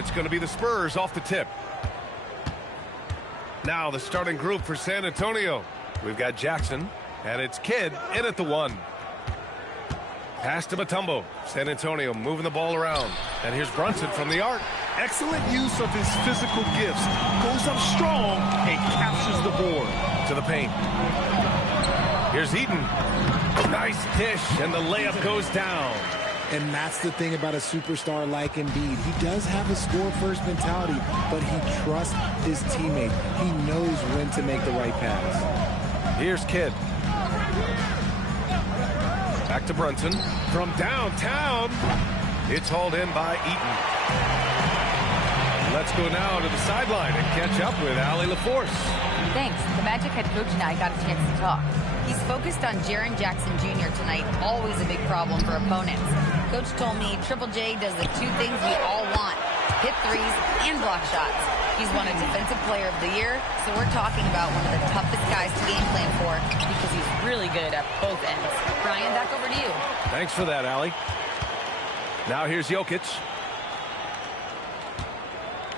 it's going to be the Spurs off the tip. Now the starting group for San Antonio. We've got Jackson, and it's Kidd in at the 1. Pass to Mutombo. San Antonio moving the ball around. And here's Brunson from the arc. Excellent use of his physical gifts. Goes up strong and captures the board. To the paint. Here's Eaton. Nice dish, and the layup goes down. And that's the thing about a superstar like Embiid. He does have a score-first mentality, but he trusts his teammate. He knows when to make the right pass. Here's Kidd. Back to Brunson. From downtown, it's hauled in by Eaton. Let's go now to the sideline and catch up with Allie LaForce. Thanks. The Magic head coach and I got a chance to talk. He's focused on Jaren Jackson Jr. tonight, always a big problem for opponents. Coach told me Triple J does the two things we all want, hit threes and block shots. He's won a Defensive Player of the Year, so we're talking about one of the toughest guys to game plan for because he's really good at both ends. Brian, back over to you. Thanks for that, Allie. Now here's Jokic.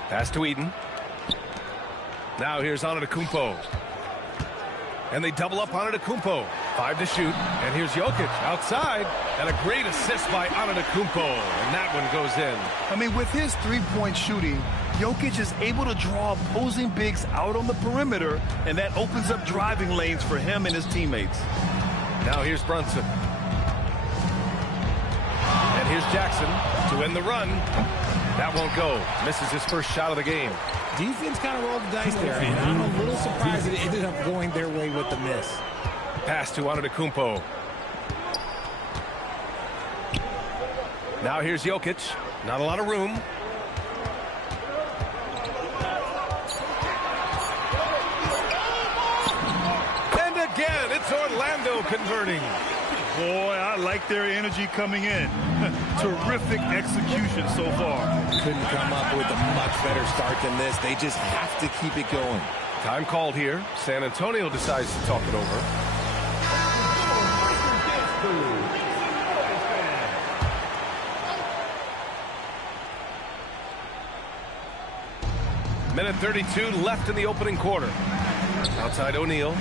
Pass to Eden. Now here's Antetokounmpo. And they double up Antetokounmpo. 5 to shoot. And here's Jokic outside. And a great assist by Antetokounmpo. And that one goes in. I mean, with his three-point shooting, Jokic is able to draw opposing bigs out on the perimeter, and that opens up driving lanes for him and his teammates. Now here's Brunson. And here's Jackson to end the run. That won't go. Misses his first shot of the game. Defense kind of rolled the dice there, and I'm a little surprised that it ended up going their way with the miss. Pass to Antetokounmpo. Now here's Jokic. Not a lot of room. And again, it's Orlando converting. Boy, I like their energy coming in. Terrific execution so far. Couldn't come up with a much better start than this. They just have to keep it going. Time called here. San Antonio decides to talk it over. Minute 32 left in the opening quarter. Outside O'Neal.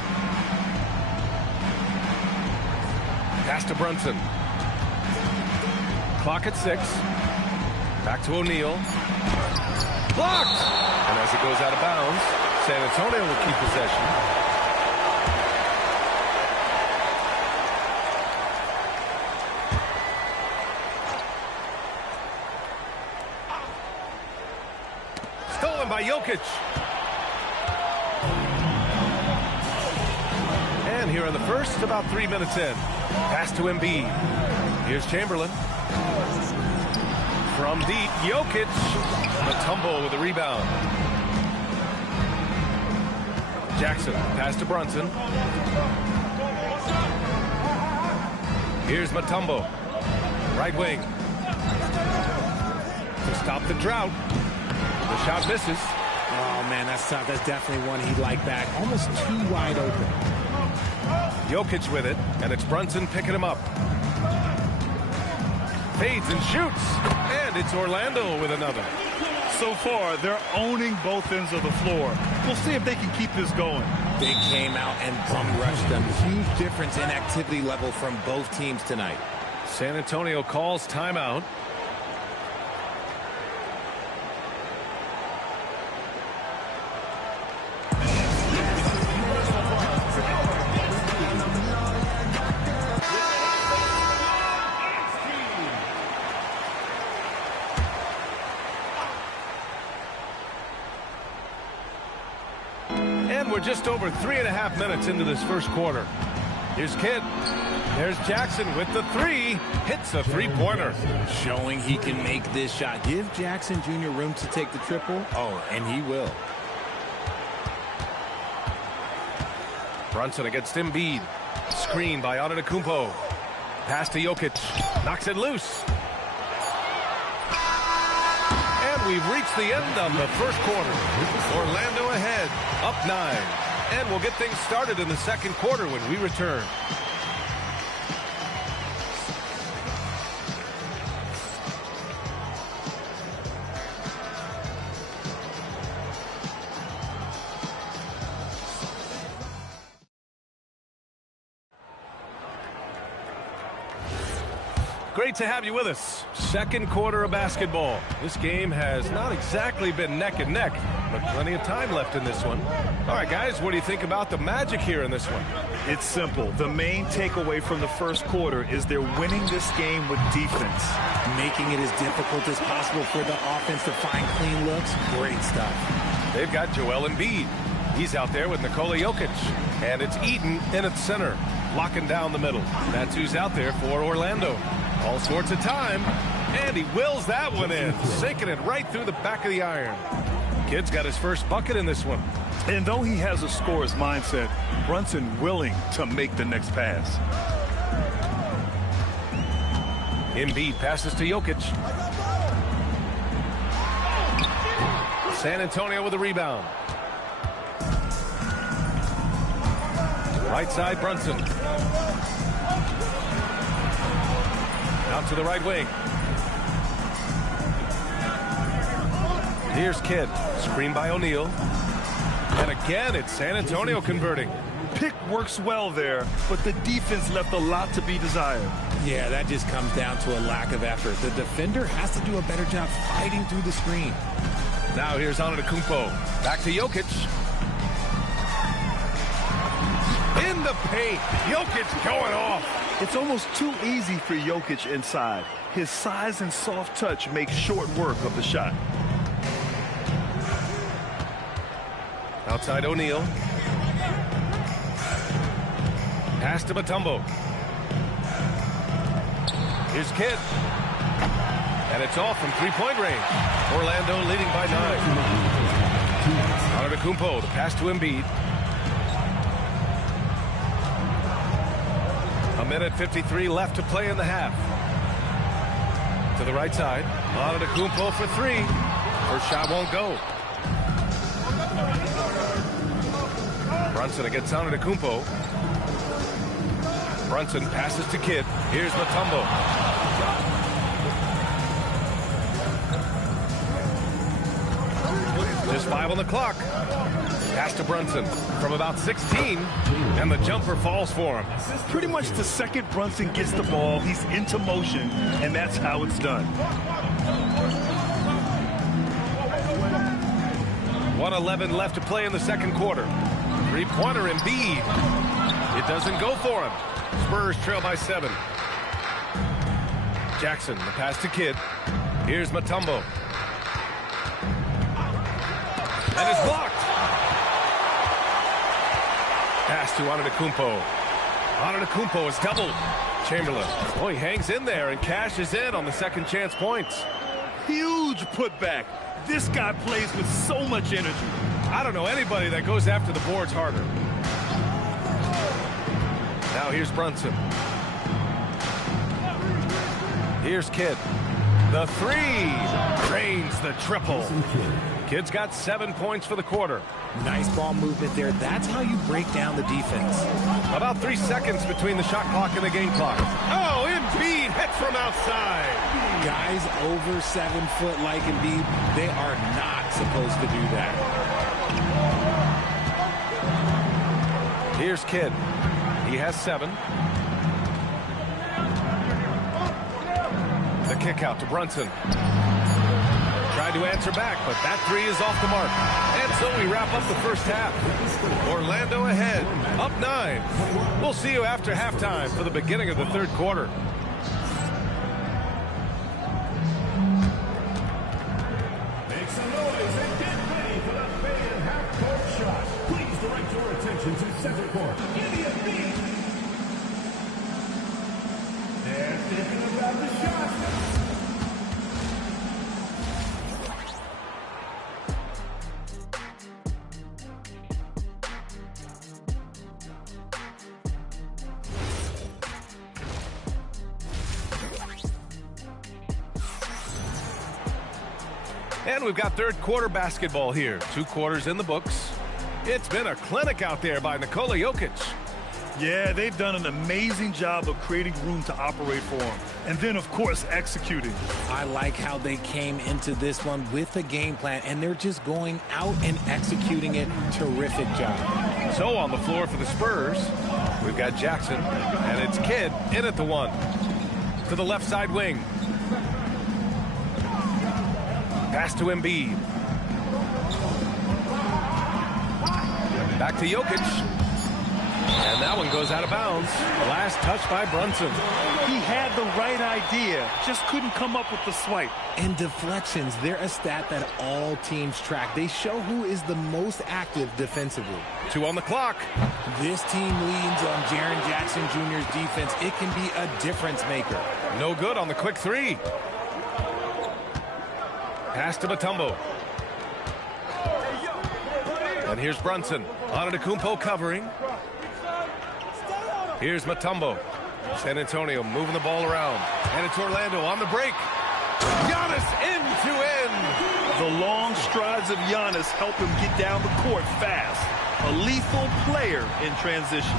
Pass to Brunson. Clock at 6. Back to O'Neal. Blocked! And as it goes out of bounds, San Antonio will keep possession. Stolen by Jokic. And here in the first, about 3 minutes in. Pass to Embiid. Here's Chamberlain. From deep, Jokic. Mutombo with the rebound. Jackson, pass to Brunson. Here's Mutombo. Right wing. To stop the drought. The shot misses. Oh, man, that's tough. That's definitely one he'd like back. Almost too wide open. Jokic with it, and it's Brunson picking him up. Fades and shoots, and it's Orlando with another. So far, they're owning both ends of the floor. We'll see if they can keep this going. They came out and bum-rushed them. Huge difference in activity level from both teams tonight. San Antonio calls timeout. We're just over 3.5 minutes into this first quarter. Here's Kidd. There's Jackson with the 3. Hits a three-pointer. Showing he can make this shot. Give Jackson Jr. room to take the triple. Oh, and he will. Brunson against Embiid. Screen by Antetokounmpo. Pass to Jokic. Knocks it loose. And we've reached the end of the first quarter. Orlando ahead, up 9. And we'll get things started in the second quarter when we return. Great to have you with us. Second quarter of basketball. This game has not exactly been neck and neck, but plenty of time left in this one. All right, guys, what do you think about the Magic here in this one? It's simple. The main takeaway from the first quarter is they're winning this game with defense. Making it as difficult as possible for the offense to find clean looks. Great stuff. They've got Joel Embiid. He's out there with Nikola Jokic. And it's Eden in at center, locking down the middle. That's who's out there for Orlando. All sorts of time, and he wills that one in, sinking it right through the back of the iron. Kid's got his first bucket in this one. And though he has a scorer's mindset, Brunson willing to make the next pass. Embiid passes to Jokic. San Antonio with a rebound. Right side, Brunson. Out to the right wing. Here's Kidd. Screen by O'Neal. And again, it's San Antonio converting. Pick works well there, but the defense left a lot to be desired. Yeah, that just comes down to a lack of effort. The defender has to do a better job fighting through the screen. Now here's Antetokounmpo. Back to Jokic. In the paint. Jokic going off. It's almost too easy for Jokic inside. His size and soft touch make short work of the shot. Outside O'Neal. Pass to Mutombo. Here's Kidd. And it's off from three-point range. Orlando leading by 9. Antetokounmpo, the pass to Embiid. A minute 53 left to play in the half. To the right side. Antetokounmpo for three. First shot won't go. Brunson against Antetokounmpo. Brunson passes to Kidd. Here's Mutombo. Just 5 on the clock. Pass to Brunson from about 16, and the jumper falls for him. Pretty much the second Brunson gets the ball, he's into motion, and that's how it's done. 1:11 left to play in the second quarter. Three-pointer Embiid. It doesn't go for him. Spurs trail by 7. Jackson, the pass to Kidd. Here's Mutombo. And it's blocked. Pass to Antetokounmpo. Antetokounmpo is doubled. Chamberlain. Oh, he hangs in there and cashes in on the second chance points. Huge putback. This guy plays with so much energy. I don't know anybody that goes after the boards harder. Now here's Brunson. Here's Kidd. The three. Drains the triple. Kidd's got 7 points for the quarter. Nice ball movement there. That's how you break down the defense. About 3 seconds between the shot clock and the game clock. Oh, Embiid hits from outside. Guys over 7 foot like Embiid, they are not supposed to do that. Here's Kidd. He has 7. The kick out to Brunson. Tried to answer back, but that three is off the mark. And so we wrap up the first half. Orlando ahead, up 9. We'll see you after halftime for the beginning of the third quarter. Make some noise and get ready for the fade half-court shot. Please direct your attention to center court. Give me a beat. They're thinking about the shot. And we've got third quarter basketball here. 2 quarters in the books. It's been a clinic out there by Nikola Jokic. Yeah, they've done an amazing job of creating room to operate for him. And then, of course, executing. I like how they came into this one with a game plan, and they're just going out and executing it. Terrific job. So on the floor for the Spurs, we've got Jackson, and it's Kidd in at the 1. to the left side wing. Pass to Embiid. Back to Jokic. And that one goes out of bounds. The last touch by Brunson. He had the right idea, just couldn't come up with the swipe. And deflections, they're a stat that all teams track. They show who is the most active defensively. 2 on the clock. This team leans on Jaren Jackson Jr.'s defense. It can be a difference maker. No good on the quick 3. Pass to Mutombo. And here's Brunson. Antetokounmpo covering. Here's Mutombo. San Antonio moving the ball around. And it's Orlando on the break. Giannis end to end. The long strides of Giannis help him get down the court fast. A lethal player in transition.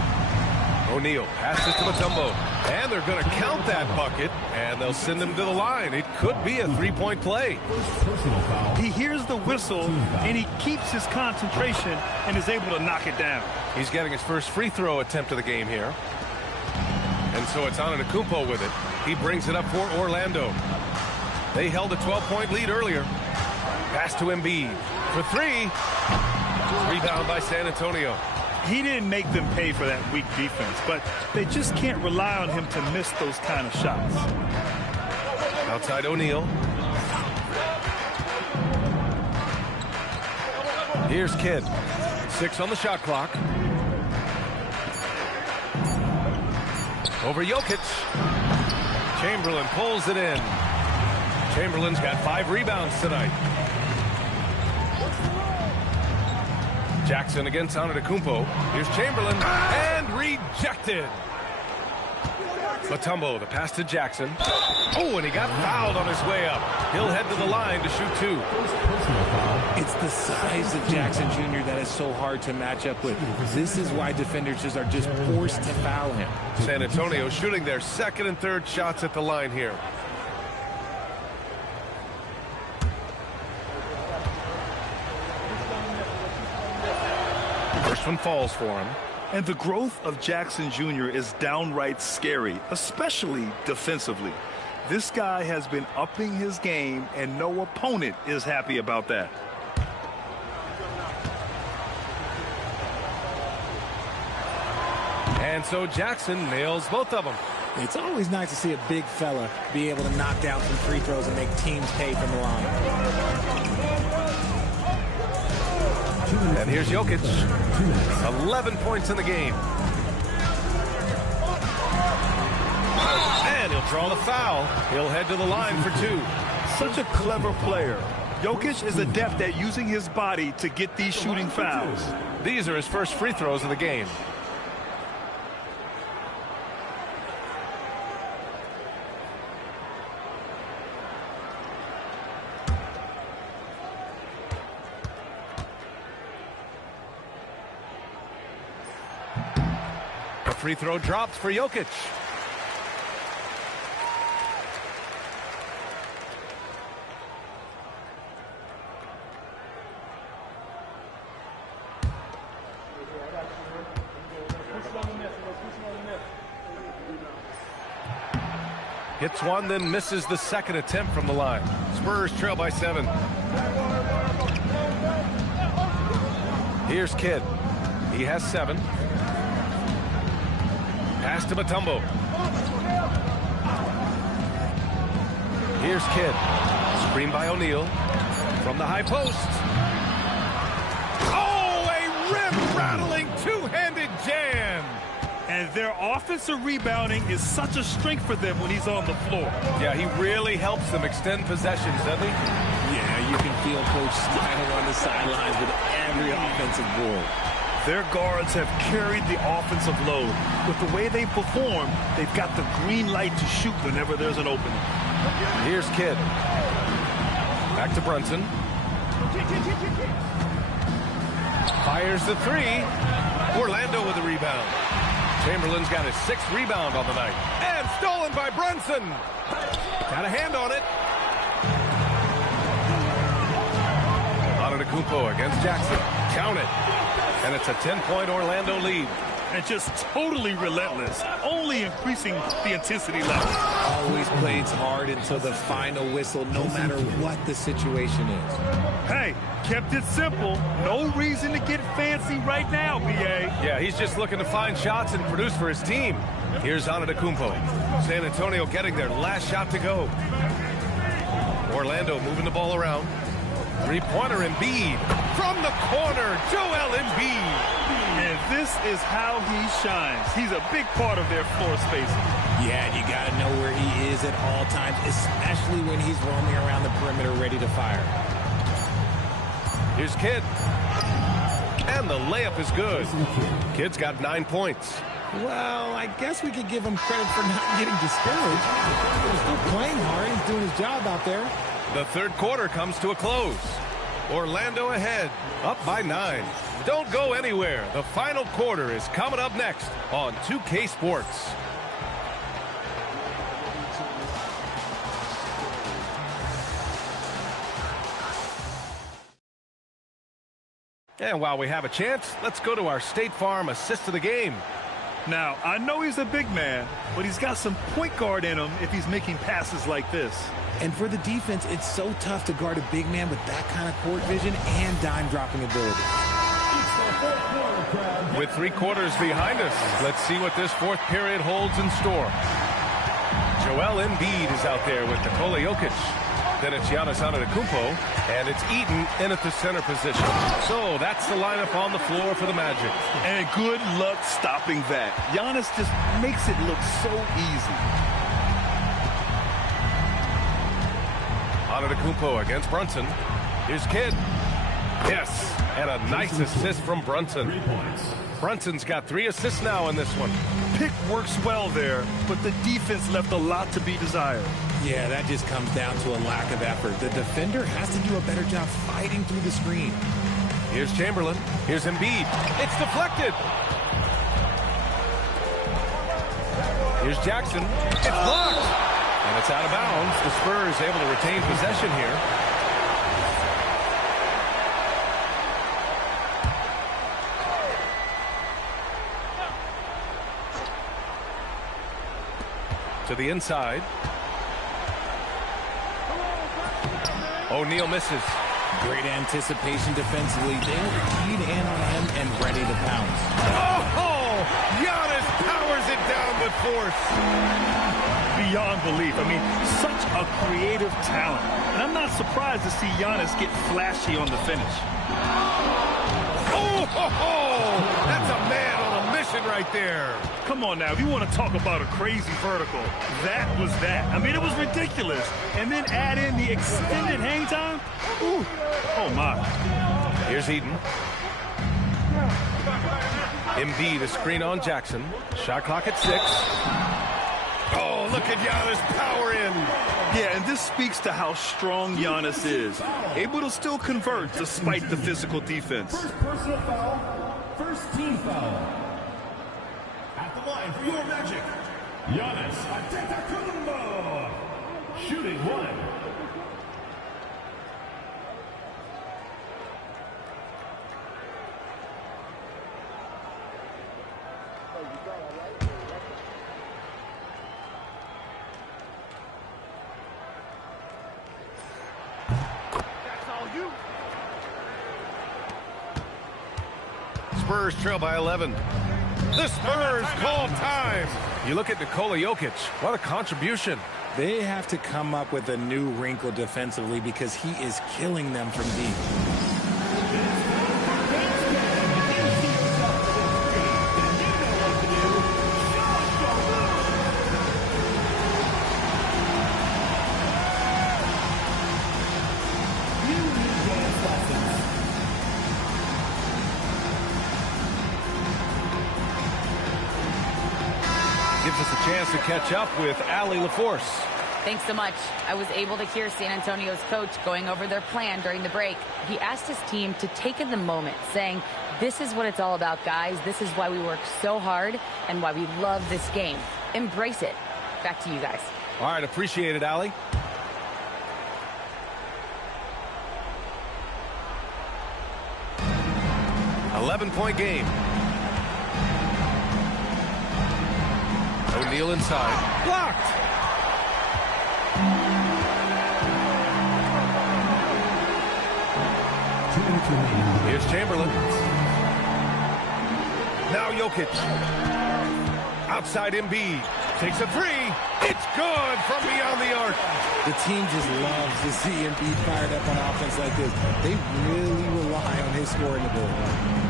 O'Neal passes to Mutombo. And they're going to count that bucket. And they'll send him to the line. It could be a 3-point play. He hears the whistle, and he keeps his concentration and is able to knock it down. He's getting his first free throw attempt of the game here. And so it's Antetokounmpo with it. He brings it up for Orlando. They held a 12-point lead earlier. Pass to Embiid for 3. Rebound by San Antonio. He didn't make them pay for that weak defense, but they just can't rely on him to miss those kind of shots. Outside O'Neal. Here's Kidd. 6 on the shot clock. Over Jokic. Chamberlain pulls it in. Chamberlain's got 5 rebounds tonight. Jackson against Antetokounmpo. Here's Chamberlain. And rejected. Mutombo, the pass to Jackson. Oh, and he got fouled on his way up. He'll head to the line to shoot 2. It's the size of Jackson Jr. that is so hard to match up with. This is why defenders are just forced to foul him. San Antonio shooting their second and third shots at the line here. First one falls for him. And the growth of Jackson Jr. is downright scary, especially defensively. This guy has been upping his game, and no opponent is happy about that. And so Jackson nails both of them. It's always nice to see a big fella be able to knock down some free throws and make teams pay from the line. And here's Jokic. 11 points in the game. And he'll draw the foul. He'll head to the line for 2. Such a clever player. Jokic is adept at using his body to get these shooting fouls. These are his first free throws of the game. A free throw dropped for Jokic. Hits one, then misses the second attempt from the line. Spurs trail by 7. Here's Kidd. He has 7. Pass to Mutombo. Here's Kidd. Screen by O'Neal. From the high post. Oh, a rim-rattling two-handed jam. And their offensive rebounding is such a strength for them when he's on the floor. Yeah, he really helps them extend possessions, doesn't he? Yeah, you can feel Coach smiling on the sidelines with every offensive board. Their guards have carried the offensive load. With the way they perform, they've got the green light to shoot whenever there's an opening. Here's Kidd. Back to Brunson. Fires the 3. Orlando with the rebound. Chamberlain's got his 6th rebound on the night. And stolen by Brunson. Got a hand on it. Antetokounmpo against Jackson. Count it. And it's a 10-point Orlando lead. and just totally relentless, only increasing the intensity level. Always plays hard until the final whistle, no matter what the situation is. Hey, kept it simple. No reason to get fancy right now, B.A. Yeah, he's just looking to find shots and produce for his team. Here's Antetokounmpo. San Antonio getting their last shot to go. Orlando moving the ball around. Three-pointer Embiid from the corner. Joel Embiid. And this is how he shines. He's a big part of their floor spacing. Yeah, you got to know where he is at all times, especially when he's roaming around the perimeter ready to fire. Here's Kidd. And the layup is good. Kidd's got 9 points. Well, I guess we could give him credit for not getting discouraged. He's still playing hard. He's doing his job out there. The third quarter comes to a close. Orlando ahead, up by 9. Don't go anywhere. The final quarter is coming up next on 2K Sports. And while we have a chance, let's go to our State Farm assist of the game. Now, I know he's a big man, but he's got some point guard in him if he's making passes like this. And for the defense, it's so tough to guard a big man with that kind of court vision and dime-dropping ability. With 3 quarters behind us, let's see what this fourth period holds in store. Joel Embiid is out there with Nikola Jokic. Then it's Giannis Antetokounmpo, and it's Eaton in at the center position. So that's the lineup on the floor for the Magic. And good luck stopping that. Giannis just makes it look so easy. Antetokounmpo against Brunson. Here's Kidd. Yes, and a nice assist from Brunson. Brunson's got 3 assists now in this one. Pick works well there, but the defense left a lot to be desired. Yeah, that just comes down to a lack of effort. The defender has to do a better job fighting through the screen. Here's Chamberlain. Here's Embiid. It's deflected. Here's Jackson. It's blocked. And it's out of bounds. The Spurs able to retain possession here. To the inside. O'Neal misses. Great anticipation defensively. They were keyed in on him and ready to pounce. Oh! Giannis powers it down with force. Beyond belief. I mean, such a creative talent. And I'm not surprised to see Giannis get flashy on the finish. Oh! Ho, ho. That's a man on a mission right there. Come on now, if you want to talk about a crazy vertical, that was that. I mean, it was ridiculous. And then add in the extended hang time. Ooh. Oh, my. Here's Eaton. Embiid, a screen on Jackson. Shot clock at 6. Oh, look at Giannis power in. Yeah, and this speaks to how strong Giannis is. Able to still convert despite the physical defense. First personal foul, first team foul. At the line for your Magic, Giannis Antetokounmpo. Shooting 1. Spurs trail by 11. The Spurs call time. You look at Nikola Jokic. What a contribution. They have to come up with a new wrinkle defensively because he is killing them from deep. Gives us a chance to catch up with Allie LaForce. Thanks so much. I was able to hear San Antonio's coach going over their plan during the break. He asked his team to take in the moment, saying, this is what it's all about, guys. This is why we work so hard and why we love this game. Embrace it. Back to you guys. All right, appreciate it, Allie. .11-point game. O'Neal inside. Blocked! Here's Chamberlain. Now Jokic. Outside Embiid. Takes a three. It's good from beyond the arc. The team just loves to see Embiid fired up on offense like this. They really rely on his scoring ability.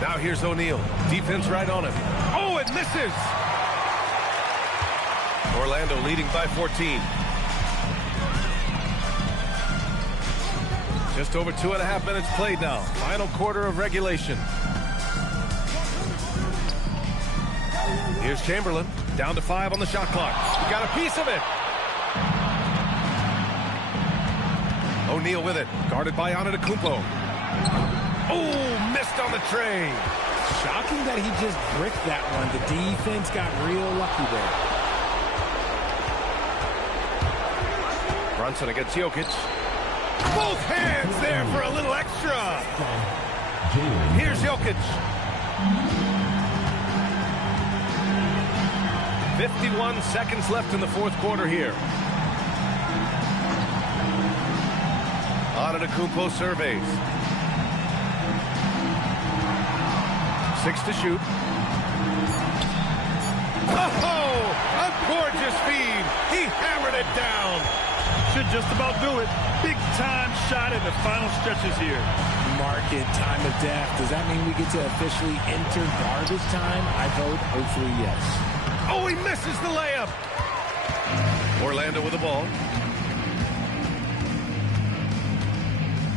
Now here's O'Neal. Defense right on him. Oh, it misses! Orlando leading by 14. Just over 2.5 minutes played now. Final quarter of regulation. Here's Chamberlain. Down to 5 on the shot clock. He got a piece of it. O'Neal with it. Guarded by Antetokounmpo. Oh, missed on the tray. Shocking that he just bricked that one. The defense got real lucky there. Brunson against Jokic. Both hands there for a little extra. Here's Jokic. 51 seconds left in the fourth quarter here. Antetokounmpo surveys. 6 to shoot. Oh, a gorgeous feed. He hammered it down. Should just about do it. Big time shot in the final stretches here. Market time of death. Does that mean we get to officially enter garbage time? I vote hopefully yes. Oh, he misses the layup. Orlando with the ball.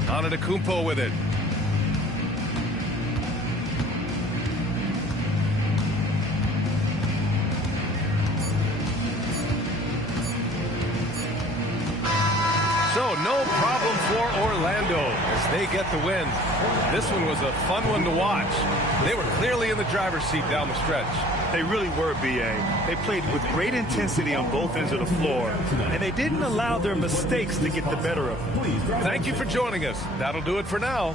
Antetokounmpo with it. So no problem for Orlando as they get the win. This one was a fun one to watch. They were clearly in the driver's seat down the stretch. They really were, B.A. They played with great intensity on both ends of the floor, and they didn't allow their mistakes to get the better of them. Thank you for joining us. That'll do it for now.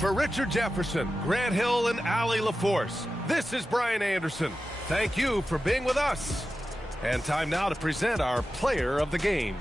For Richard Jefferson, Grant Hill, and Allie LaForce, this is Brian Anderson. Thank you for being with us. And time now to present our player of the game.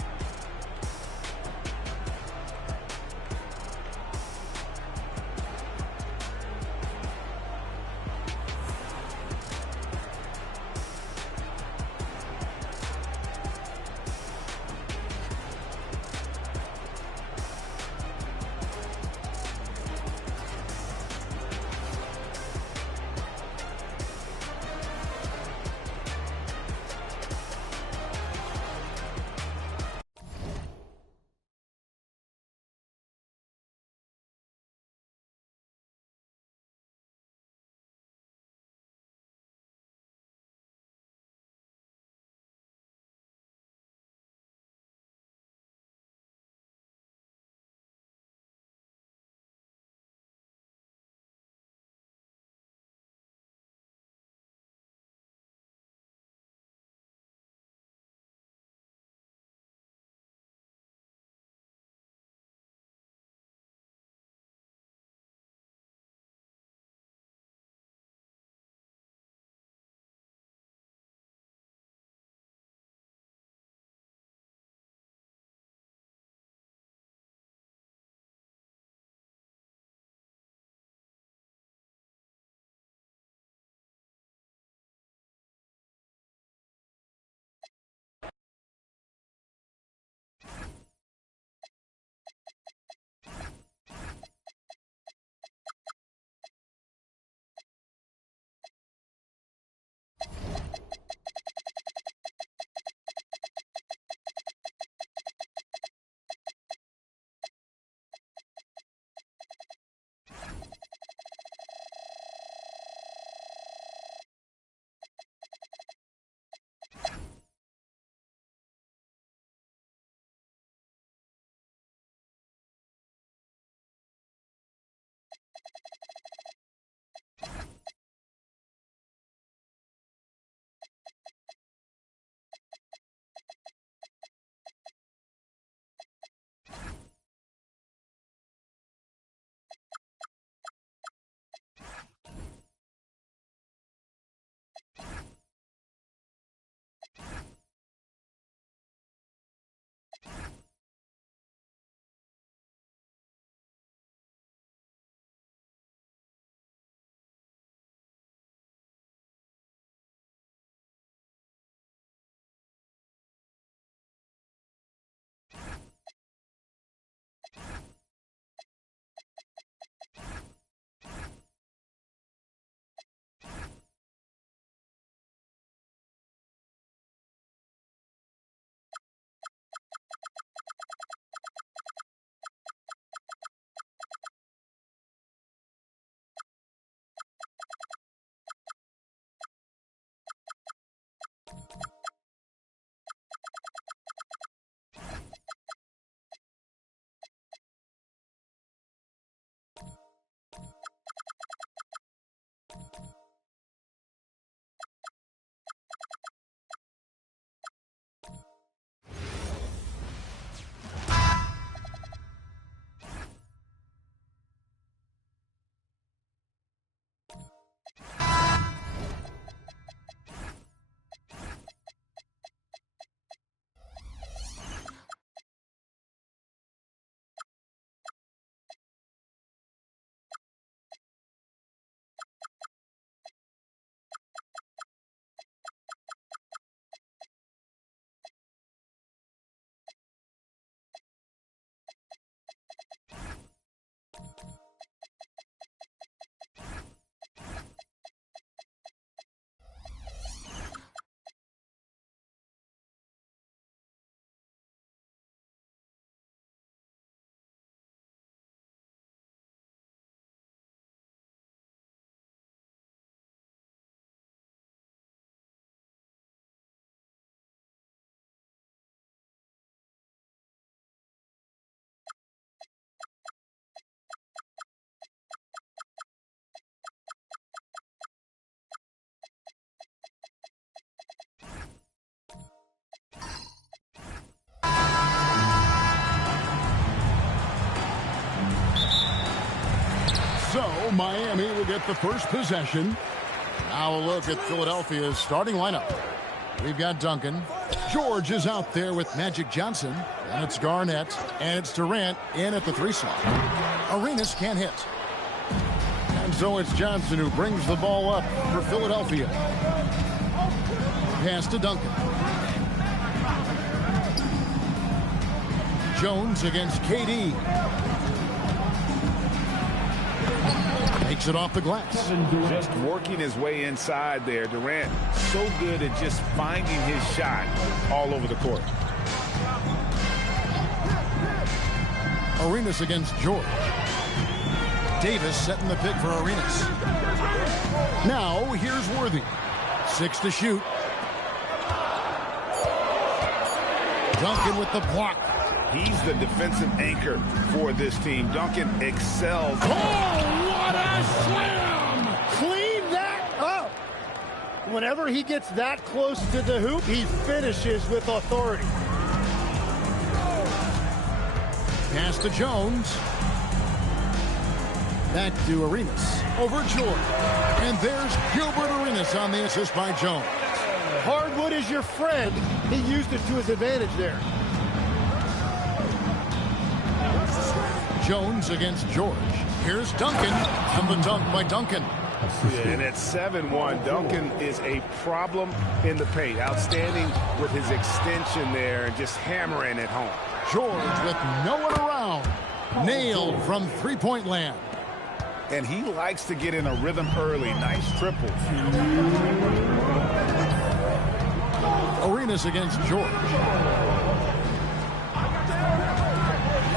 So Miami will get the first possession. Now a look at Philadelphia's starting lineup. We've got Duncan. George is out there with Magic Johnson. And it's Garnett. And it's Durant in at the 3 slot. Arenas can't hit. And so it's Johnson who brings the ball up for Philadelphia. Pass to Duncan. Jones against KD. Takes it off the glass. Just working his way inside there. Durant so good at just finding his shot all over the court. Arenas against George. Davis setting the pick for Arenas. Now here's Worthy. 6 to shoot. Duncan with the block. He's the defensive anchor for this team. Duncan excels. Oh, what a slam! Clean that up. Whenever he gets that close to the hoop, he finishes with authority. Pass to Jones. Back to Arenas. Over George. And there's Gilbert Arenas on the assist by Jones. Hardwood is your friend. He used it to his advantage there. Jones against George. Here's Duncan. And the dunk by Duncan. And at 7-1, Duncan is a problem in the paint. Outstanding with his extension there and just hammering it home. George with no one around. Nailed from three-point land. And he likes to get in a rhythm early. Nice triple. Arenas against George.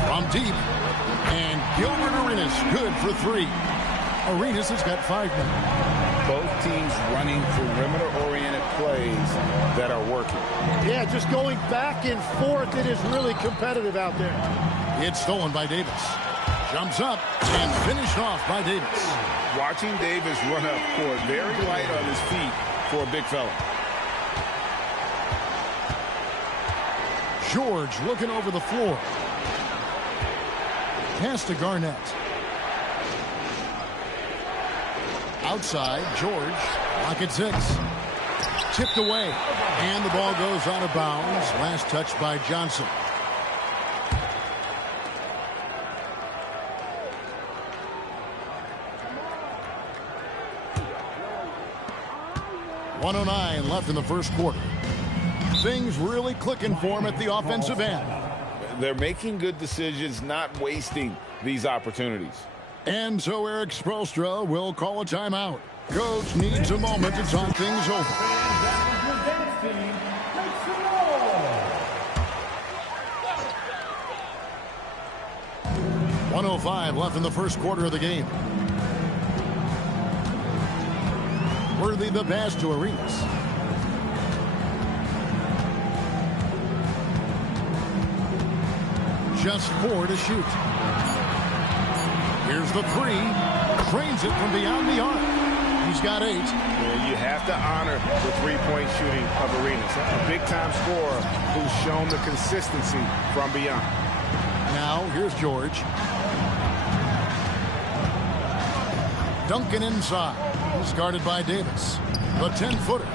From deep. And Gilbert Arenas good for 3. Arenas has got 5 now. Both teams running perimeter-oriented plays that are working. Yeah, just going back and forth. It is really competitive out there. It's stolen by Davis. Jumps up and finished off by Davis. Watching Davis run up court, very light on his feet for a big fella. George looking over the floor. Pass to Garnett. Outside, George. Lock at 6. Tipped away. And the ball goes out of bounds. Last touch by Johnson. .109 left in the first quarter. Things really clicking for him at the offensive end. They're making good decisions, not wasting these opportunities. And so Eric Spoelstra will call a timeout. Coach needs a moment to talk things over. 1:05 left in the first quarter of the game. Worthy the pass to Arenas. Just 4 to shoot. Here's the 3. Trains it from beyond the arc. He's got 8. Well, you have to honor the three-point shooting of Arenas. A big-time scorer who's shown the consistency from beyond. Now, here's George. Duncan inside. He's guarded by Davis. The 10-footer.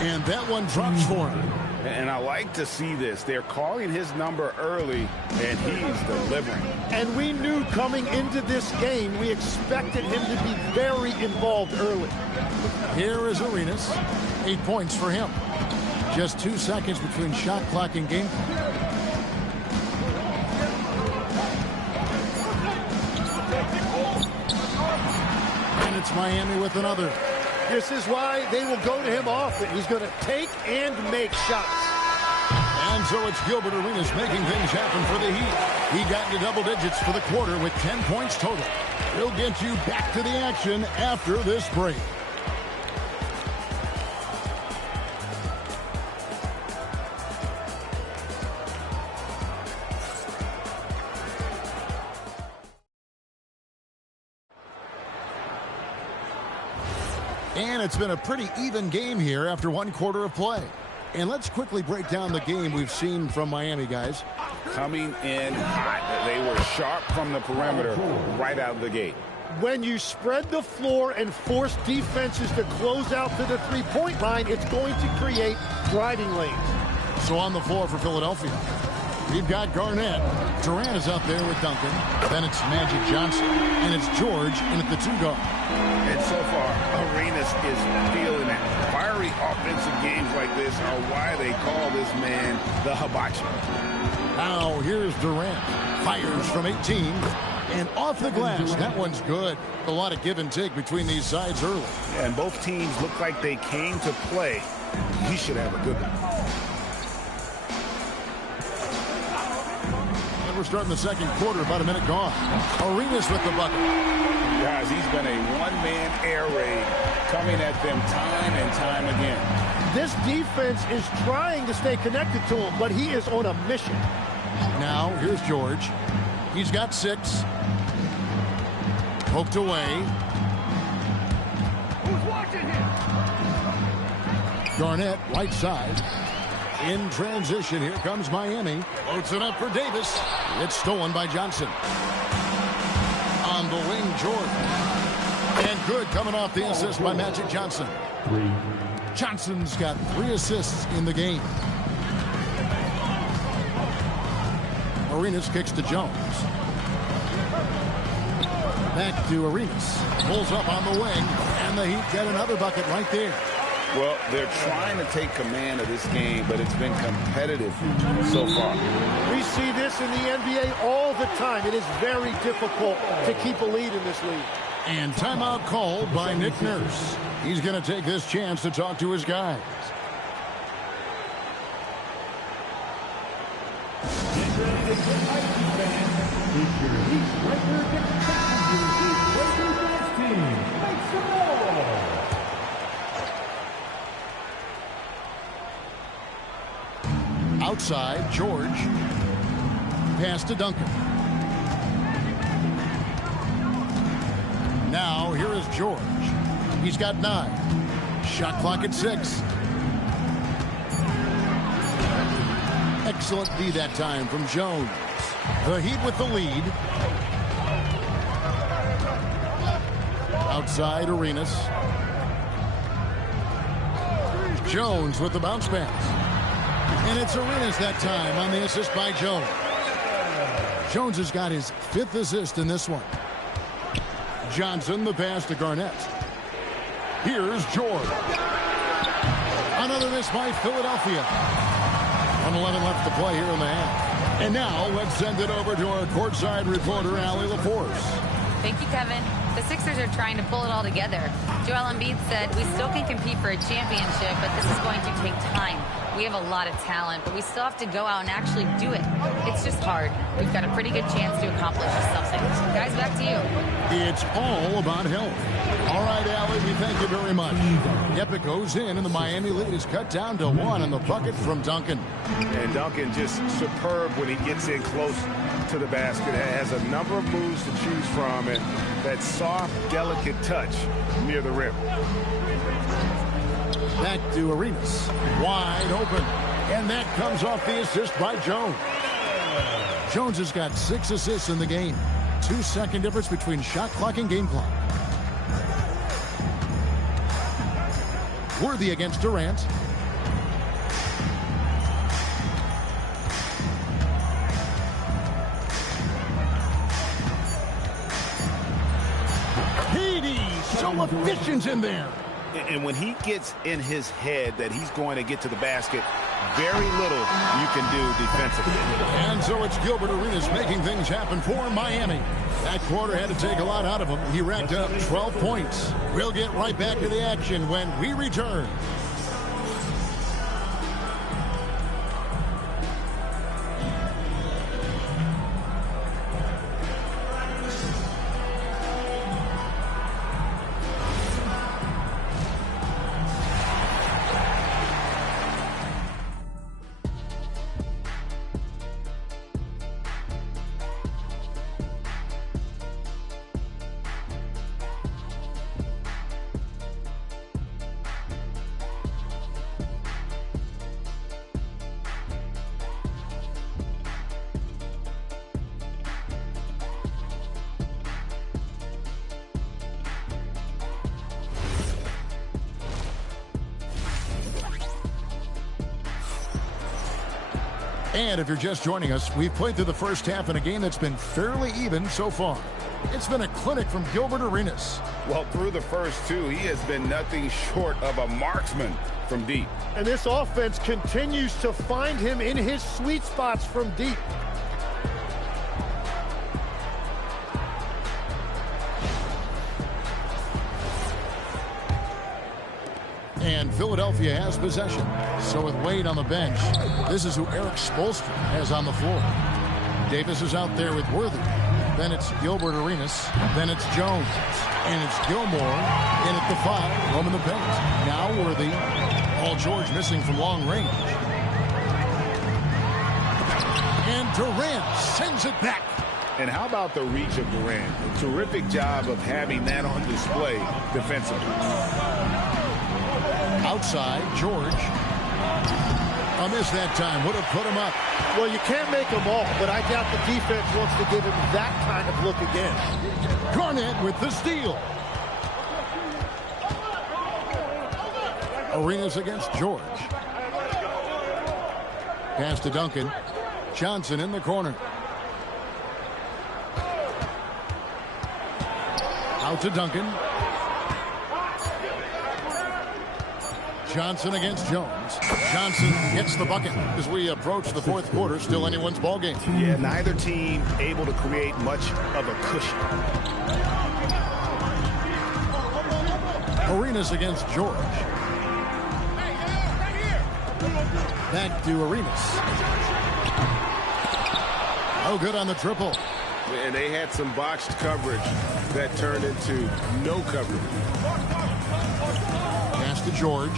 And that one drops for him. And I like to see this. They're calling his number early, and he's delivering. And we knew coming into this game, we expected him to be very involved early. Here is Arenas. 8 points for him. Just 2 seconds between shot clock and game clock. And it's Miami with another. This is why they will go to him often. He's going to take and make shots. And so it's Gilbert Arenas making things happen for the Heat. He got into double digits for the quarter with 10 points total. We'll get you back to the action after this break. And it's been a pretty even game here after 1 quarter of play. And let's quickly break down the game we've seen from Miami, guys. Coming in hot. They were sharp from the perimeter right out of the gate. When you spread the floor and force defenses to close out to the three-point line, it's going to create driving lanes. So on the floor for Philadelphia, we've got Garnett. Durant is out there with Duncan. Then it's Magic Johnson. And it's George in at the 2 guard. And so far, Arenas is feeling it. Fiery offensive games like this are why they call this man the hibachi. Now here's Durant. Fires from 18. And off the glass. That one's good. A lot of give and take between these sides early. Yeah, and both teams look like they came to play. He should have a good one. And we're starting the second quarter, about a minute gone. Arenas with the bucket. Guys, he's been a one-man air raid coming at them time and time again. This defense is trying to stay connected to him, but he is on a mission. Now, here's George. He's got 6. Poked away. Who's watching him? Garnett, right side. In transition, here comes Miami. Floats it up for Davis. It's stolen by Johnson. On the wing, George. And good coming off the assist by Magic Johnson. Johnson's got 3 assists in the game. Arenas kicks to Jones. Back to Arenas. Pulls up on the wing. And the Heat get another bucket right there. Well, they're trying to take command of this game, but it's been competitive so far. We see this in the NBA all the time. It is very difficult to keep a lead in this league. And timeout called by Nick Nurse. He's going to take this chance to talk to his guys. Outside, George. Pass to Duncan. Now, here is George. He's got 9. Shot clock at 6. Excellent D that time from Jones. The Heat with the lead. Outside, Arenas. Jones with the bounce pass. And it's Arenas that time on the assist by Jones. Jones has got his 5th assist in this one. Johnson, the pass to Garnett. Here's George. Another miss by Philadelphia. 1:11 left to play here in the half. And now let's send it over to our courtside reporter, Allie LaForce. Thank you, Kevin. The Sixers are trying to pull it all together. Joel Embiid said, "We still can compete for a championship, but this is going to take time. We have a lot of talent, but we still have to go out and actually do it. It's just hard. We've got a pretty good chance to accomplish something." Guys, back to you. It's all about health. All right, Allie, we thank you very much. Epic goes in, and the Miami lead is cut down to 1 on the bucket from Duncan. And Duncan just superb when he gets in close to the basket. Has a number of moves to choose from, and that soft, delicate touch near the rim. Back to Arenas. Wide open. And that comes off the assist by Jones. Jones has got 6 assists in the game. 2-second difference between shot clock and game clock. Worthy against Durant. Haiti, so efficient in there. And when he gets in his head that he's going to get to the basket, very little you can do defensively. And so it's Gilbert Arenas making things happen for Miami. That quarter had to take a lot out of him. He racked up 12 points. We'll get right back to the action when we return. And if you're just joining us, we've played through the first half in a game that's been fairly even so far. It's been a clinic from Gilbert Arenas. Well, through the first two, he has been nothing short of a marksman from deep. And this offense continues to find him in his sweet spots from deep. And Philadelphia has possession. So with Wade on the bench, this is who Eric Spoelstra has on the floor. Davis is out there with Worthy. Then it's Gilbert Arenas. Then it's Jones. And it's Gilmore in at the 5, roaming the paint. Now Worthy. Paul George missing from long range. And Durant sends it back. And how about the reach of Durant? A terrific job of having that on display defensively. Outside, George. A miss that time. Would have put him up. Well, you can't make them all, but I doubt the defense wants to give him that kind of look again. Garnett with the steal. Arenas against George. Pass to Duncan. Johnson in the corner. Out to Duncan. Johnson against Jones. Johnson gets the bucket as we approach the fourth quarter. Still anyone's ball game. Yeah, neither team able to create much of a cushion. Arenas against George. Back to Arenas. Oh, good on the triple. And they had some botched coverage that turned into no coverage. Pass to George.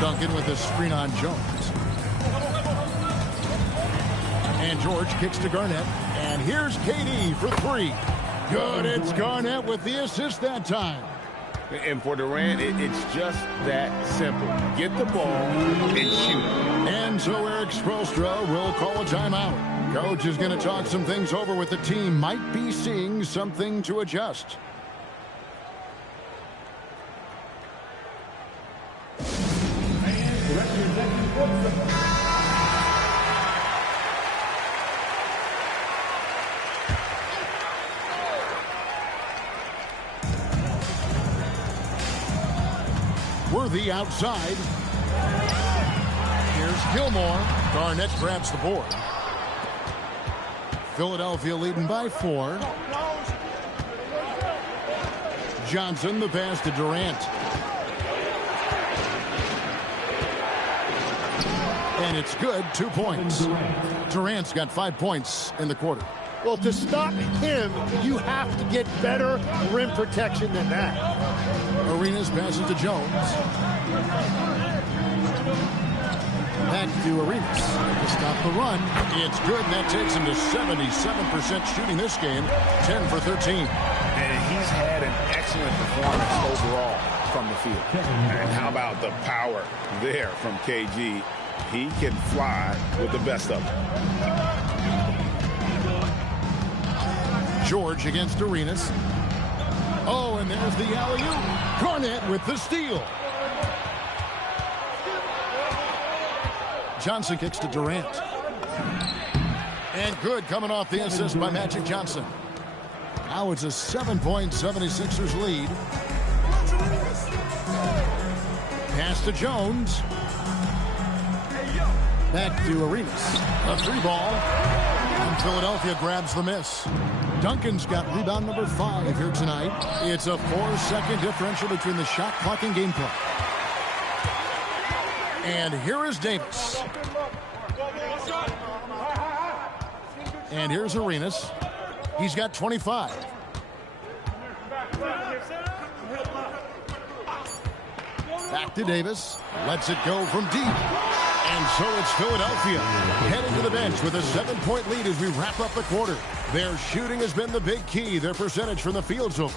Duncan with a screen on Jones. And George kicks to Garnett. And here's KD for 3. Good. It's Garnett with the assist that time. And for Durant, it's just that simple. Get the ball and shoot it. And so Eric Spoelstra will call a timeout. Coach is going to talk some things over with the team. Might be seeing something to adjust. Worthy outside. Here's Gilmore. Garnett grabs the board. Philadelphia leading by 4. Johnson, the pass to Durant. And it's good. 2 points. Durant's got 5 points in the quarter. Well, to stop him, you have to get better rim protection than that. Arenas passes to Jones. Back to Arenas to stop the run. It's good, and that takes him to 77% shooting this game, 10 for 13. And he's had an excellent performance overall from the field. And how about the power there from KG? He can fly with the best of them. George against Arenas. Oh, and there's the alley-oop. Garnett with the steal. Johnson kicks to Durant. And good, coming off the assist by Magic Johnson. Now it's a 7-point 76ers lead. Pass to Jones. Back to Arenas. A 3 ball. And Philadelphia grabs the miss. Duncan's got rebound number 5 here tonight. It's a 4-second differential between the shot clock and game clock. And here is Davis. And here's Arenas. He's got 25. Back to Davis. Lets it go from deep. And so it's Philadelphia heading to the bench with a 7-point lead as we wrap up the quarter. Their shooting has been the big key. Their percentage from the field zone.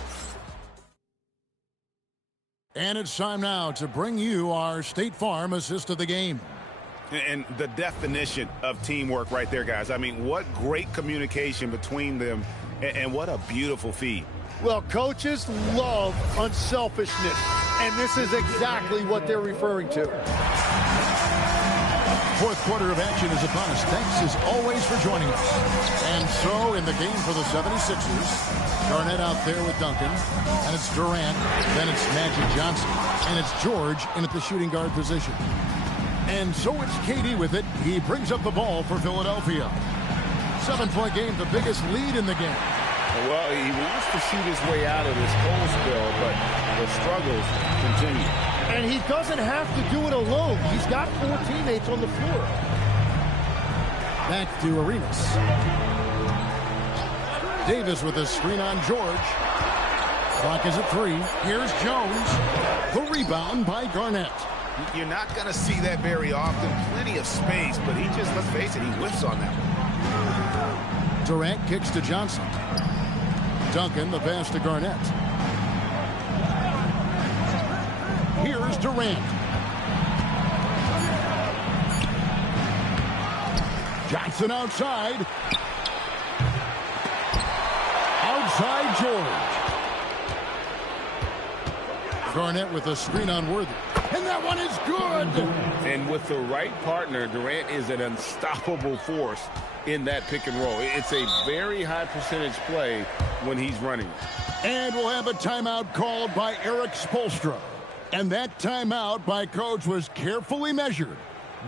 And it's time now to bring you our State Farm assist of the game. And the definition of teamwork right there, guys. I mean, what great communication between them, and what a beautiful feed. Well, coaches love unselfishness, and this is exactly what they're referring to. fourth quarter of action is upon us. Thanks as always for joining us. And so in the game for the 76ers, Garnett out there with Duncan, and it's Durant, then it's Magic Johnson, and it's George in at the shooting guard position. And so it's KD with it. He brings up the ball for Philadelphia. 7-point game, the biggest lead in the game. Well, he wants to shoot his way out of this cold spell, but the struggles continue. And he doesn't have to do it alone. He's got 4 teammates on the floor. Back to Arenas. Davis with a screen on George. Clock is at 3. Here's Jones. The rebound by Garnett. You're not going to see that very often. Plenty of space, but he just, let's face it, he whiffs on that one. Durant kicks to Johnson. Duncan, the pass to Garnett. Here's Durant. Johnson outside. Outside George. Garnett with a screen on Worthy. And that one is good. And with the right partner, Durant is an unstoppable force in that pick and roll. It's a very high percentage play when he's running. And we'll have a timeout called by Erik Spoelstra. And that timeout by Coach was carefully measured,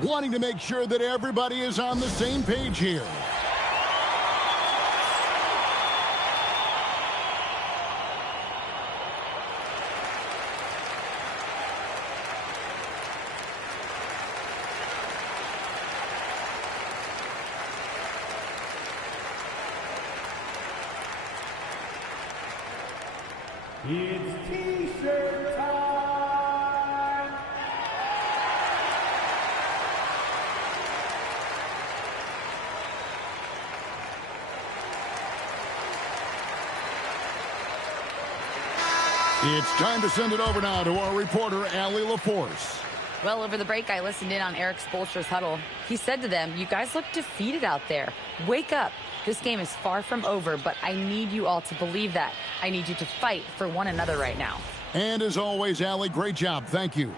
wanting to make sure that everybody is on the same page here. It's T-shirt time! It's time to send it over now to our reporter, Allie LaForce. Well, over the break, I listened in on Erik Spoelstra's huddle. He said to them, "You guys look defeated out there. Wake up. This game is far from over, but I need you all to believe that. I need you to fight for one another right now." And as always, Allie, great job. Thank you.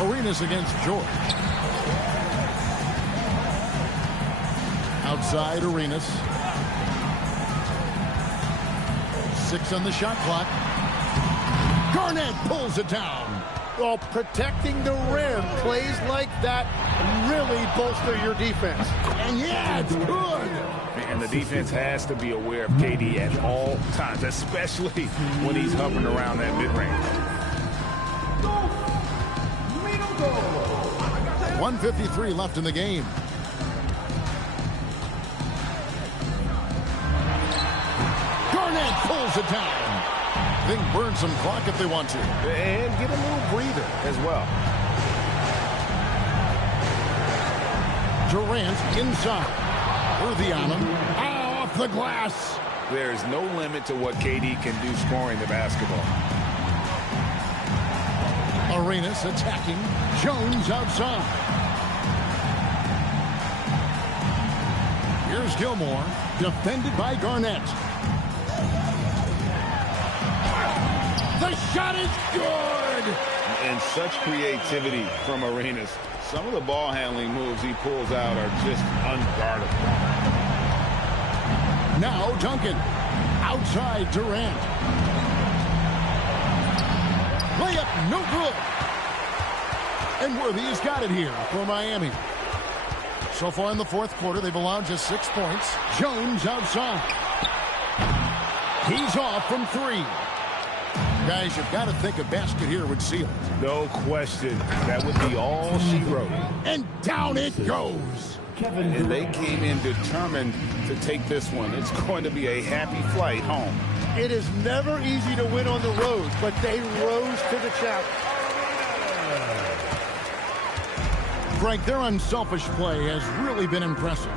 Arenas against George. Outside Arenas. 6 on the shot clock. Garnett pulls it down. Well, protecting the rim, plays like that really bolster your defense. And yeah, it's good. And the defense has to be aware of KD at all times, especially when he's hovering around that mid-range. 1:53 left in the game. Garnett pulls it down. They can burn some clock if they want to. And get a little breather as well. Durant inside. Worthy on him. Off the glass. There's no limit to what KD can do scoring the basketball. Arenas attacking. Jones outside. Here's Gilmore. Defended by Garnett. The shot is good! And such creativity from Arenas. Some of the ball handling moves he pulls out are just unguardable. Now Duncan. Outside Durant. Layup no good. And Worthy has got it here for Miami. So far in the fourth quarter, they've allowed just 6 points. Jones outside. He's off from 3. Guys, you've got to think a basket here would seal it. No question. That would be all she wrote. And down it goes. And they came in determined to take this one. It's going to be a happy flight home. It is never easy to win on the road, but they rose to the challenge. Frank, their unselfish play has really been impressive.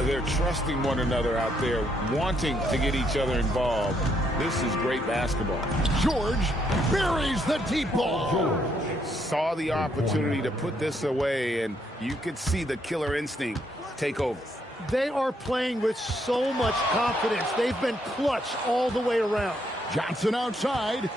They're trusting one another out there, wanting to get each other involved. This is great basketball. George buries the deep ball. Saw the opportunity to put this away, and you could see the killer instinct take over. They are playing with so much confidence. They've been clutch all the way around. Johnson outside.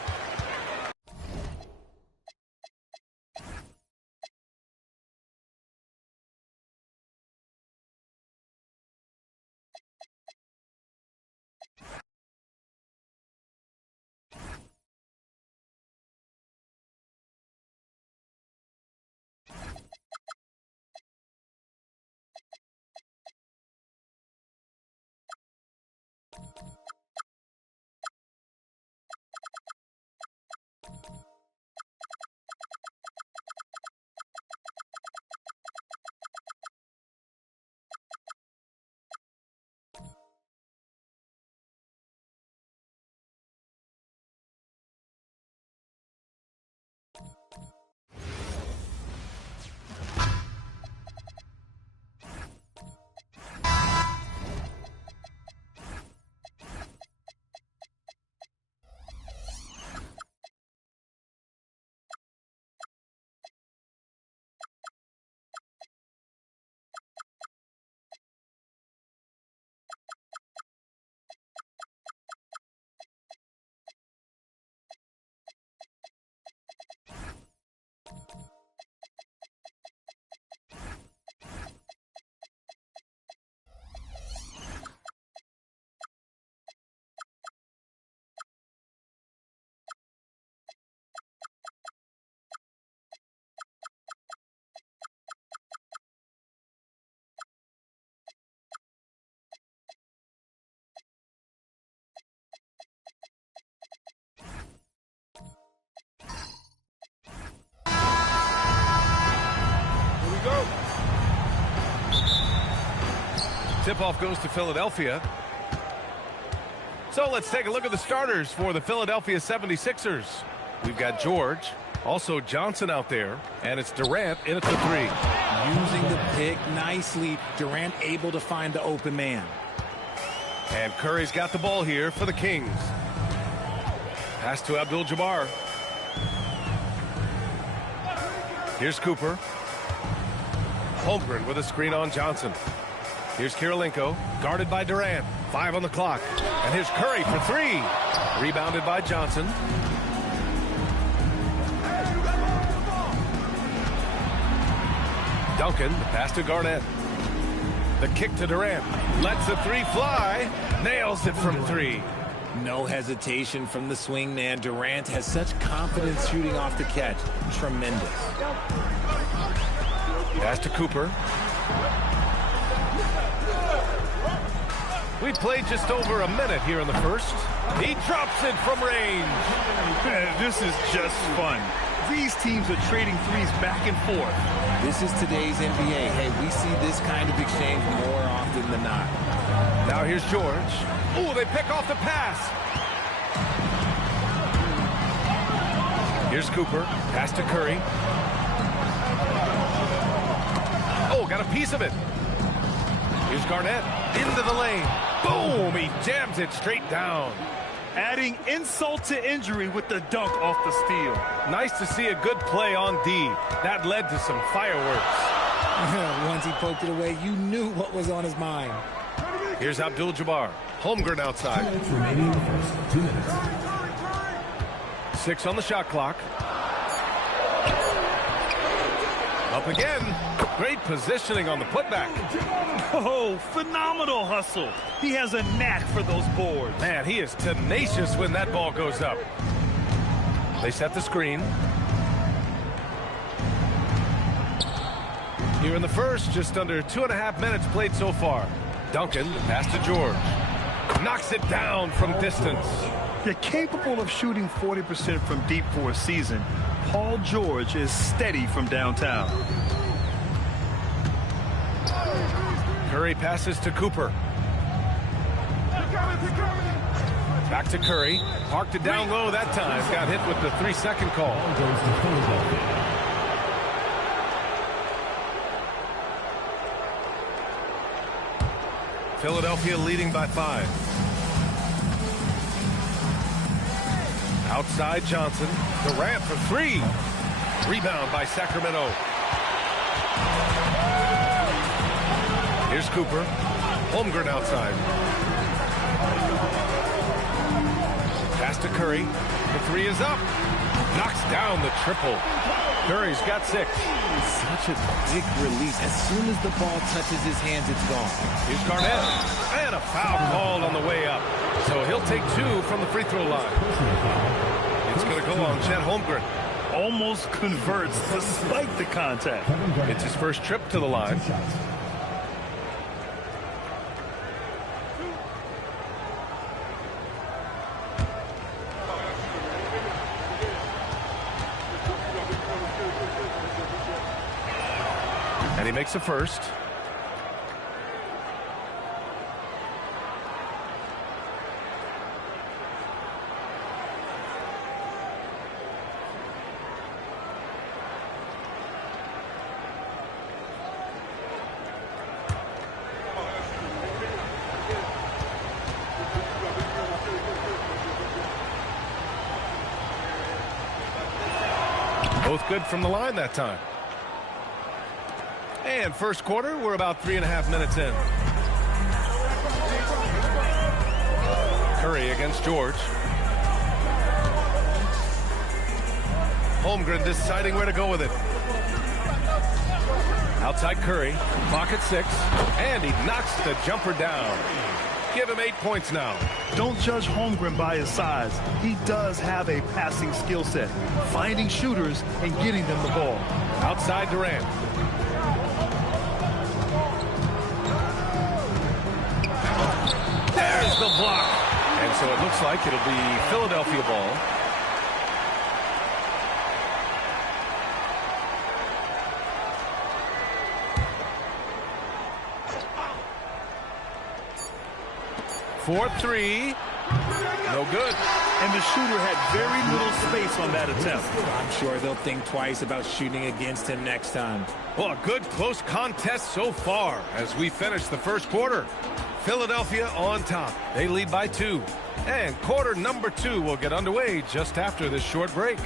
Tip-off goes to Philadelphia. So let's take a look at the starters for the Philadelphia 76ers. We've got George, also Johnson out there, and it's Durant in at the 3. Using the pick nicely. Durant able to find the open man. And Curry's got the ball here for the Kings. Pass to Abdul-Jabbar. Here's Cooper. Holmgren with a screen on Johnson. Here's Kirilenko, guarded by Durant. 5 on the clock. And here's Curry for 3. Rebounded by Johnson. Duncan, the pass to Garnett. The kick to Durant. Lets the 3 fly. Nails it from 3. No hesitation from the swing man. Durant has such confidence shooting off the catch. Tremendous. Pass to Cooper. We played just over a minute here in the first. He drops it from range. This is just fun. These teams are trading threes back and forth. This is today's NBA. Hey, we see this kind of exchange more often than not. Now here's George. Ooh, they pick off the pass. Here's Cooper. Pass to Curry. Oh, got a piece of it. Here's Garnett into the lane. Boom! He jams it straight down. Adding insult to injury with the dunk off the steal. Nice to see a good play on D. That led to some fireworks. Once he poked it away, you knew what was on his mind. Here's Abdul-Jabbar. Holmgren outside. 2 minutes remaining in the first. 2 minutes. 6 on the shot clock. Up again. Great positioning on the putback. Oh, phenomenal hustle. He has a knack for those boards. Man, he is tenacious when that ball goes up. They set the screen. Here in the first, just under 2.5 minutes played so far. Duncan, pass to George. Knocks it down from distance. You're capable of shooting 40% from deep for a season. Paul George is steady from downtown. Curry passes to Cooper. Back to Curry. Parked it down low that time. Got hit with the 3-second call. Ball goes to Philadelphia. Philadelphia leading by 5. Outside Johnson. Durant for 3. Rebound by Sacramento. Here's Cooper. Holmgren outside. Pass to Curry. The three is up. Knocks down the triple. Curry's got 6. Such a big release. As soon as the ball touches his hands, it's gone. Here's Garnett. And a foul called on the way up. So he'll take 2 from the free throw line. It's going to go on Chet Holmgren. Almost converts despite the contact. It's his first trip to the line. And he makes a first. Both good from the line that time. And first quarter, we're about 3.5 minutes in. Curry against George. Holmgren deciding where to go with it. Outside Curry, pocket 6, and he knocks the jumper down. Give him 8 points now. Don't judge Holmgren by his size. He does have a passing skill set, finding shooters and getting them the ball. Outside Durant. There's the block. And so it looks like it'll be Philadelphia ball. For 3. No good. And the shooter had very little space on that attempt. I'm sure they'll think twice about shooting against him next time. Well, a good close contest so far as we finish the first quarter. Philadelphia on top. They lead by 2. And quarter number 2 will get underway just after this short break.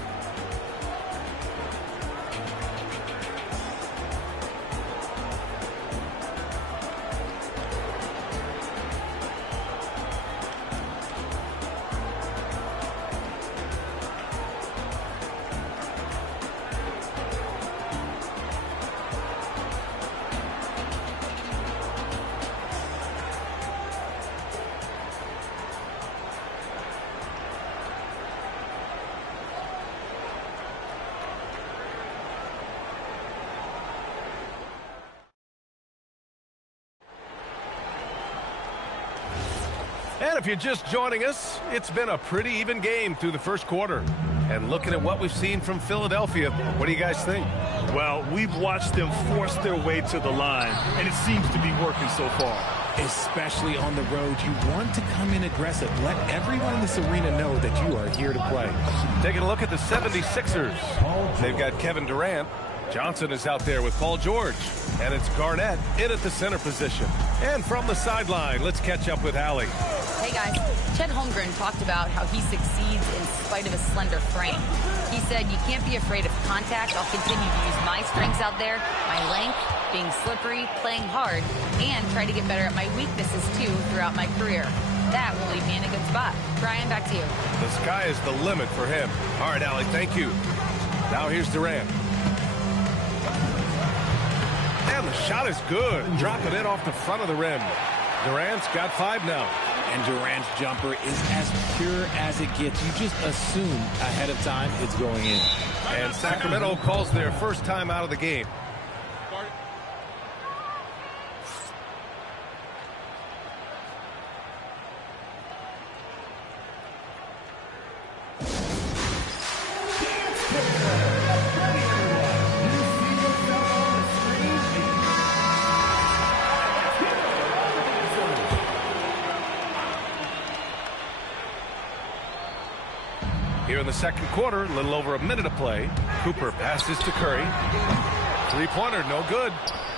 And if you're just joining us, it's been a pretty even game through the first quarter. And looking at what we've seen from Philadelphia, what do you guys think? Well, we've watched them force their way to the line, and it seems to be working so far. Especially on the road, you want to come in aggressive. Let everyone in this arena know that you are here to play. Taking a look at the 76ers. They've got Kevin Durant. Johnson is out there with Paul George. And it's Garnett in at the center position. And from the sideline, let's catch up with Allie. Hey guys, Chet Holmgren talked about how he succeeds in spite of a slender frame. He said, you can't be afraid of contact. I'll continue to use my strengths out there, my length, being slippery, playing hard, and try to get better at my weaknesses too throughout my career. That will leave me in a good spot. Brian, back to you. The sky is the limit for him. All right, Allie, thank you. Now here's Durant. And the shot is good. Dropping it off the front of the rim. Durant's got 5 now. And Durant's jumper is as pure as it gets. You just assume ahead of time it's going in. And Sacramento calls their first time out of the game. Here in the second quarter, a little over a minute of play. Cooper passes to Curry. Three-pointer, no good.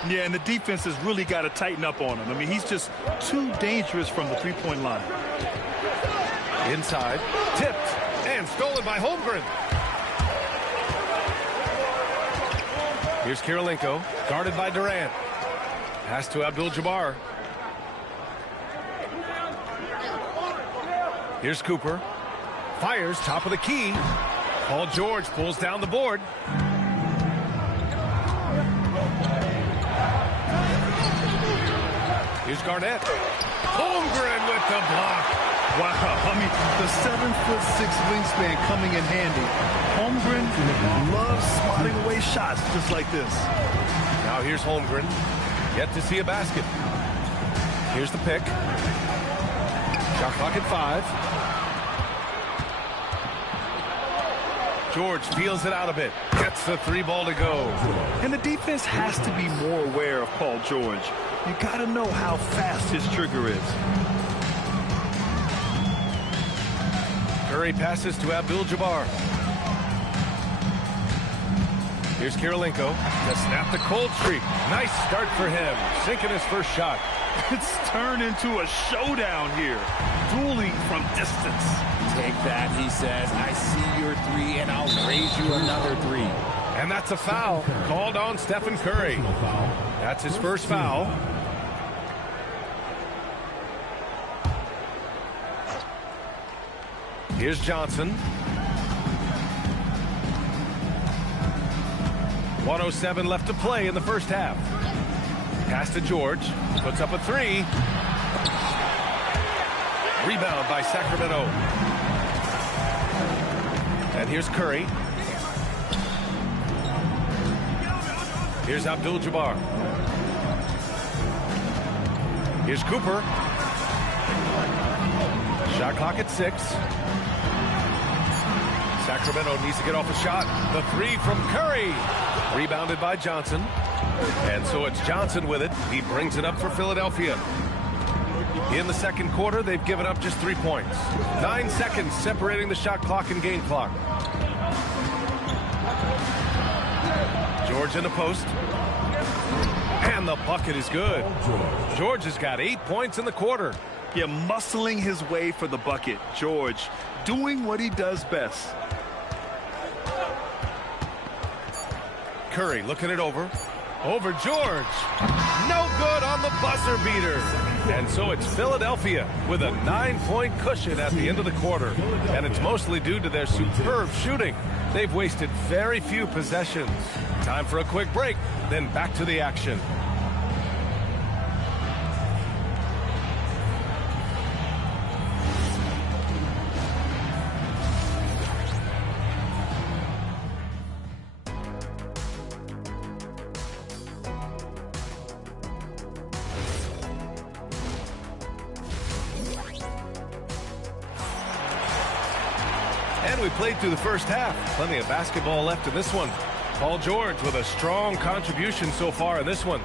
Yeah, and the defense has really got to tighten up on him. I mean, he's just too dangerous from the three-point line. Inside, tipped, and stolen by Holmgren. Here's Kirilenko, guarded by Durant. Pass to Abdul-Jabbar. Here's Cooper. Fires top of the key. Paul George pulls down the board. Here's Garnett. Holmgren with the block. Wow, I mean, the 7'6" wingspan coming in handy. Holmgren loves swatting away shots just like this. Now here's Holmgren. Yet to see a basket. Here's the pick. Shot clock at 5. George feels it out a bit. Gets the 3 ball to go. And the defense has to be more aware of Paul George. You got to know how fast his trigger is. Curry passes to Abdul-Jabbar. Here's Kirilenko to snap the cold streak. Nice start for him. Sinking his first shot. It's turned into a showdown here. Dueling from distance. Take that, he says. I see your 3, and I'll raise you another 3. And that's a foul called on Stephen Curry. That's his first foul. Here's Johnson. 1:07 left to play in the first half. Pass to George. Puts up a 3. Rebound by Sacramento. And here's Curry. Here's Abdul-Jabbar. Here's Cooper. Shot clock at 6. Sacramento needs to get off a shot. The 3 from Curry. Rebounded by Johnson. And so it's Johnson with it. He brings it up for Philadelphia. In the second quarter, they've given up just 3 points. 9 seconds separating the shot clock and game clock. George in the post. And the bucket is good. George has got 8 points in the quarter. Yeah, muscling his way for the bucket. George doing what he does best. Curry looking it over. Over George. No good on the buzzer beater. And so it's Philadelphia with a 9-point cushion at the end of the quarter. And it's mostly due to their superb shooting. They've wasted very few possessions. Time for a quick break, then back to the action. And we played through the first half. Plenty of basketball left in this one. Paul George with a strong contribution so far in this one.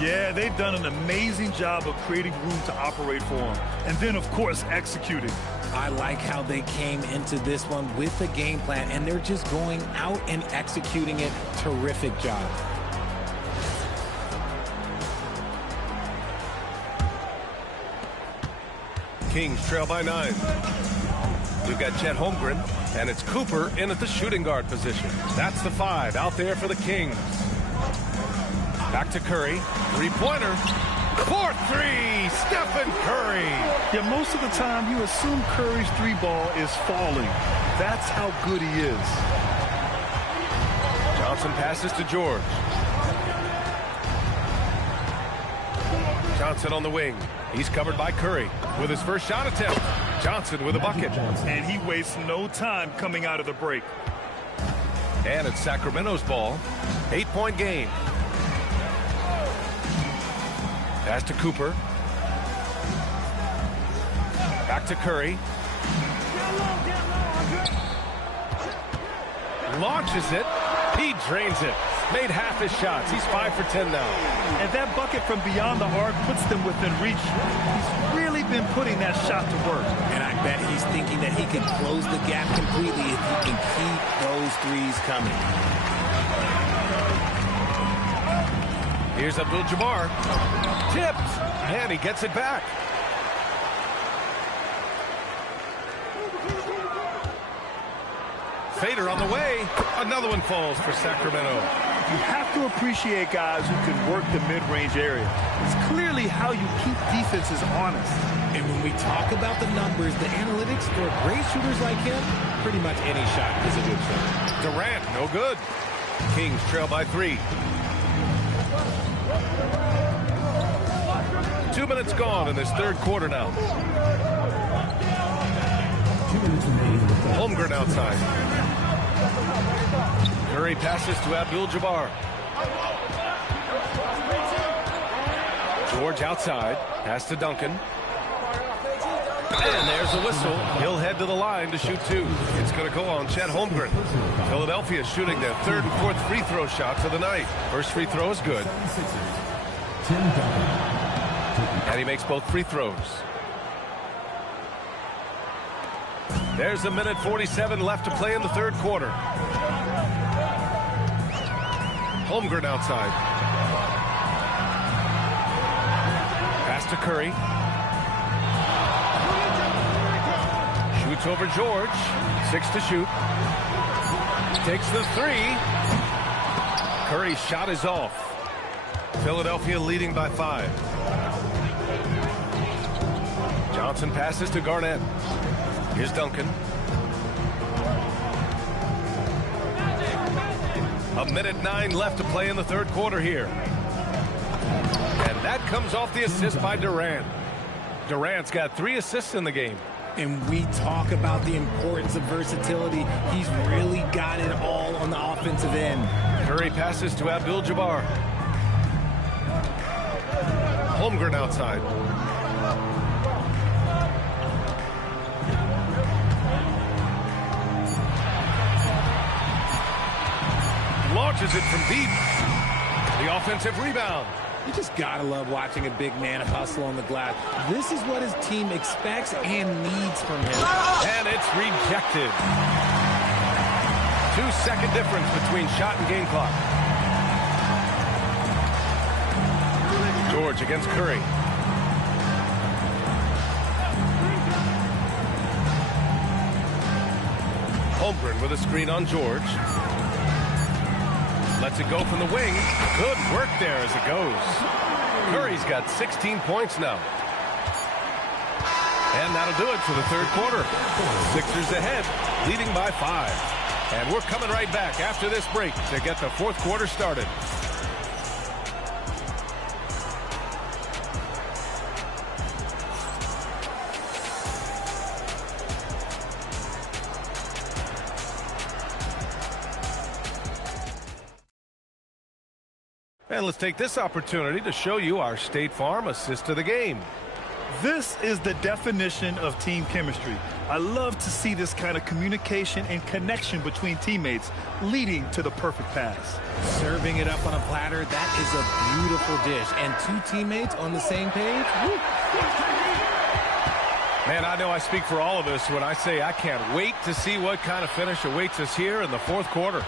Yeah, they've done an amazing job of creating room to operate for him. And then, of course, executing. I like how they came into this one with a game plan, and they're just going out and executing it. Terrific job. Kings trail by 9. We've got Chet Holmgren, and it's Cooper in at the shooting guard position. That's the 5 out there for the Kings. Back to Curry. 3-pointer. 4-3. Stephen Curry. Yeah, most of the time you assume Curry's 3-ball is falling. That's how good he is. Johnson passes to George. Johnson on the wing. He's covered by Curry with his first shot attempt. Johnson with a bucket. And he wastes no time coming out of the break. And it's Sacramento's ball. 8-point game. Pass to Cooper. Back to Curry. Launches it. He drains it. Made half his shots. He's 5 for 10 now. And that bucket from beyond the arc puts them within reach. He's really been putting that shot to work. And I bet he's thinking that he can close the gap completely if he can keep those threes coming. Here's Abdul-Jabbar. Tipped. And he gets it back. Fader on the way. Another one falls for Sacramento. You have to appreciate guys who can work the mid-range area. It's clearly how you keep defenses honest. And when we talk about the numbers, the analytics for great shooters like him, pretty much any shot is a good shot. Durant, no good. Kings trail by 3. 2 minutes gone in this third quarter now. Holmgren outside. Curry passes to Abdul-Jabbar. George outside. Pass to Duncan. And there's a whistle. He'll head to the line to shoot 2. It's going to go on Chet Holmgren. Philadelphia shooting their third and fourth free throw shots of the night. First free throw is good. And he makes both free throws. There's 1:47 left to play in the third quarter. Holmgren outside. Pass to Curry. Shoots over George. 6 to shoot. Takes the 3. Curry's shot is off. Philadelphia leading by 5. Johnson passes to Garnett. Here's Duncan. 1:09 left to play in the third quarter here. And that comes off the assist by Durant. Durant's got 3 assists in the game. And we talk about the importance of versatility. He's really got it all on the offensive end. Curry passes to Abdul-Jabbar. Holmgren outside. Launches it from deep. The offensive rebound. You just gotta love watching a big man hustle on the glass. This is what his team expects and needs from him. And it's rejected. 2-second difference between shot and game clock. George against Curry. Holmgren with a screen on George. Lets it go from the wing. Good work there as it goes. Curry's got 16 points now. And that'll do it for the third quarter. Sixers ahead, leading by 5. And we're coming right back after this break to get the fourth quarter started. And let's take this opportunity to show you our State Farm assist of the game. This is the definition of team chemistry. I love to see this kind of communication and connection between teammates leading to the perfect pass. Serving it up on a platter, that is a beautiful dish. And 2 teammates on the same page. Woo. Man, I know I speak for all of us when I say I can't wait to see what kind of finish awaits us here in the fourth quarter.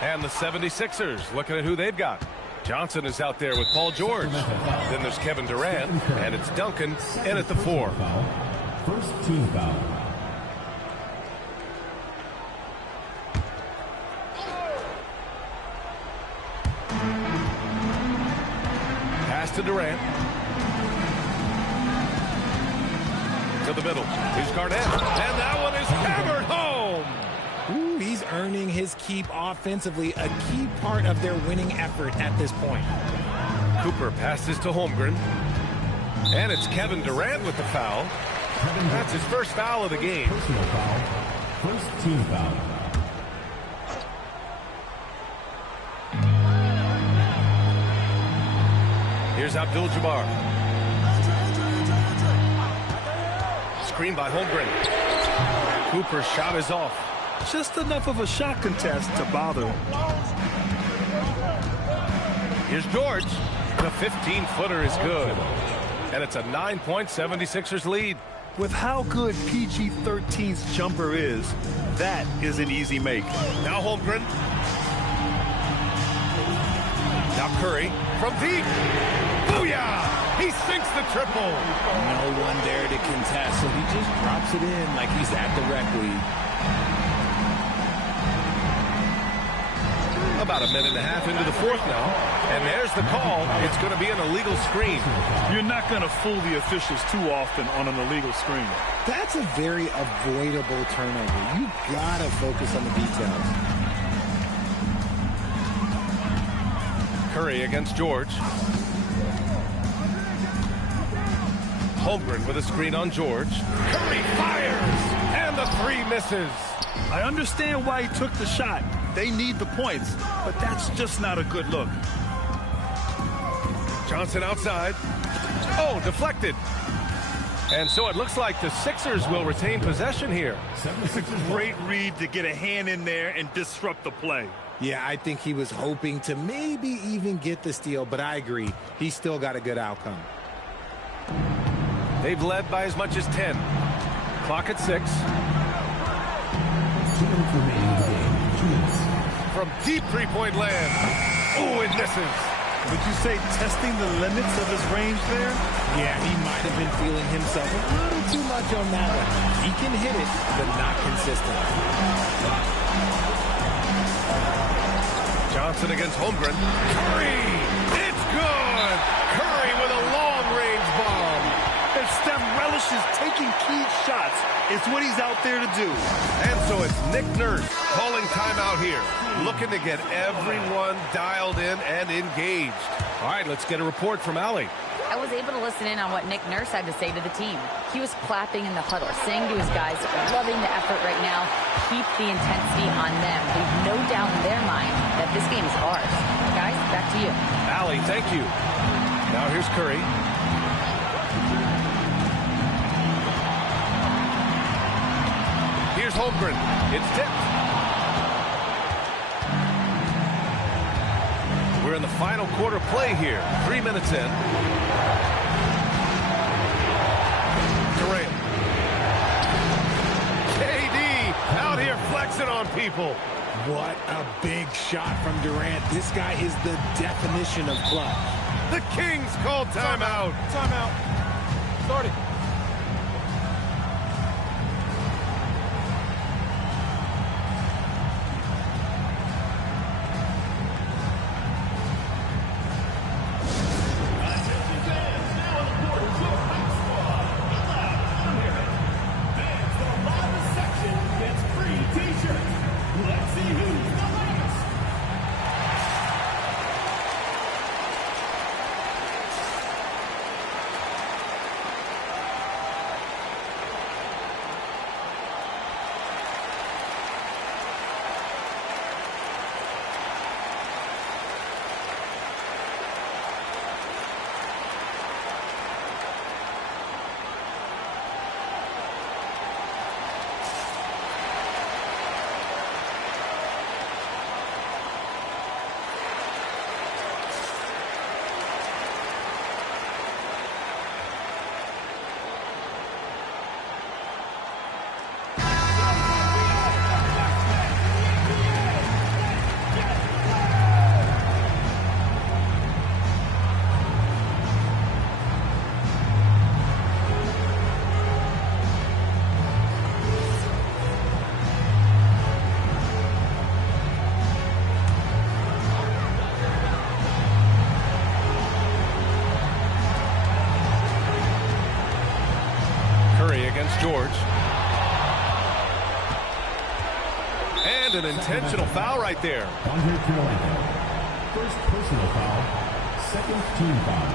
And the 76ers looking at who they've got. Johnson is out there with Paul George. Then there's Kevin Durant, and it's Duncan in at the 4. First team foul. Pass to Durant. To the middle. Here's Garnett. And that one is hammered home. Ooh, he's earning his keep offensively, a key part of their winning effort at this point. Cooper passes to Holmgren. And it's Kevin Durant with the foul. That's his first foul of the game. Personal foul. First team foul. Here's Abdul-Jabbar. Screen by Holmgren. Cooper's shot is off. Just enough of a shot contest to bother. Here's George. The 15-footer is good. And it's a 9-point 76ers lead. With how good PG-13's jumper is, that is an easy make. Now Holmgren. Now Curry from deep. Booyah! He sinks the triple. No one there to contest, so he just drops it in like he's at the rec league. About a minute and a half into the fourth now. And there's the call. It's going to be an illegal screen. You're not going to fool the officials too often on an illegal screen. That's a very avoidable turnover. You got to focus on the details. Curry against George. Holmgren with a screen on George. Curry fires! And the three misses. I understand why he took the shot. They need the points, but that's just not a good look. Johnson outside. Oh, deflected. And so it looks like the Sixers will retain possession here. It's a great read to get a hand in there and disrupt the play. Yeah, I think he was hoping to maybe even get the steal, but I agree. He's still got a good outcome. They've led by as much as 10. Clock at 6. From deep three-point land. Oh, it misses. Would you say testing the limits of his range there? Yeah, he might have been feeling himself a little too much on that one. He can hit it, but not consistent. Johnson against Holmgren. Curry! It's good! Curry with a long-range bomb. And Steph relishes taking key shots. It's what he's out there to do. And so it's Nick Nurse calling timeout here. Looking to get everyone dialed in and engaged. All right, let's get a report from Allie. I was able to listen in on what Nick Nurse had to say to the team. He was clapping in the huddle, saying to his guys, loving the effort right now. Keep the intensity on them. Leave no doubt in their mind that this game is ours. Guys, back to you. Allie, thank you. Now here's Curry. Here's Holmgren. It's tipped. We're in the final quarter play here. 3 minutes in. Durant. KD out here flexing on people. What a big shot from Durant. This guy is the definition of clutch. The Kings call timeout. Timeout. Starting. George. And an intentional foul right there. Andre Kirilenko. First personal foul. Second team foul.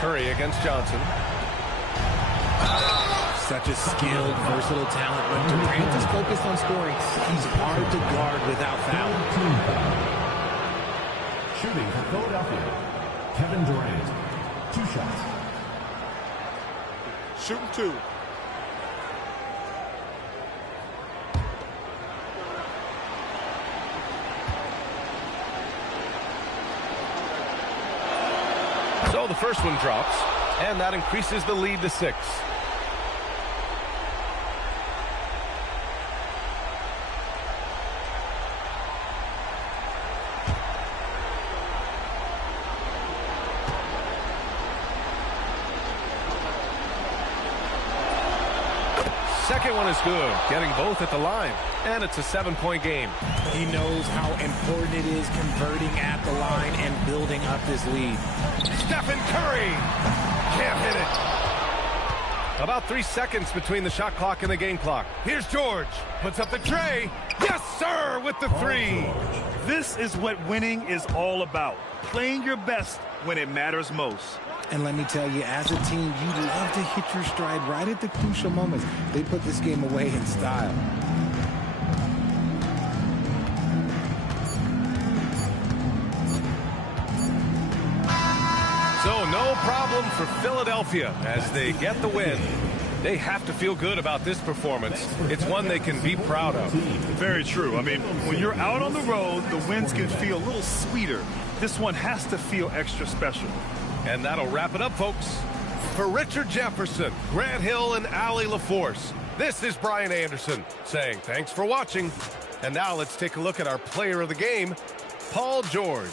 Curry against Johnson. Such a skilled, versatile talent. When Durant is focused on scoring, he's hard to guard without foul. Team foul. Shooting for Philadelphia. Kevin Durant. 2 shots. Shooting 2. So the first one drops, and that increases the lead to 6. second one is good, getting both at the line. And it's a 7-point game. He knows how important it is converting at the line and building up this lead. Stephen Curry can't hit it. About 3 seconds between the shot clock and the game clock. Here's George. Puts up the tray. Yes, sir, with the three. This is what winning is all about. Playing your best when it matters most. And let me tell you, as a team, you love to hit your stride right at the crucial moments. They put this game away in style. So no problem for Philadelphia as they get the win. They have to feel good about this performance. It's one they can be proud of. Very true. I mean, when you're out on the road, the wins can feel a little sweeter. This one has to feel extra special. And that'll wrap it up, folks. For Richard Jefferson, Grant Hill, and Allie LaForce, this is Brian Anderson saying thanks for watching. And now let's take a look at our player of the game, Paul George.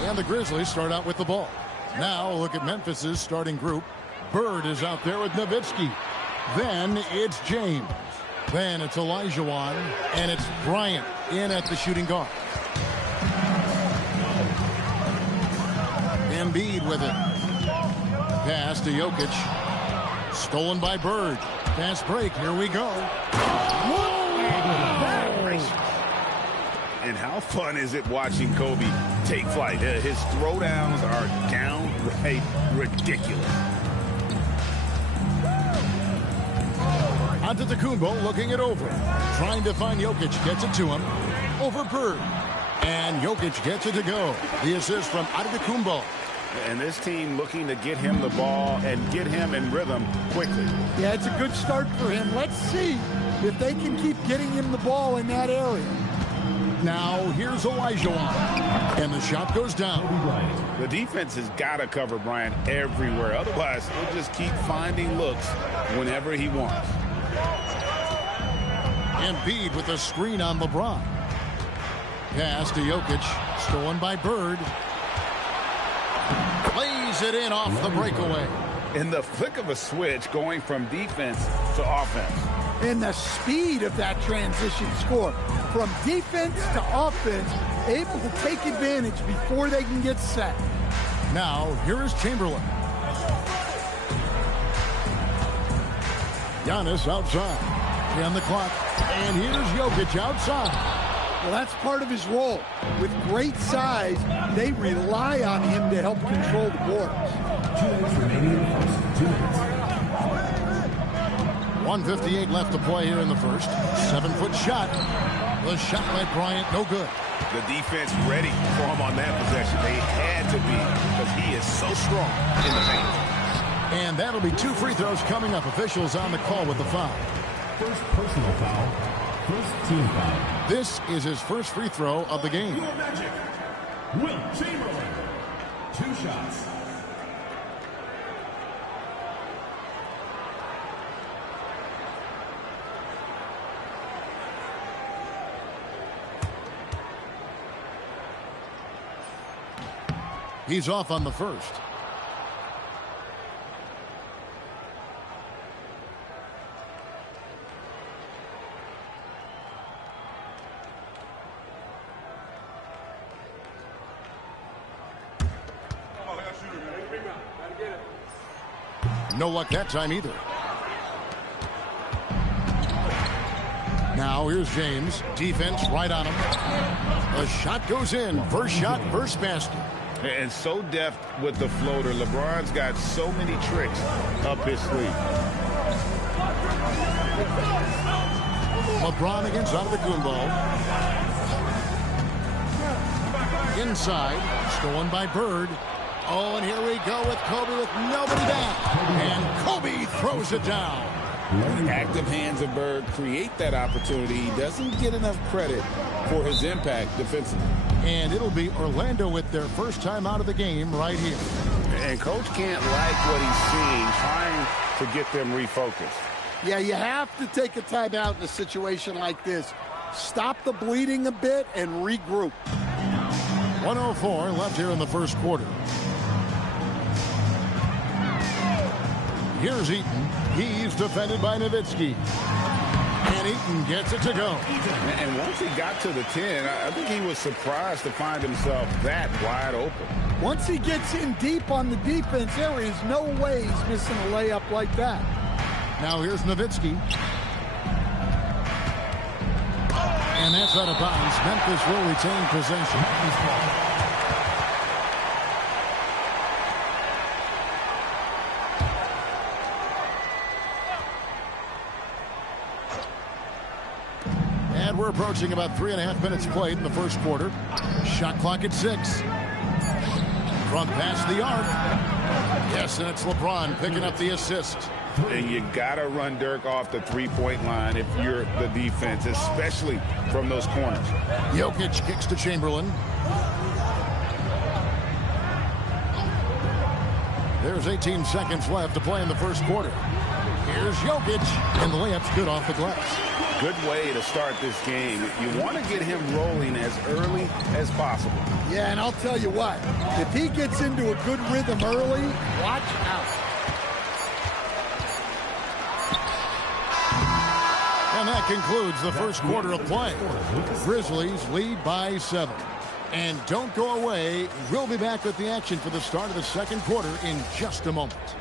And the Grizzlies start out with the ball. Now look at Memphis's starting group. Bird is out there with Nowitzki. Then it's James. Then it's Olajuwon. And it's Bryant in at the shooting guard. Embiid with it. Pass to Jokic. Stolen by Bird. Fast break. Here we go. And how fun is it watching Kobe take flight? His throwdowns are downright ridiculous. Antetokounmpo looking it over. Trying to find Jokic. Gets it to him. Over Bird. And Jokic gets it to go. The assist from Antetokounmpo. And this team looking to get him the ball and get him in rhythm quickly. Yeah, it's a good start for him. Let's see if they can keep getting him the ball in that area. Now here's Olajuwon. And the shot goes down. The defense has got to cover Bryant everywhere. Otherwise, he'll just keep finding looks whenever he wants. Embiid with a screen on LeBron. Pass to Jokic. Stolen by Bird. Plays it in off the breakaway. In the flick of a switch, going from defense to offense. And the speed of that transition score. From defense to offense, able to take advantage before they can get set. Now, here is Chamberlain. Giannis outside. On the clock. And here's Jokic outside. Well, that's part of his role. With great size, they rely on him to help control the boards. 1:58 left to play here in the first. 7-foot shot. The shot by Bryant, no good. The defense ready for him on that possession. They had to be because he is so strong in the paint. And that'll be 2 free throws coming up. Officials on the call with the foul. First personal foul. First team foul. This is his first free throw of the game. Your Magic. Will Chamberlain. 2 shots. He's off on the first. No luck that time either. Now here's James. Defense right on him. The shot goes in. First shot, first basket. And so deft with the floater. LeBron's got so many tricks up his sleeve. LeBron against Antetokounmpo. Inside, stolen by Bird. Oh, and here we go with Kobe with nobody back. And Kobe throws it down. The active hands of Bird create that opportunity. He doesn't get enough credit for his impact defensively. And it'll be Orlando with their first time out of the game right here. And Coach can't like what he's seeing, trying to get them refocused. Yeah, you have to take a timeout in a situation like this. Stop the bleeding a bit and regroup. 1:04 left here in the first quarter. Here's Eaton. He's defended by Nowitzki. And Eaton gets it to go. And once he got to the 10, I think he was surprised to find himself that wide open. Once he gets in deep on the defense, there is no way he's missing a layup like that. Now here's Nowitzki. And that's out of bounds. Memphis will retain possession. And we're approaching about 3.5 minutes played in the first quarter. Shot clock at 6. Front pass the arc. Yes, and it's LeBron picking up the assist. And you got to run Dirk off the three-point line if you're the defense, especially from those corners. Jokic kicks to Chamberlain. There's 18 seconds left to play in the first quarter. Here's Jokic, and the layup's good off the glass. Good way to start this game. You want to get him rolling as early as possible. Yeah, and I'll tell you what, if he gets into a good rhythm early, watch out. And that concludes the first quarter of play. Grizzlies lead by 7. And don't go away. We'll be back with the action for the start of the second quarter in just a moment.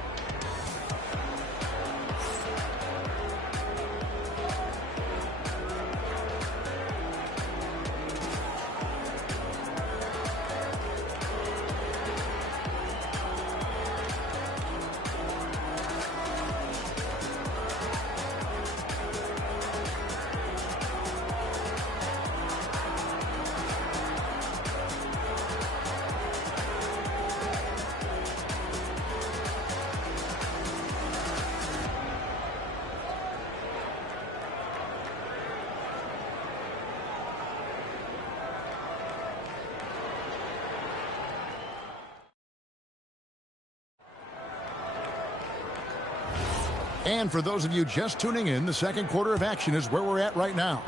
And for those of you just tuning in, the second quarter of action is where we're at right now.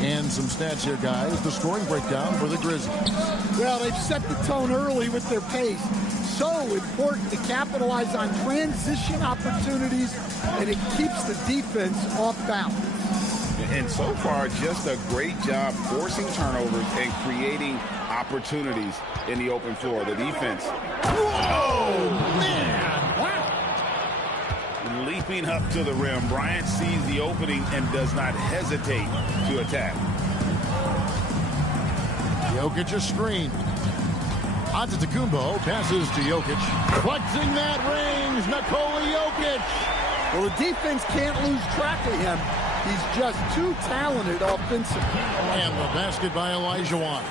And some stats here, guys. The scoring breakdown for the Grizzlies. Well, they've set the tone early with their pace. So important to capitalize on transition opportunities, and it keeps the defense off balance. And so far, just a great job forcing turnovers and creating opportunities in the open floor. The defense. Whoa, man! Wow! Leaping up to the rim, Bryant sees the opening and does not hesitate to attack. Jokic a screen. Antetokounmpo passes to Jokic. Flexing that range, Nikola Jokic. Well, the defense can't lose track of him. He's just too talented offensively. And the basket by Olajuwon.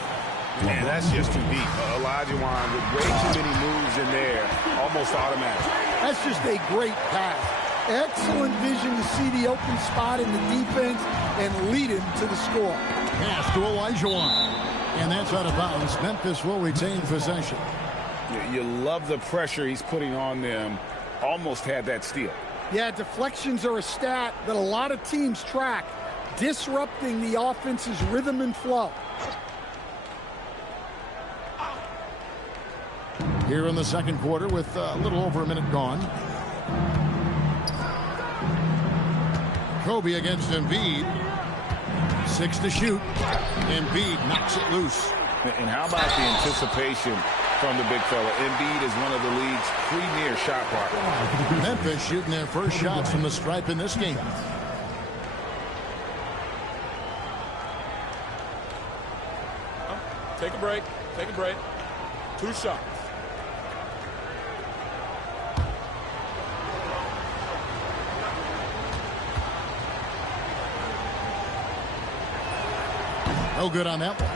Man, that's just too deep. Olajuwon with way too many moves in there, almost automatic. That's just a great pass. Excellent vision to see the open spot in the defense and lead him to the score. Pass to Olajuwon. And that's out of bounds. Memphis will retain possession. You love the pressure he's putting on them. Almost had that steal. Yeah, deflections are a stat that a lot of teams track, disrupting the offense's rhythm and flow. Here in the second quarter with a little over a minute gone. Kobe against Embiid. 6 to shoot. Embiid knocks it loose. And how about the anticipation from the big fella? Embiid is one of the league's premier shot blockers. Memphis shooting their first shots from the stripe in this game. Take a break. Take a break. 2 shots. No good on that one.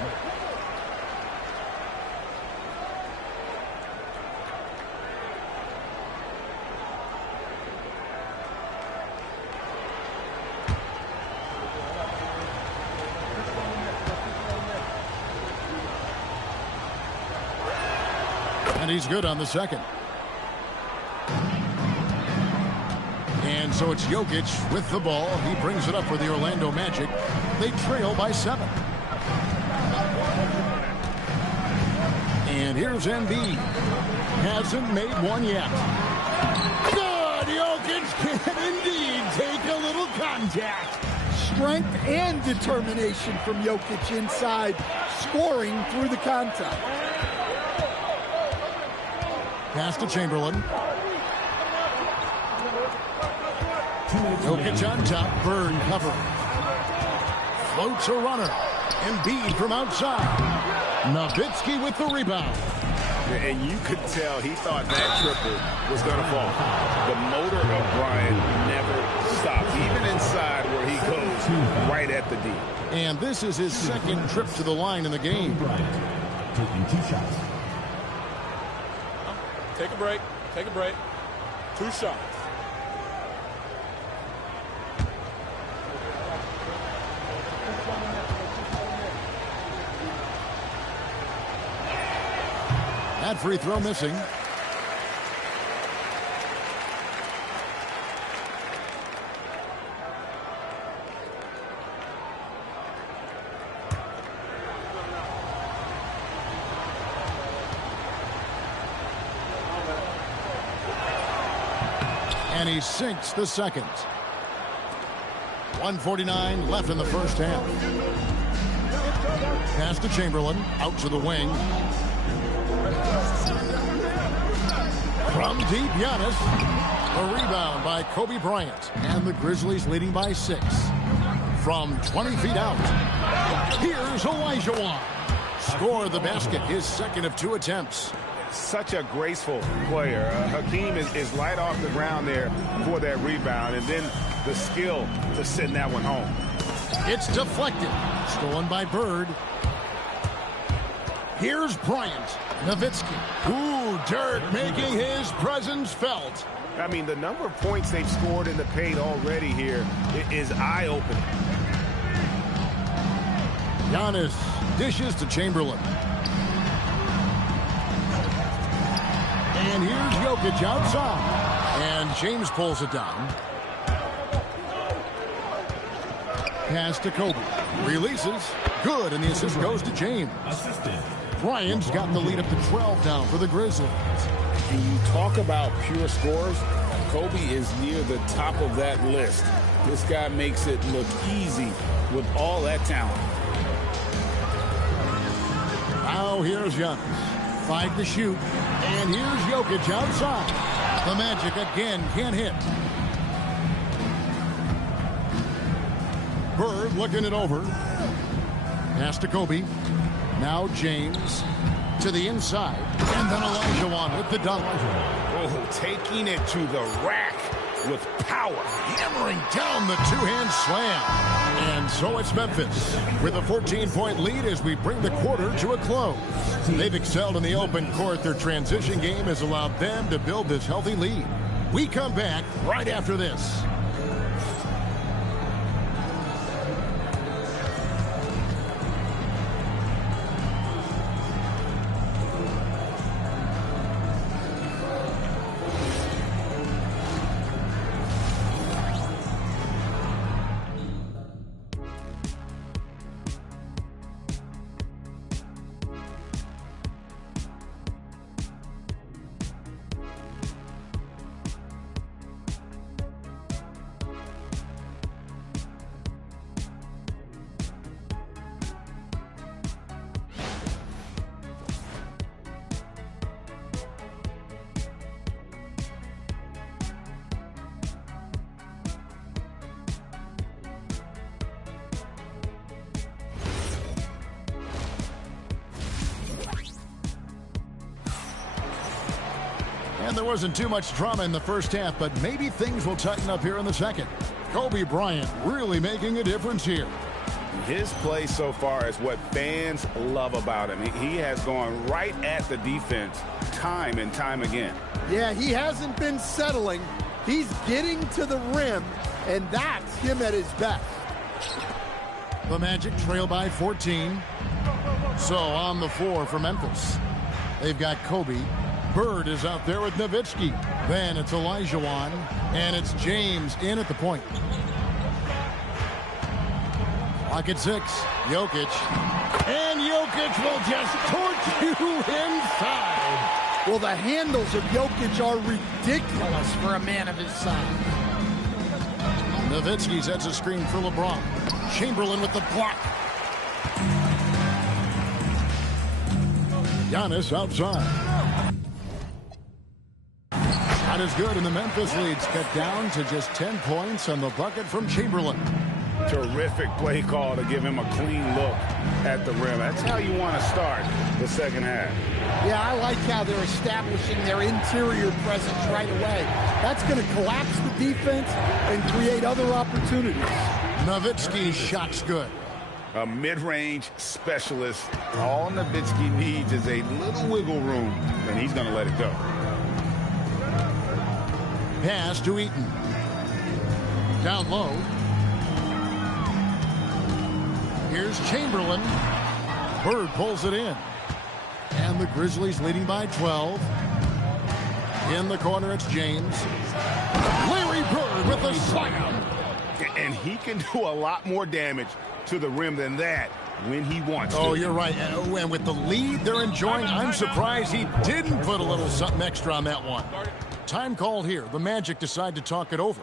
And he's good on the second. And so it's Jokic with the ball. He brings it up for the Orlando Magic. They trail by 7. And here's Embiid. Hasn't made one yet. Good! Jokic can indeed take a little contact. strength and determination from Jokic inside, scoring through the contact. Pass to Chamberlain. Jokic on top. Bird cover. Floats a runner. Embiid from outside. Nowitzki with the rebound. And you could tell he thought that triple was going to fall. The motor of Bryant never stops, even inside where he goes right at the D. And this is his second trip to the line in the game. Taking 2 shots. Take a break. Take a break. 2 shots. That free throw missing. And he sinks the second. 1:49 left in the first half. Pass to Chamberlain, out to the wing. From deep, Giannis. A rebound by Kobe Bryant. And the Grizzlies leading by 6. From 20 feet out. Here's Olajuwon. Scored the basket, his second of 2 attempts. Such a graceful player. Hakeem is light off the ground there for that rebound. And then the skill to send that one home. It's deflected. Stolen by Bird. Here's Bryant. Nowitzki. Ooh, Dirk making his presence felt. I mean, the number of points they've scored in the paint already here is eye-opening. Giannis dishes to Chamberlain. And here's Jokic outside. And James pulls it down. Pass to Kobe. Releases. Good, and the assist goes to James. Bryant's got the lead up to 12 now for the Grizzlies. And you talk about pure scores, Kobe is near the top of that list. This guy makes it look easy with all that talent. Now here's Giannis. 5 to shoot. And here's Jokic outside. The Magic again can't hit. Bird looking it over. Pass to Kobe. Now James to the inside. And then Olajuwon with the dunk. Oh, taking it to the rack with power. Hammering down the 2-hand slam. And so it's Memphis with a 14-point lead as we bring the quarter to a close. They've excelled in the open court. Their transition game has allowed them to build this healthy lead. We come back right after this. And there wasn't too much drama in the first half, but maybe things will tighten up here in the second. Kobe Bryant really making a difference here. His play so far is what fans love about him. He has gone right at the defense time and time again. Yeah, he hasn't been settling. He's getting to the rim, and that's him at his best. The Magic trail by 14. So on the floor for Memphis. They've got Kobe. Bird is out there with Nowitzki. Then it's Olajuwon. And it's James in at the point. Clock at 6. Jokic. And Jokic will just torch you inside. Well, the handles of Jokic are ridiculous for a man of his size. Nowitzki sets a screen for LeBron. Chamberlain with the block. Giannis outside. Not as good, and the Memphis lead's cut down to just 10 points on the bucket from Chamberlain. Terrific play call to give him a clean look at the rim. That's how you want to start the second half. Yeah, I like how they're establishing their interior presence right away. That's going to collapse the defense and create other opportunities. Nowitzki's shot's good. A mid-range specialist. All Nowitzki needs is a little wiggle room, and he's going to let it go. Pass to Eaton. Down low. Here's Chamberlain. Bird pulls it in. And the Grizzlies leading by 12. In the corner, it's James. Larry Bird with a slam. And he can do a lot more damage to the rim than that when he wants to. Oh, you're right. And with the lead they're enjoying, I'm surprised he didn't put a little something extra on that one. Time called here. The Magic decide to talk it over.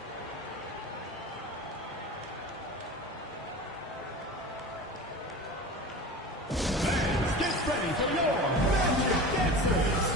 Get ready for your Magic Dancers.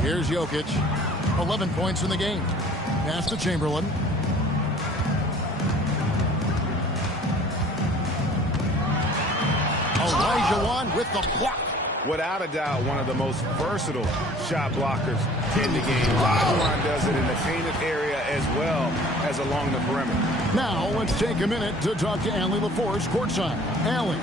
Here's Jokic. 11 points in the game. Pass to Chamberlain. Olajuwon with the block. Without a doubt, one of the most versatile shot blockers in the game. Olajuwon does it in the painted area as well as along the perimeter. Now, let's take a minute to talk to Allie LaForce courtside. Allie.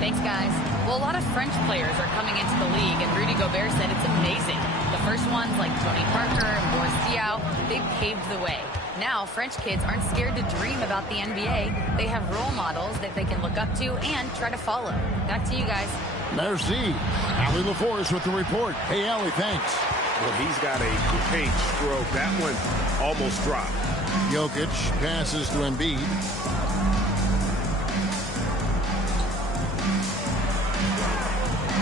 Thanks, guys. Well, a lot of French players are coming into the league, and Rudy Gobert said it's amazing. The first ones, like Tony Parker and Boris Diaw, they paved the way. Now, French kids aren't scared to dream about the NBA. They have role models that they can look up to and try to follow. Back to you guys. Merci. Allie LaForce with the report. Hey, Allie, thanks. Well, he's got a paint stroke. That one almost dropped. Jokic passes to Embiid.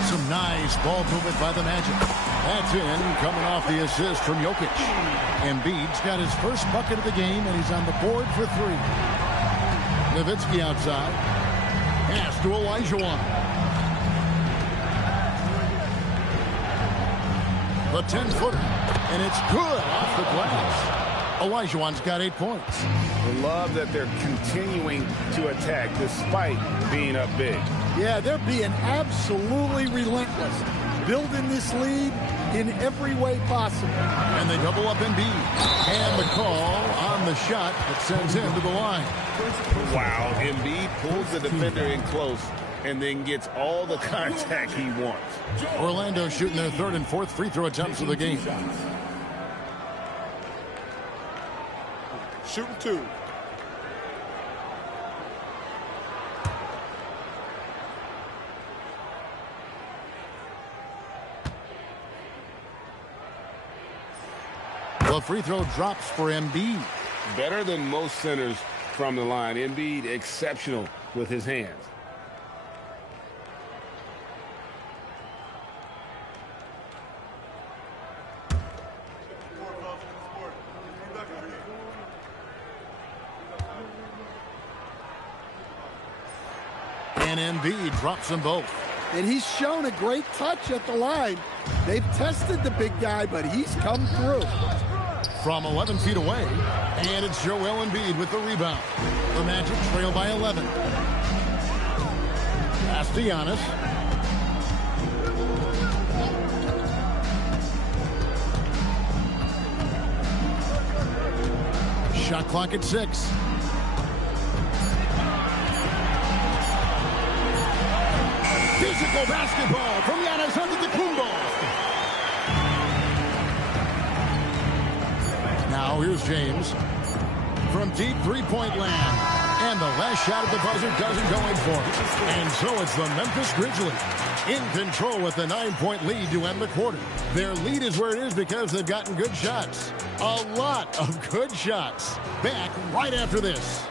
Some nice ball movement by the Magic. That's in, coming off the assist from Jokic. Embiid's got his first bucket of the game, and he's on the board for three. Nowitzki outside. Pass to Olajuwon. The 10-footer, and it's good off the glass. Olajuwon's got 8 points. I love that they're continuing to attack despite being up big. Yeah, they're being absolutely relentless, building this lead in every way possible. And they double up Embiid. And the call on the shot that sends him to the line. Wow, Embiid pulls the defender in close and then gets all the contact he wants. Orlando shooting their third and fourth free throw attempts of the game. Shooting two. The free throw drops for Embiid. Better than most centers from the line. Embiid exceptional with his hands. And Embiid drops them both. And he's shown a great touch at the line. They've tested the big guy, but he's come through. From 11 feet away, and it's Joel Embiid with the rebound. The Magic trail by 11. Pass to Giannis. Shot clock at 6. Physical basketball from Giannis Antetokounmpo. Now here's James from deep three-point land. And the last shot at the buzzer doesn't go in for him. And so it's the Memphis Grizzlies in control with a 9-point lead to end the quarter. Their lead is where it is because they've gotten good shots. A lot of good shots. Back right after this.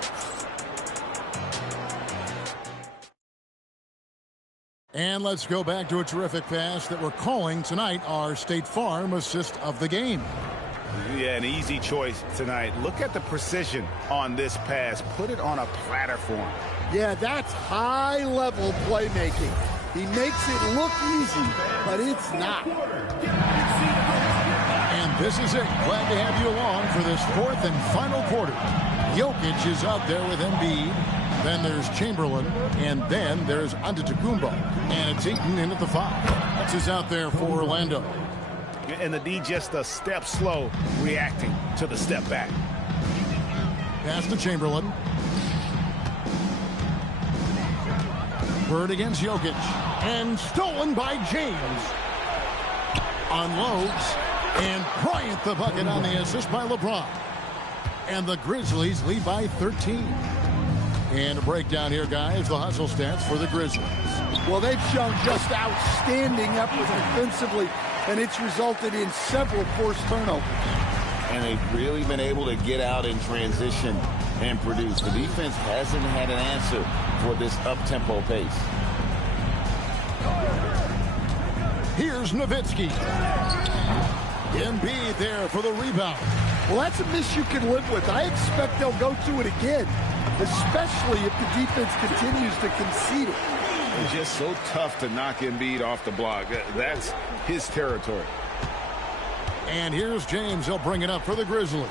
And let's go back to a terrific pass that we're calling tonight our State Farm assist of the game. Yeah, an easy choice tonight. Look at the precision on this pass. Put it on a platter for him. Yeah, that's high-level playmaking. He makes it look easy, but it's not. And this is it. Glad to have you along for this fourth and final quarter. Jokic is out there with Embiid. Then there's Chamberlain, and then there's Antetokounmpo. And it's Eaton in at the 5. That's is out there for Orlando. And the D just a step slow, reacting to the step back. Pass to Chamberlain. Bird against Jokic. And stolen by James. Unloads. And Bryant the bucket on the assist by LeBron. And the Grizzlies lead by 13. And a breakdown here, guys. The hustle stats for the Grizzlies. Well, they've shown just outstanding effort defensively, and it's resulted in several forced turnovers. And they've really been able to get out in transition and produce. The defense hasn't had an answer for this up-tempo pace. Here's Nowitzki. Embiid there for the rebound. Well, that's a miss you can live with. I expect they'll go to it again, especially if the defense continues to concede it. It's just so tough to knock Embiid off the block. That's his territory. And here's James. He'll bring it up for the Grizzlies.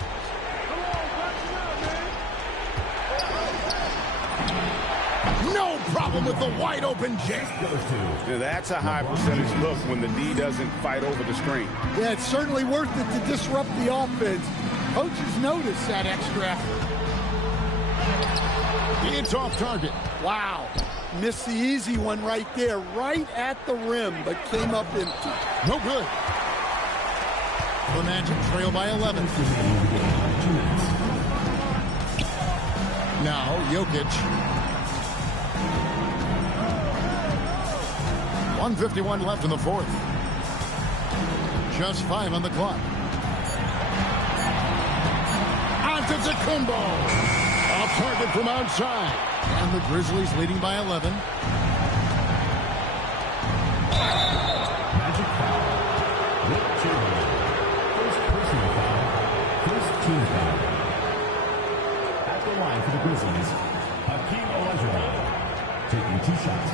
No problem with the wide open James. Yeah, that's a high percentage look when the D doesn't fight over the screen. Yeah, it's certainly worth it to disrupt the offense. Coaches notice that extra effort. It's off target. Wow. Missed the easy one right there, right at the rim, but came up empty. No good. The Magic trail by 11. Now, Jokic. 1:51 left in the fourth. Just 5 on the clock. Antetokounmpo. Off target from outside. And the Grizzlies leading by 11. Magic foul. Wilt Chamberlain. First personal foul. First team foul. At the line for the Grizzlies, Hakeem Olajuwon taking 2 shots.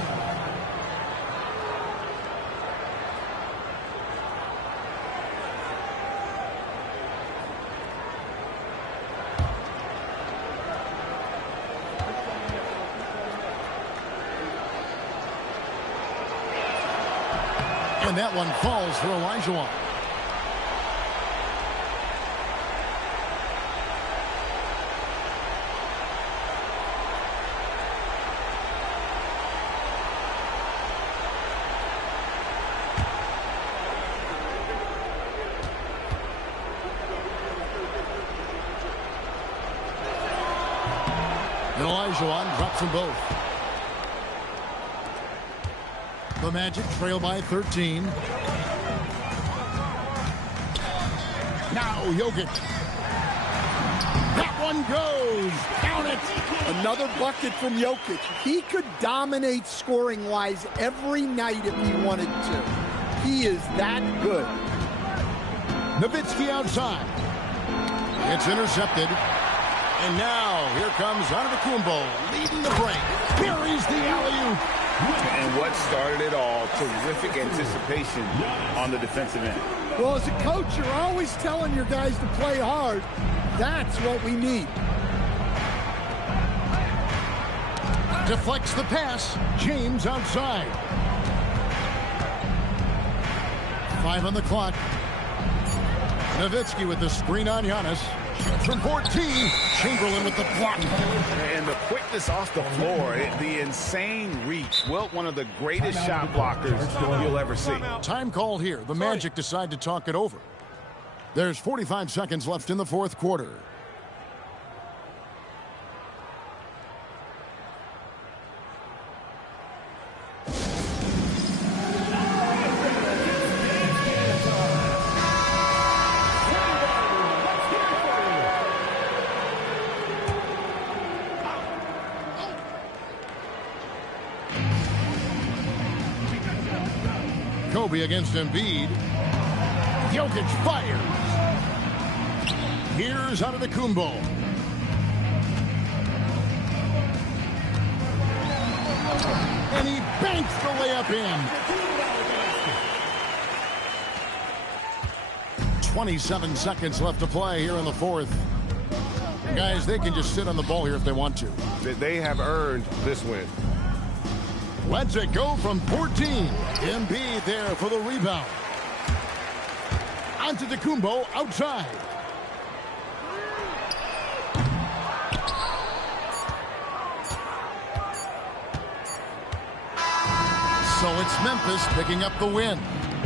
And that one falls for Olajuwon. And Olajuwon drops them both. The Magic trail by 13. Now Jokic. That one goes. Count it. Another bucket from Jokic. He could dominate scoring-wise every night if he wanted to. He is that good. Nowitzki outside. It's intercepted. And now, here comes Antetokounmpo, leading the break. Buries the alley-oop. And what started it all, terrific anticipation on the defensive end. Well, as a coach, you're always telling your guys to play hard. That's what we need. Deflects the pass. James outside. 5 on the clock. Nowitzki with the screen on Giannis. From 14, Chamberlain with the block. And the quickness off the floor, the insane reach. Wilt, one of the greatest shot blockers you'll ever see. Time called here. The Magic decide to talk it over. There's 45 seconds left in the fourth quarter. Kobe against Embiid. Jokic fires. Here's Antetokounmpo. And he banks the layup in. 27 seconds left to play here in the fourth. Guys, they can just sit on the ball here if they want to. They have earned this win. Lets it go from 14. Embiid there for the rebound. Antetokounmpo outside. So it's Memphis picking up the win.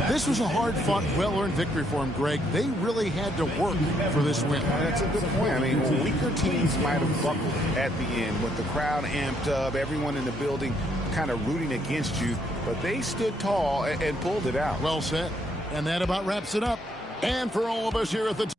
This was a hard-fought, well-earned victory for him, Greg. They really had to work for this win. That's a good point. I mean, weaker teams might have buckled at the end with the crowd amped up, everyone in the building kind of rooting against you, but they stood tall and pulled it out. Well said. And that about wraps it up. And for all of us here at the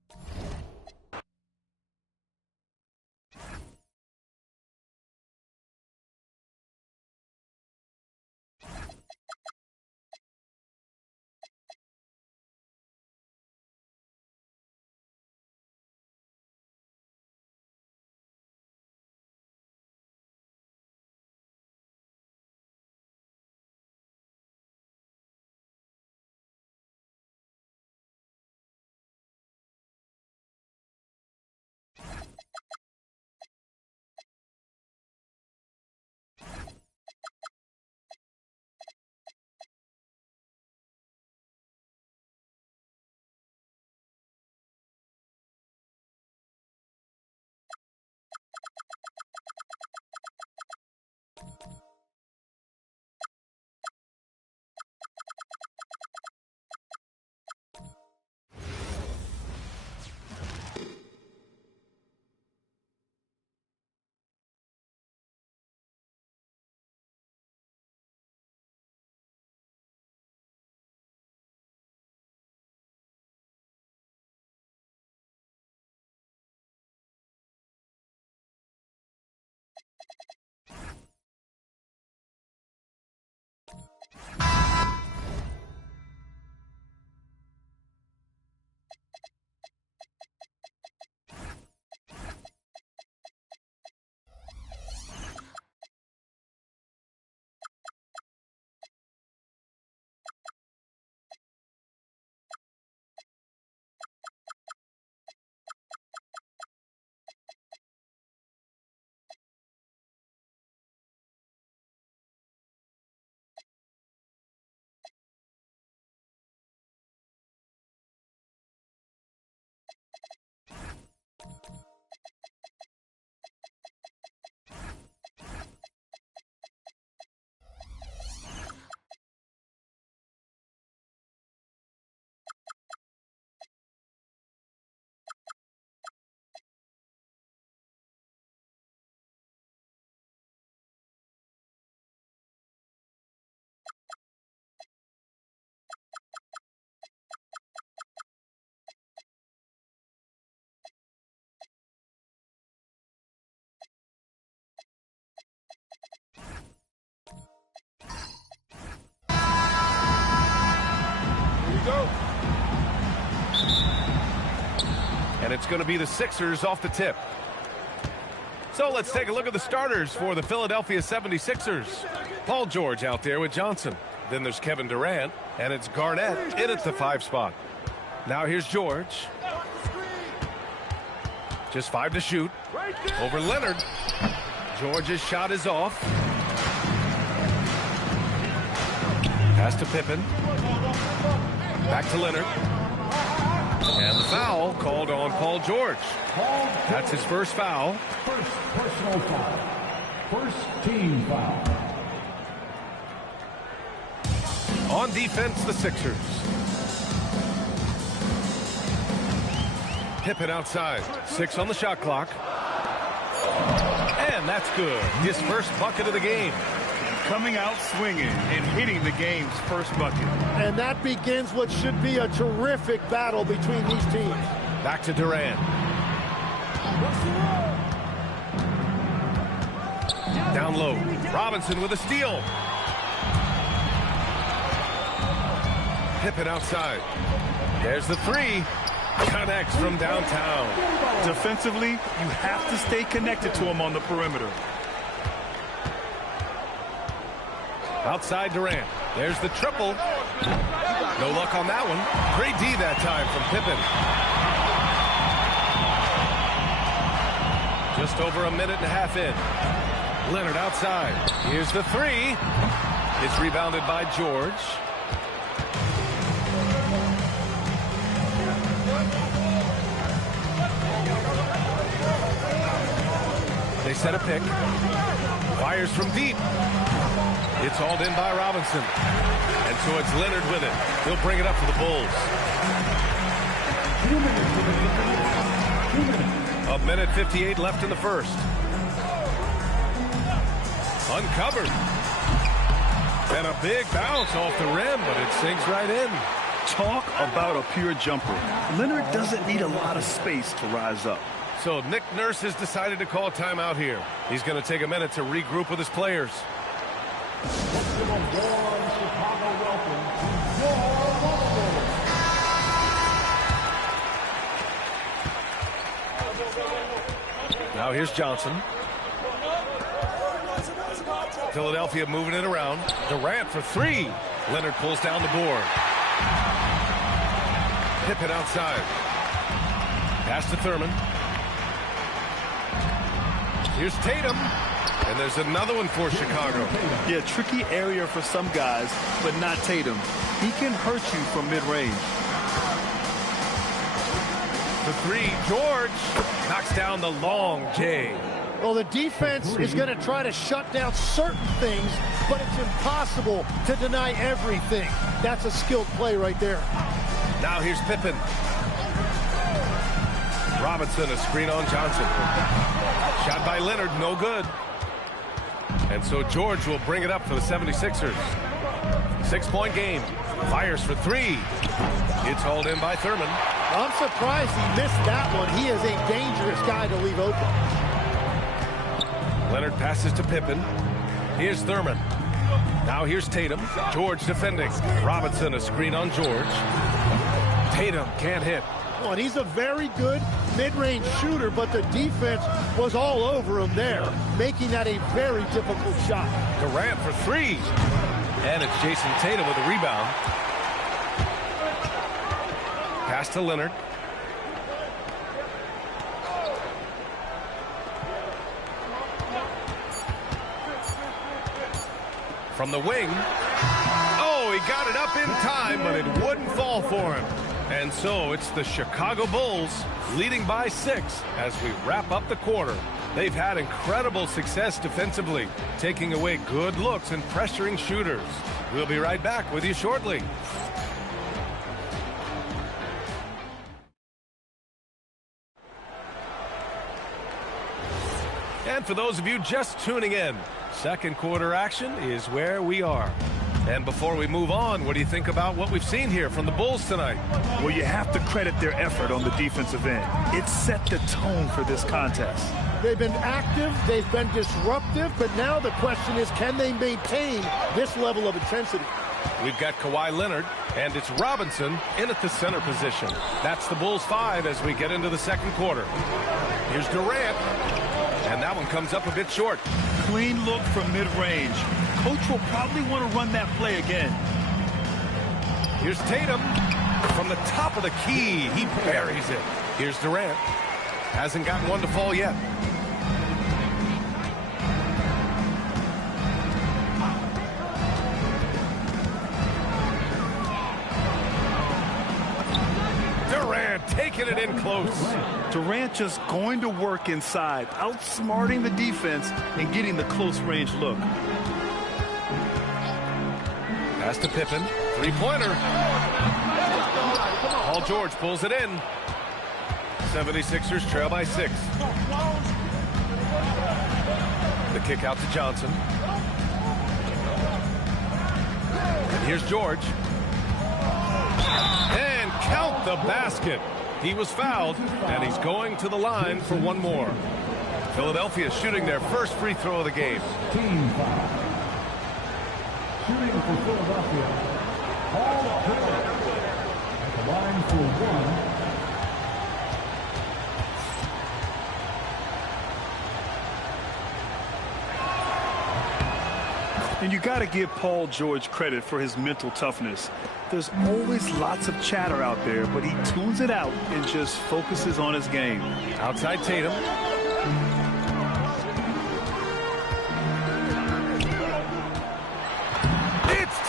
go. And it's going to be the Sixers off the tip. So let's take a look at the starters for the Philadelphia 76ers. Paul George out there with Johnson. Then there's Kevin Durant, and it's Garnett in at the 5 spot. Now here's George. Just 5 to shoot. Over Leonard. George's shot is off. Pass to Pippen. Back to Leonard. And the foul called on Paul George. That's his first foul. First personal foul. First team foul. On defense, the Sixers. Pippen outside. 6 on the shot clock. And that's good. His first bucket of the game. Coming out swinging and hitting the game's first bucket. And that begins what should be a terrific battle between these teams. Back to Durant. Down low. Robinson with a steal. Pippen outside. There's the 3. Connects from downtown. Defensively, you have to stay connected to him on the perimeter. Outside Durant. There's the triple. No luck on that one. Great D that time from Pippen. Just over a minute and a half in. Leonard outside. Here's the 3. It's rebounded by George. They set a pick. Fires from deep. It's hauled in by Robinson. And so it's Leonard with it. He'll bring it up for the Bulls. 1:58 left in the first. Uncovered. And a big bounce off the rim, but it sinks right in. Talk about a pure jumper. Leonard doesn't need a lot of space to rise up. So Nick Nurse has decided to call a timeout here. He's going to take a minute to regroup with his players. Now here's Johnson. Philadelphia moving it around. Durant for 3. Leonard pulls down the board. Pippen outside. Pass to Thurman. Here's Tatum. And there's another one for Chicago. Yeah, tricky area for some guys, but not Tatum. He can hurt you from mid-range. For 3, George knocks down the long J. Well, the defense is going to try to shut down certain things, but it's impossible to deny everything. That's a skilled play right there. Now here's Pippen. Robinson, a screen on Johnson. Shot by Leonard, no good. And so George will bring it up for the 76ers. 6-point game. Fires for 3. It's hauled in by Thurman. I'm surprised he missed that one. He is a dangerous guy to leave open. Leonard passes to Pippen. Here's Thurman. Now here's Tatum. George defending. Robinson, a screen on George. Tatum can't hit. Oh, and he's a very good mid-range shooter, but the defense was all over him there, making that a very difficult shot. Durant for 3. And it's Jason Tatum with a rebound. Pass to Leonard. From the wing. Oh, he got it up in time, but it wouldn't fall for him. And so it's the Chicago Bulls leading by 6 as we wrap up the quarter. They've had incredible success defensively, taking away good looks and pressuring shooters. We'll be right back with you shortly. And for those of you just tuning in, second quarter action is where we are. And before we move on, what do you think about what we've seen here from the Bulls tonight? Well, you have to credit their effort on the defensive end. It set the tone for this contest. They've been active, they've been disruptive, but now the question is, can they maintain this level of intensity? We've got Kawhi Leonard, and it's Robinson in at the center position. That's the Bulls 5 as we get into the second quarter. Here's Durant, and that one comes up a bit short. Clean look from mid-range. Coach will probably want to run that play again. Here's Tatum from the top of the key. He buries it. Here's Durant. Hasn't gotten one to fall yet. Durant taking it in close. Durant just going to work inside, outsmarting the defense and getting the close range look. Pass to Pippen. Three-pointer. Paul George pulls it in. 76ers trail by 6. The kick out to Johnson. And here's George. And count the basket. He was fouled, and he's going to the line for one more. Philadelphia shooting their first free throw of the game. Team foul. Shooting for Philadelphia, Paul George at the line for one. And you got to give Paul George credit for his mental toughness. There's always lots of chatter out there, but he tunes it out and just focuses on his game. Outside Tatum.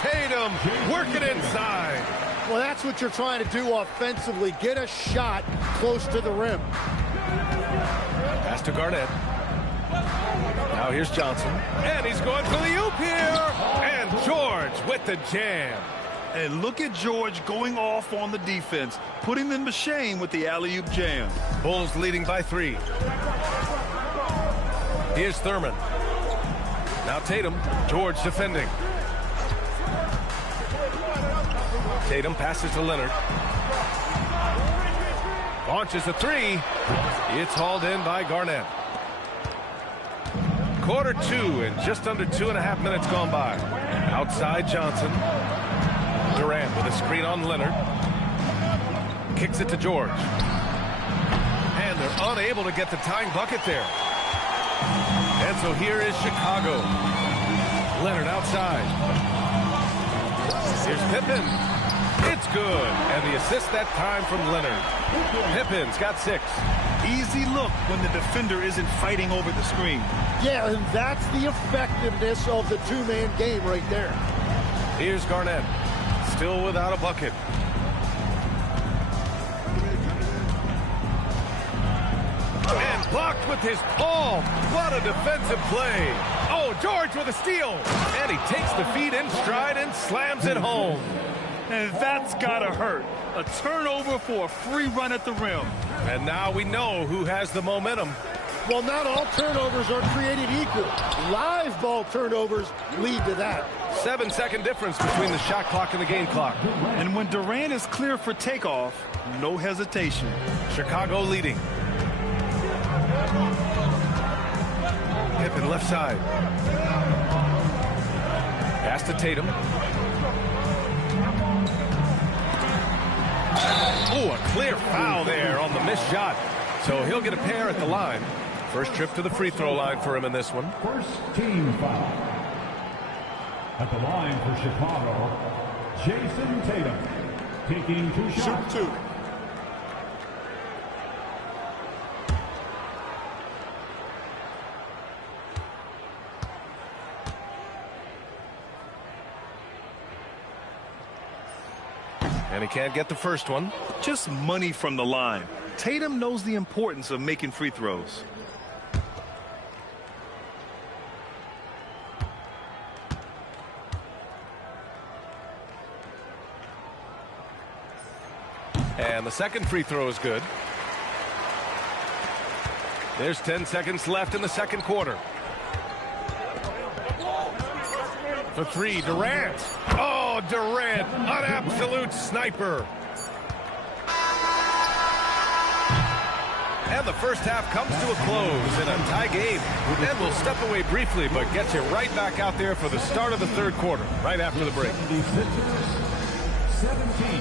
Tatum working inside. Well, that's what you're trying to do offensively. Get a shot close to the rim. Pass to Garnett. Now here's Johnson. And he's going for the oop here. And George with the jam. And look at George going off on the defense, putting them to shame with the alley-oop jam. Bulls leading by 3. Here's Thurman. Now Tatum. George defending. Tatum passes to Leonard. Launches a 3. It's hauled in by Garnett. Quarter 2 and just under 2.5 minutes gone by. Outside Johnson. Durant with a screen on Leonard. Kicks it to George. And they're unable to get the tying bucket there. And so here is Chicago. Leonard outside. Here's Pippen. It's good. And the assist that time from Leonard. Pippen's got 6. Easy look when the defender isn't fighting over the screen. Yeah, and that's the effectiveness of the two-man game right there. Here's Garnett. Still without a bucket. And blocked with his palm. What a defensive play. Oh, George with a steal. And he takes the feed in stride and slams it home. And that's gotta hurt. A turnover for a free run at the rim. And now we know who has the momentum. Well, not all turnovers are created equal. Live ball turnovers lead to that. 7-second difference between the shot clock and the game clock. And when Durant is clear for takeoff, no hesitation. Chicago leading. Pippen left side. Pass to Tatum. Oh, a clear foul there on the missed shot. So he'll get a pair at the line. First trip to the free throw line for him in this one. First team foul. At the line for Chicago, Jason Tatum. Taking 2 shots. Shoot 2. And he can't get the first one. Just money from the line. Tatum knows the importance of making free throws. And the second free throw is good. There's 10 seconds left in the second quarter. For 3, Durant. Oh, Durant, an absolute sniper. And the first half comes to a close in a tie game. And we'll step away briefly, but get you right back out there for the start of the third quarter, right after the break. 17.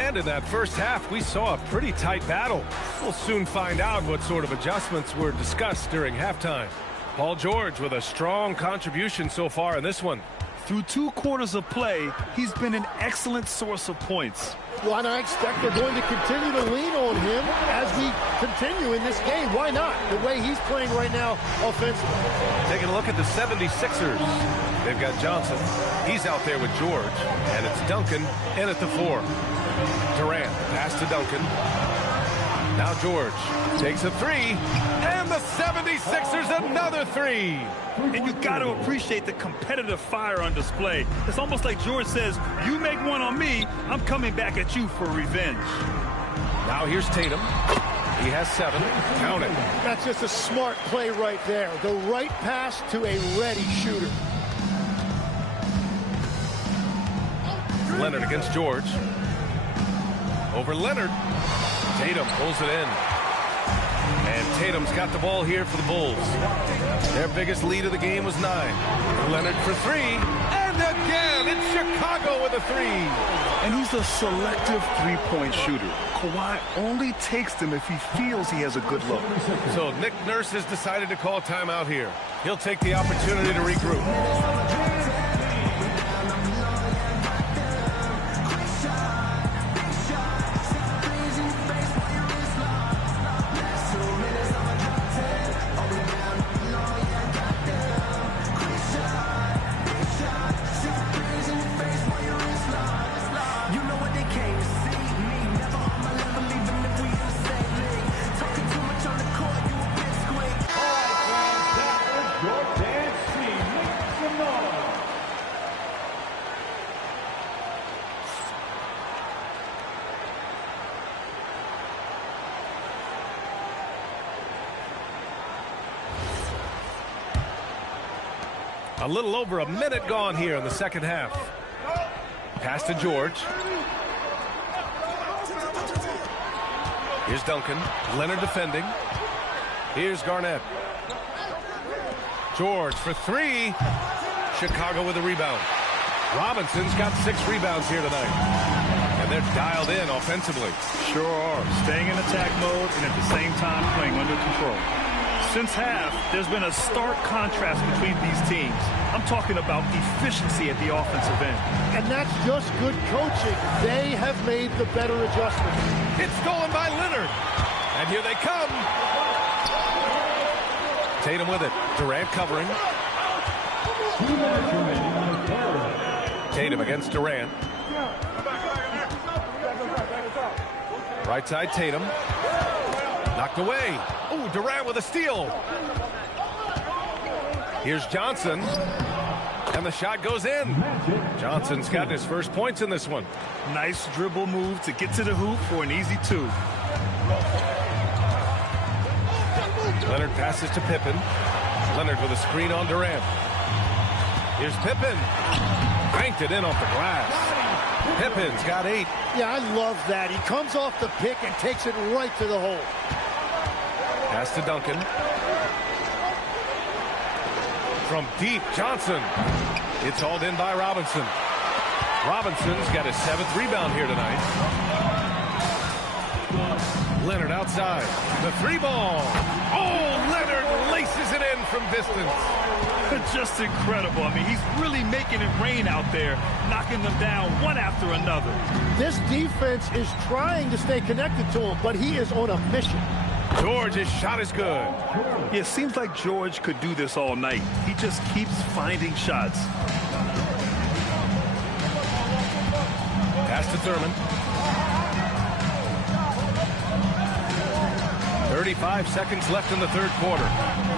And in that first half, we saw a pretty tight battle. We'll soon find out what sort of adjustments were discussed during halftime. Paul George with a strong contribution so far in this one. Through 2 quarters of play, he's been an excellent source of points. Well, and I expect they're going to continue to lean on him as we continue in this game. Why not? The way he's playing right now offensively. Taking a look at the 76ers. They've got Johnson. He's out there with George. And it's Duncan in at the 4. Durant, pass to Duncan. Now George takes a 3. And the 76ers another 3. And you got to appreciate the competitive fire on display. It's almost like George says, you make one on me, I'm coming back at you for revenge. Now here's Tatum. He has 7. Count it. That's just a smart play right there. The right pass to a ready shooter. Leonard against George. Over Leonard. Tatum pulls it in. And Tatum's got the ball here for the Bulls. Their biggest lead of the game was 9. Leonard for 3. And again, it's Chicago with a 3. And he's a selective three-point shooter. Kawhi only takes them if he feels he has a good look. So Nick Nurse has decided to call timeout here. He'll take the opportunity to regroup. A little over a minute gone here in the second half. Pass to George. Here's Duncan. Leonard defending. Here's Garnett. George for 3. Chicago with a rebound. Robinson's got 6 rebounds here tonight. And they're dialed in offensively. Sure are. Staying in attack mode and at the same time playing under control. Since half, there's been a stark contrast between these teams. I'm talking about efficiency at the offensive end. And that's just good coaching. They have made the better adjustments. It's stolen by Leonard. And here they come. Tatum with it. Durant covering. Tatum against Durant. Right side Tatum. Knocked away. Oh, Durant with a steal. Here's Johnson. And the shot goes in. Johnson's got his first points in this one. Nice dribble move to get to the hoop for an easy 2. Leonard passes to Pippen. Leonard with a screen on Durant. Here's Pippen. Banked it in off the glass. Pippen's got 8. Yeah, I love that. He comes off the pick and takes it right to the hole. Pass to Duncan. From deep, Johnson. It's hauled in by Robinson. Robinson's got his 7th rebound here tonight. Leonard outside. The 3 ball. Oh, Leonard laces lays it in from distance. Just incredible. I mean, he's really making it rain out there, knocking them down one after another. This defense is trying to stay connected to him, but he is on a mission. George's shot is good. Yeah, it seems like George could do this all night. He just keeps finding shots. Pass to Thurman. 35 seconds left in the third quarter.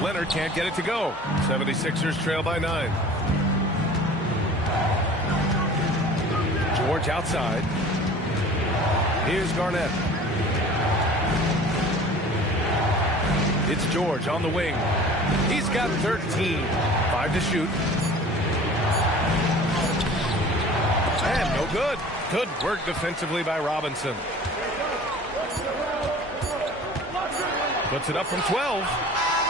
Leonard can't get it to go. 76ers trail by 9. George outside. Here's Garnett. It's George on the wing. He's got 13. 5 to shoot. And no good. Good work defensively by Robinson. Puts it up from 12.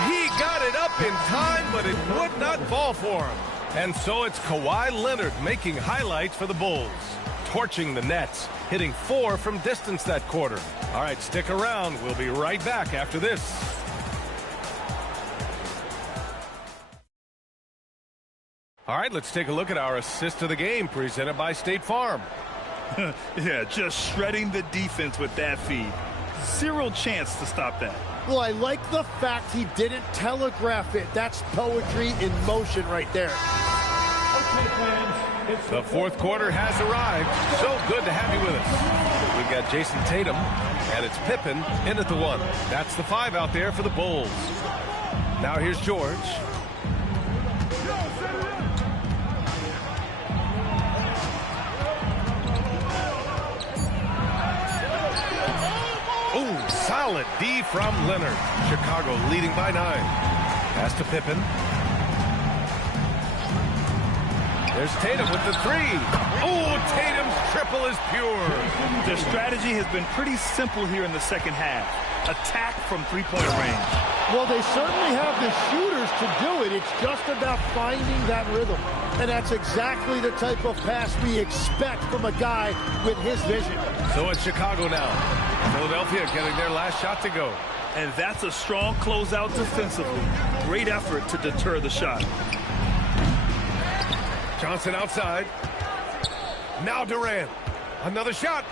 He got it up in time, but it would not fall for him. And so it's Kawhi Leonard making highlights for the Bulls. Torching the Nets, hitting 4 from distance that quarter. All right, stick around. We'll be right back after this. All right, let's take a look at our assist of the game presented by State Farm. Yeah, just shredding the defense with that feed. Zero chance to stop that. Well, I like the fact he didn't telegraph it. That's poetry in motion right there. The fourth quarter has arrived. So good to have you with us. We've got Jason Tatum, and it's Pippen in at the 1. That's the 5 out there for the Bulls. Now here's George. Oh, solid D from Leonard. Chicago leading by 9. Pass to Pippen. There's Tatum with the 3. Oh, Tatum's triple is pure. The strategy has been pretty simple here in the second half. Attack from three-point range. Well, they certainly have the shooters to do it. It's just about finding that rhythm. And that's exactly the type of pass we expect from a guy with his vision. So it's Chicago now. Philadelphia getting their last shot to go. And that's a strong closeout defensively. Great effort to deter the shot. Johnson outside. Now Durant. Another shot.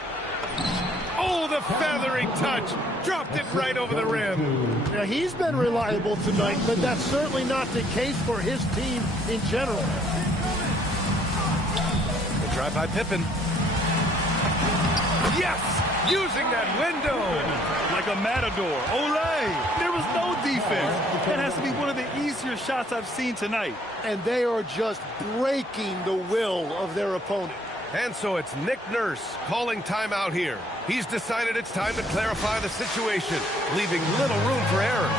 Oh, the feathering touch. Dropped it right over the rim. Now, he's been reliable tonight, but that's certainly not the case for his team in general. The drive by Pippen. Yes! Using that window. Like a matador. Olay! There was no defense. That has to be one of the easier shots I've seen tonight. And they are just breaking the will of their opponent. And so it's Nick Nurse calling timeout here. He's decided it's time to clarify the situation, leaving little room for error.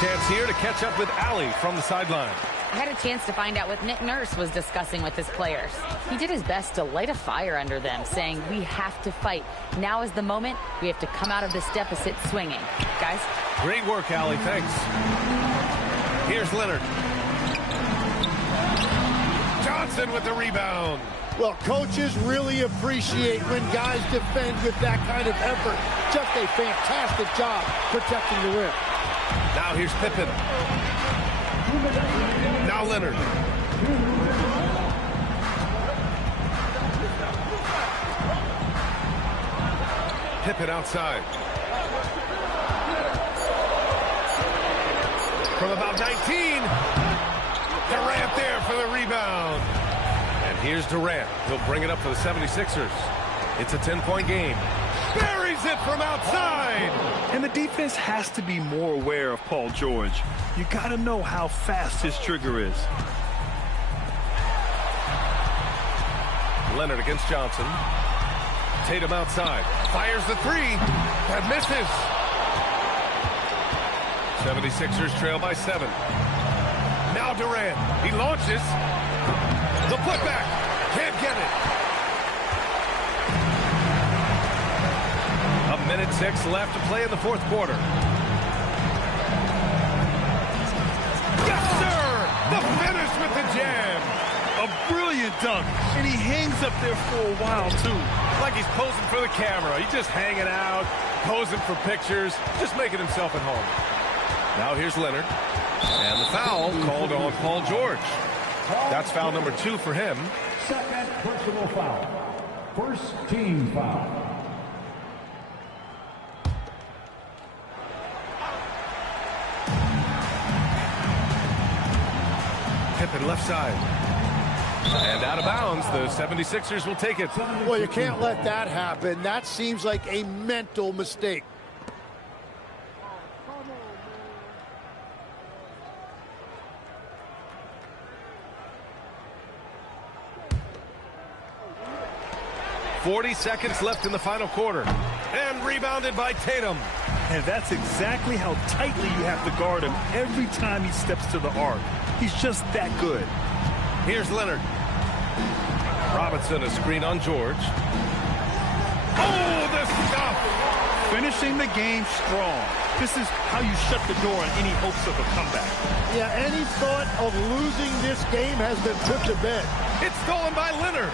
Chance here to catch up with Allie from the sideline. I had a chance to find out what Nick Nurse was discussing with his players. He did his best to light a fire under them, saying, we have to fight. Now is the moment. We have to come out of this deficit swinging. Guys? Great work, Allie. Thanks. Here's Leonard. Johnson with the rebound. Well, coaches really appreciate when guys defend with that kind of effort. Just a fantastic job protecting the rim. Now here's Pippen. Now Leonard. Pippen outside. From about 19. Durant there for the rebound. And here's Durant. He'll bring it up for the 76ers. It's a 10-point game. Buries it from outside. And the defense has to be more aware of Paul George. You got to know how fast his trigger is. Leonard against Johnson. Tatum outside. Fires the 3. That misses. 76ers trail by 7. Now Durant. He launches. The putback. Can't get it. 1:06 left to play in the fourth quarter. Yes, sir! The finish with the jam. A brilliant dunk, and he hangs up there for a while, too. Like he's posing for the camera. He's just hanging out, posing for pictures, just making himself at home. Now here's Leonard. And the foul called on Paul George. That's foul number 2 for him. Second personal foul. First team foul. Pippen left side. And out of bounds, the 76ers will take it. Well, you can't let that happen. That seems like a mental mistake. .40 seconds left in the final quarter. And rebounded by Tatum. And that's exactly how tightly you have to guard him every time he steps to the arc. He's just that good. Here's Leonard. Robinson, a screen on George. Oh, the stuff! Finishing the game strong. This is how you shut the door on any hopes of a comeback. Yeah, any thought of losing this game has been put to bed. It's stolen by Leonard.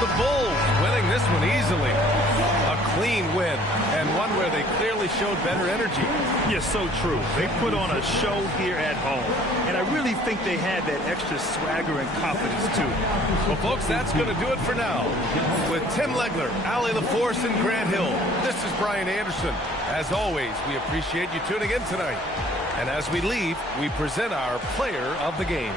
The Bulls winning this one easily. A clean win, and one where they clearly showed better energy. Yeah, so true. They put on a show here at home, and I really think they had that extra swagger and confidence, too. Well, folks, that's going to do it for now. With Tim Legler, Allie LaForce, and Grant Hill, this is Brian Anderson. As always, we appreciate you tuning in tonight. And as we leave, we present our player of the game.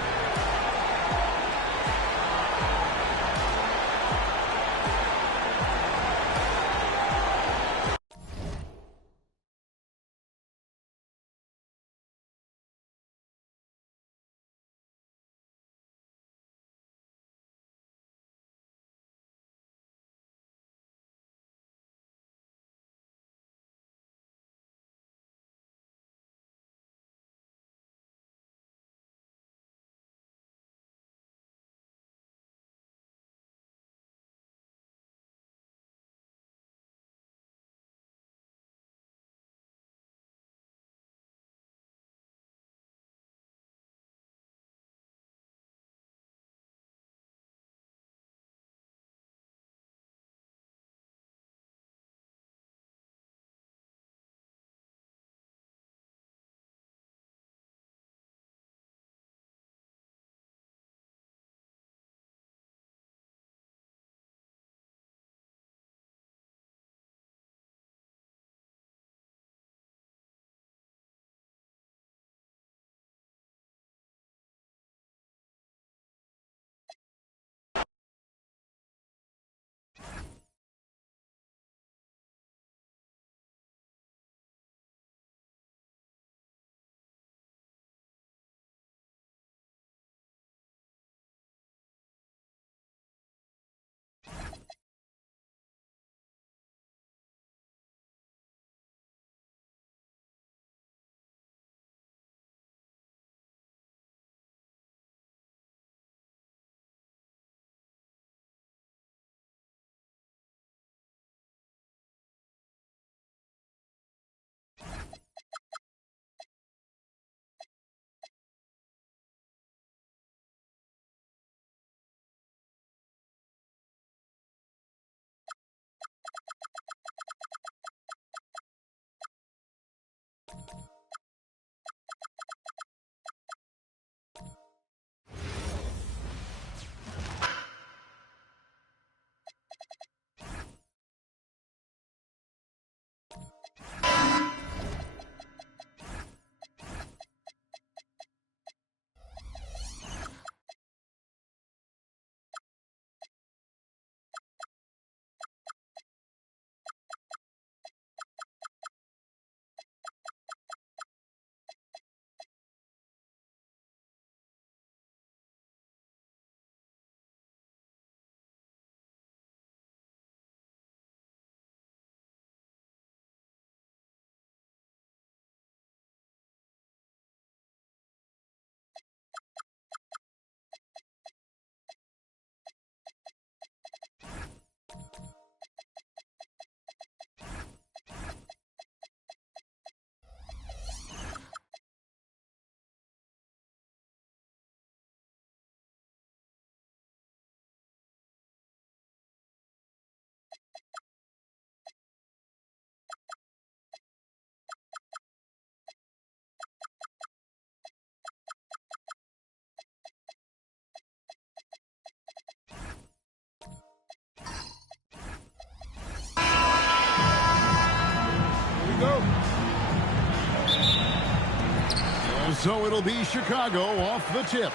So it'll be Chicago off the tip.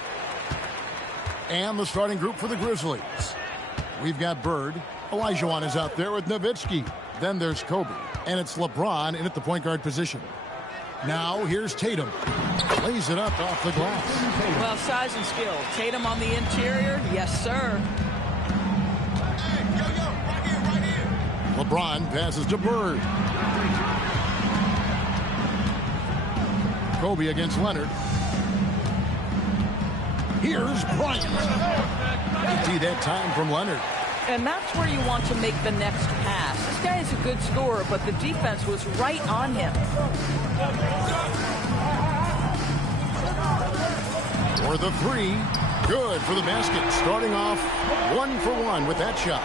And the starting group for the Grizzlies. We've got Bird. Olajuwon is out there with Nowitzki. Then there's Kobe. And it's LeBron in at the point guard position. Now here's Tatum. Lays it up off the glass. Well, size and skill. Tatum on the interior. Yes, sir. LeBron passes to Bird. Kobe against Leonard. Here's Bryant. Empty that time from Leonard. And that's where you want to make the next pass. This guy is a good scorer, but the defense was right on him. For the three. Good for the basket. Starting off 1-for-1 with that shot.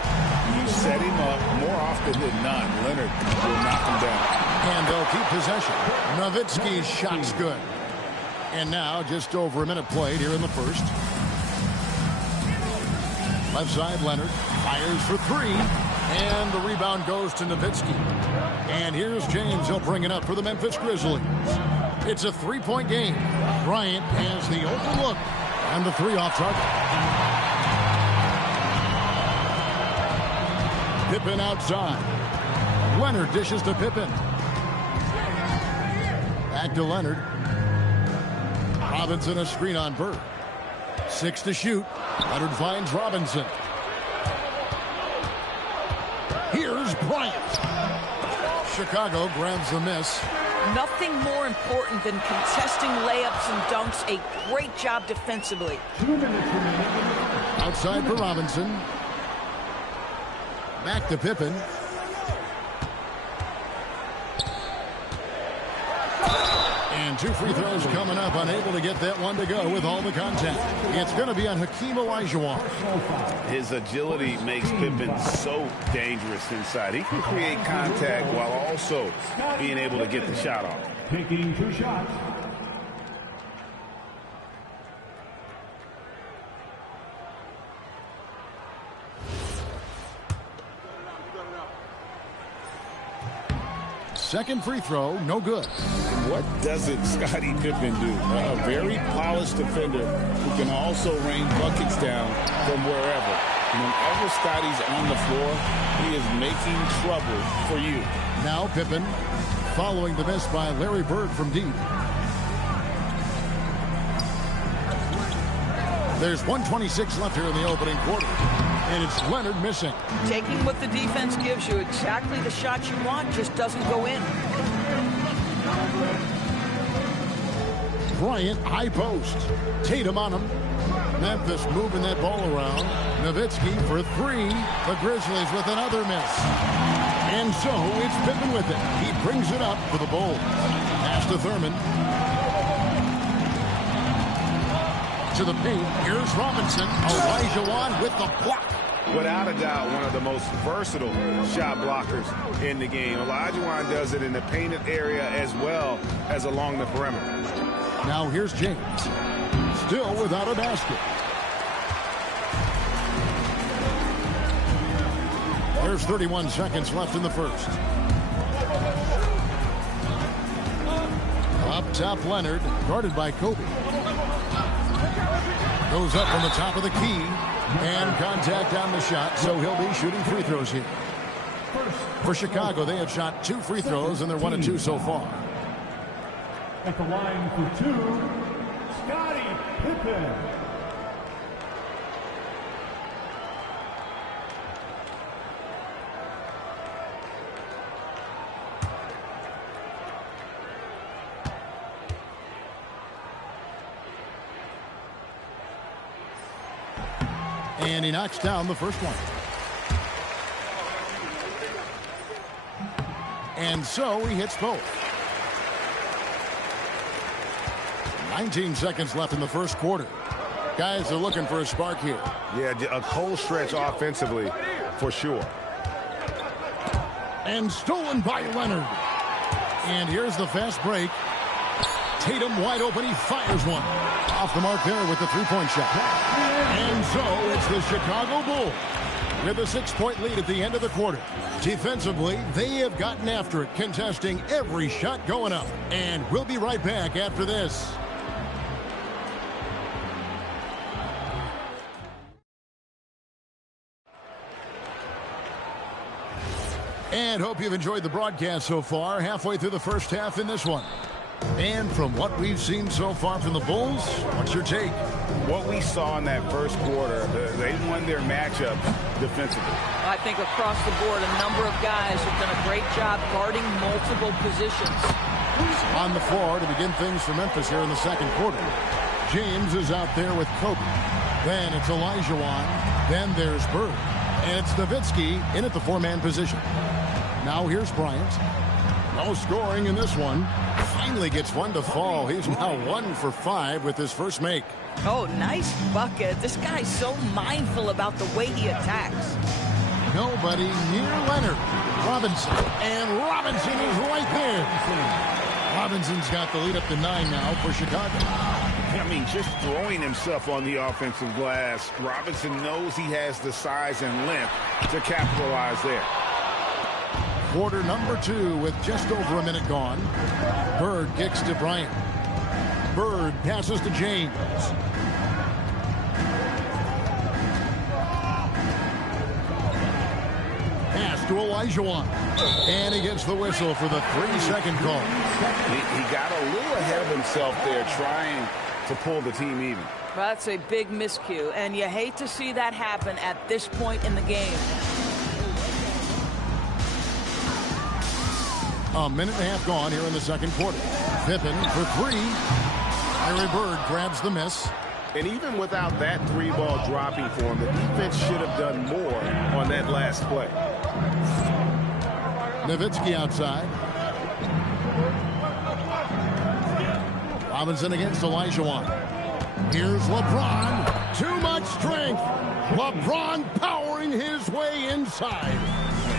You set him up more often than not. Leonard will knock him down. And they'll keep possession. Nowitzki's shot's good. And now just over a minute played here in the first. Left side, Leonard fires for three. And the rebound goes to Nowitzki. And here's James. He'll bring it up for the Memphis Grizzlies. It's a three-point game. Bryant has the open look. And the three off target. Pippen outside. Leonard dishes to Pippen. Back to Leonard. Robinson a screen on Bird. 6 to shoot. Leonard finds Robinson. Here's Bryant. Chicago grabs the miss. Nothing more important than contesting layups and dunks. A great job defensively. Outside for Robinson. Back to Pippen. And 2 free throws coming up. Unable to get that one to go with all the contact. It's going to be on Hakeem Olajuwon. His agility makes Pippen so dangerous inside. He can create contact while also being able to get the shot off. Taking 2 shots. Second free throw, no good. What doesn't Scottie Pippen do? A very polished defender who can also rain buckets down from wherever. Whenever Scottie's on the floor, he is making trouble for you. Now Pippen following the miss by Larry Bird from deep. There's 1:26 left here in the opening quarter. And it's Leonard missing. Taking what the defense gives you, exactly the shot you want, just doesn't go in. Bryant, high post. Tatum on him. Memphis moving that ball around. Nowitzki for three. The Grizzlies with another miss. And so it's Pippen with it. He brings it up for the Bulls. Pass to Thurman. To the paint. Here's Robinson. Olajuwon with the block. Without a doubt, one of the most versatile shot blockers in the game. Olajuwon does it in the painted area as well as along the perimeter. Now here's James. Still without a basket. There's 31 seconds left in the first. Up top, Leonard, guarded by Kobe. Goes up on the top of the key. And contact on the shot, so he'll be shooting free throws here. For Chicago, they have shot 2 free throws, and they're 1 of 2 so far. At the line for 2, Scottie Pippen. And he knocks down the first one. And so he hits both. 19 seconds left in the first quarter. Guys are looking for a spark here. Yeah, a cold stretch offensively for sure. And stolen by Leonard. And here's the fast break. Tatum wide open. He fires one. Off the mark there with the three-point shot. And so it's the Chicago Bulls with a 6-point lead at the end of the quarter. Defensively, they have gotten after it, contesting every shot going up. And we'll be right back after this. And hope you've enjoyed the broadcast so far. Halfway through the first half in this one. And from what we've seen so far from the Bulls, what's your take? What we saw in that first quarter, they won their matchup defensively. I think across the board, a number of guys have done a great job guarding multiple positions. On the floor to begin things for Memphis here in the second quarter. James is out there with Kobe. Then it's Olajuwon. Then there's Bird. And it's Nowitzki in at the four-man position. Now here's Bryant. No scoring in this one. Finally gets one to fall. He's now 1 for 5 with his first make. Oh, nice bucket. This guy's so mindful about the way he attacks. Nobody near Leonard. Robinson. And Robinson is right there. Robinson's got the lead up to 9 now for Chicago. I mean, just throwing himself on the offensive glass. Robinson knows he has the size and length to capitalize there. Quarter number 2 with just over a minute gone. Bird kicks to Bryant. Bird passes to James. Pass to Olajuwon. And he gets the whistle for the 3-second call. He got a little ahead of himself there trying to pull the team even. Well, that's a big miscue, and you hate to see that happen at this point in the game. A minute and a half gone here in the second quarter. Pippen for 3. Larry Bird grabs the miss. And even without that 3-ball dropping for him, the defense should have done more on that last play. Nowitzki outside. Robinson against Olajuwon. Here's LeBron. Too much strength. LeBron powering his way inside.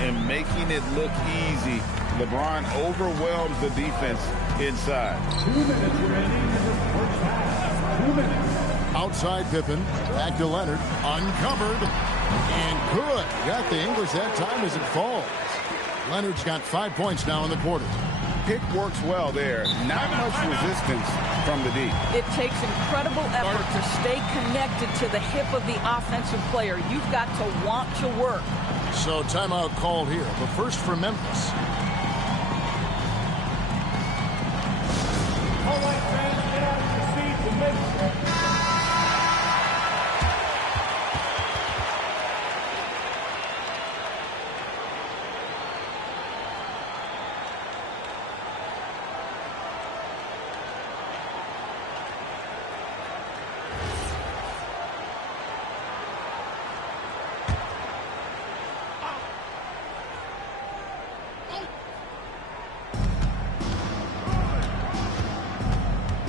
And making it look easy. LeBron overwhelms the defense inside. 2 minutes remaining in the first half. 2 minutes. Outside Pippen. Back to Leonard. Uncovered. And good. Got the English that time as it falls. Leonard's got 5 points now in the quarter. Pick works well there. Not much resistance from the D. It takes incredible effort to stay connected to the hip of the offensive player. You've got to want to work. So timeout called here. The first for Memphis. All right, fans, get out of your seats and make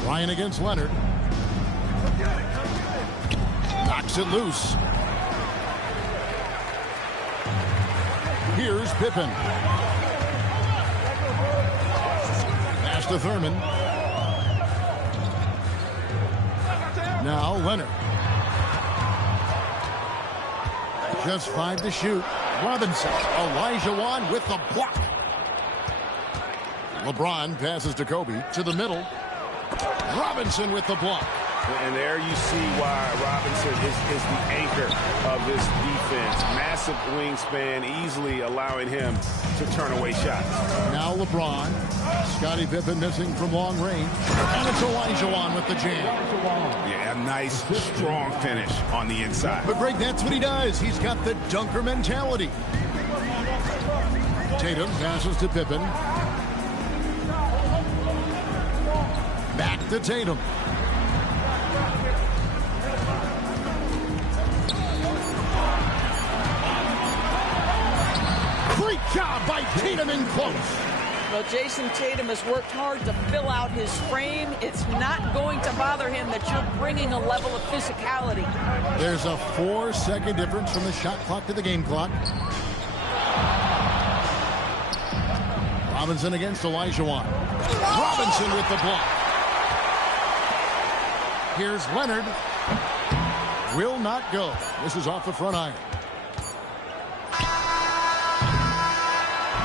Ryan against Leonard. Knocks it loose. Here's Pippen. Pass to Thurman. Now Leonard. Just 5 to shoot. Robinson. Olajuwon with the block. LeBron passes to Kobe to the middle. Robinson with the block. And there you see why Robinson is the anchor of this defense. Massive wingspan, easily allowing him to turn away shots. Now LeBron. Scottie Pippen missing from long range. And it's Olajuwon with the jam. Yeah, a nice, strong finish on the inside. But Greg, that's what he does. He's got the dunker mentality. Tatum passes to Pippen. Back to Tatum. Great job by Tatum in close. Well, Jason Tatum has worked hard to fill out his frame. It's not going to bother him that you're bringing a level of physicality. There's a 4-second difference from the shot clock to the game clock. Robinson against Olajuwon. Robinson with the block. Here's Leonard. Will not go. This is off the front iron.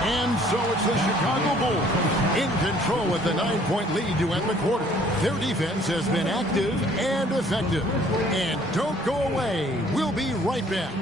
And so it's the Chicago Bulls in control with the 9-point lead to end the quarter. Their defense has been active and effective. And don't go away. We'll be right back.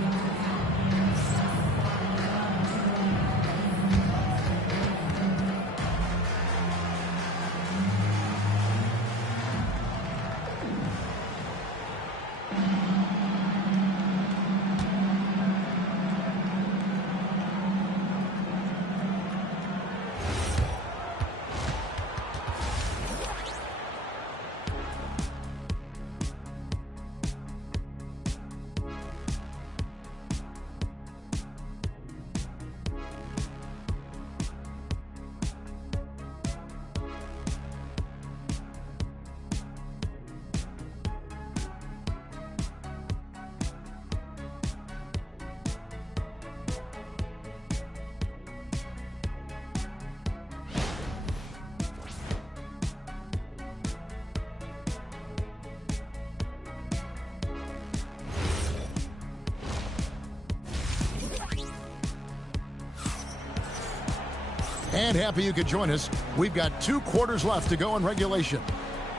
And happy you could join us. We've got 2 quarters left to go in regulation.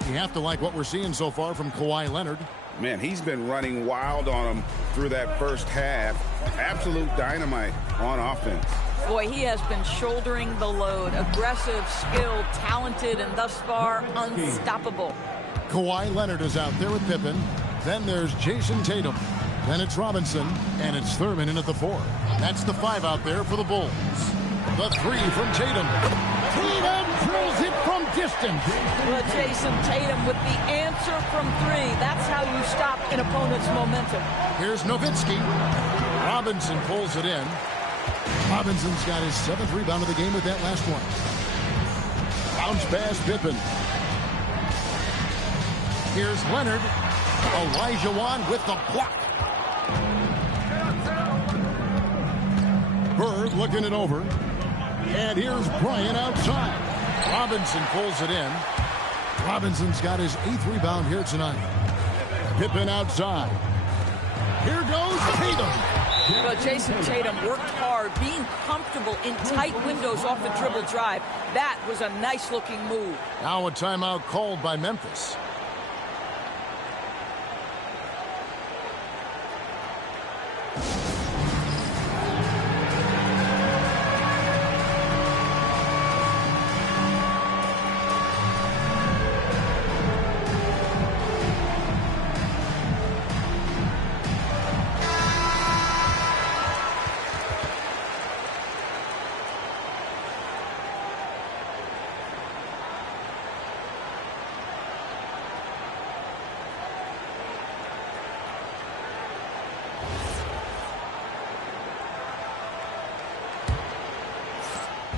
You have to like what we're seeing so far from Kawhi Leonard. Man, he's been running wild on him through that first half. Absolute dynamite on offense. Boy, he has been shouldering the load. Aggressive, skilled, talented, and thus far, unstoppable. Kawhi Leonard is out there with Pippen. Then there's Jason Tatum. Then it's Robinson, and it's Thurman in at the 4. That's the 5 out there for the Bulls. The 3 from Tatum. Tatum drills it from distance. Well, Jason Tatum with the answer from 3. That's how you stop an opponent's momentum. Here's Nowitzki. Robinson pulls it in. Robinson's got his 7th rebound of the game with that last one. Bounce pass Pippen. Here's Leonard. Olajuwon with the block. Bird looking it over. And here's Bryant outside. Robinson pulls it in. Robinson's got his 8th rebound here tonight. Pippen outside. Here goes Tatum. Well, Jason Tatum worked hard, being comfortable in tight windows off the dribble drive. That was a nice-looking move. Now a timeout called by Memphis.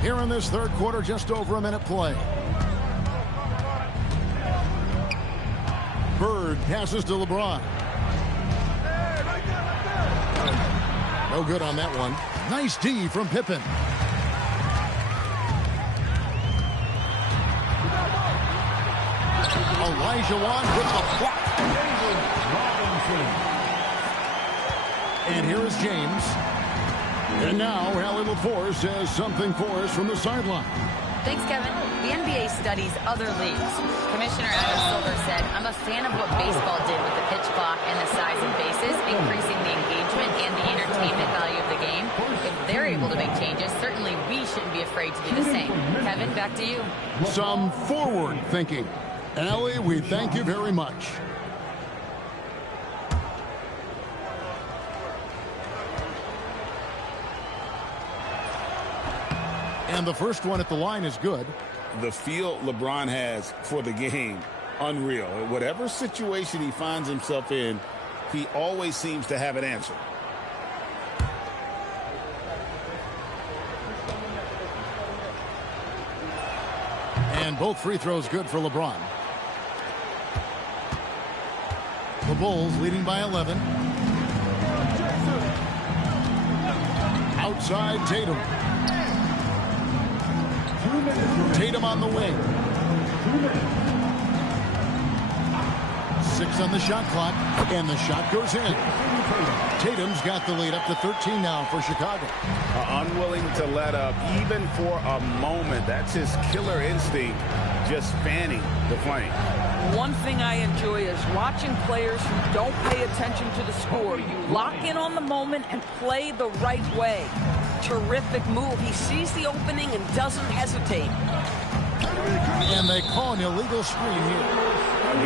Here in this 3rd quarter, just over a minute play. Bird passes to LeBron. No good on that one. Nice D from Pippen. Olajuwon with the block. And here is James. And now, Allie LaForce has something for us from the sideline. Thanks, Kevin. The NBA studies other leagues. Commissioner Adam Silver said, I'm a fan of what baseball did with the pitch clock and the size of bases, increasing the engagement and the entertainment value of the game. If they're able to make changes, certainly we shouldn't be afraid to do the same. Kevin, back to you. Some forward thinking. Allie, we thank you very much. And the first one at the line is good. The feel LeBron has for the game, unreal. Whatever situation he finds himself in, he always seems to have an answer. And both free throws good for LeBron. The Bulls leading by 11. Outside Tatum. Tatum on the wing. 6 on the shot clock, and the shot goes in. Tatum's got the lead up to 13 now for Chicago. Unwilling to let up even for a moment. That's his killer instinct, just fanning the flame. One thing I enjoy is watching players who don't pay attention to the score. You lock in on the moment and play the right way. Terrific move. He sees the opening and doesn't hesitate. And they call an illegal screen here.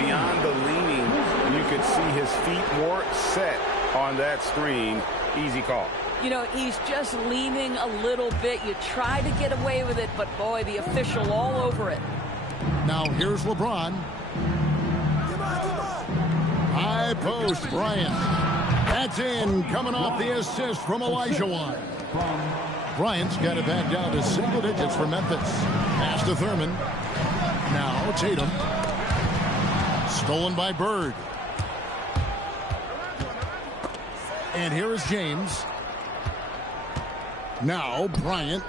Beyond the leaning, you could see his feet more set on that screen. Easy call. You know, he's just leaning a little bit. You try to get away with it, but boy, the official all over it. Now here's LeBron. High post, Bryant. That's in, coming off the assist from Olajuwon. Bryant's got it back down to single digits for Memphis. Pass to Thurman. Now Tatum. Stolen by Bird. And here is James. Now Bryant.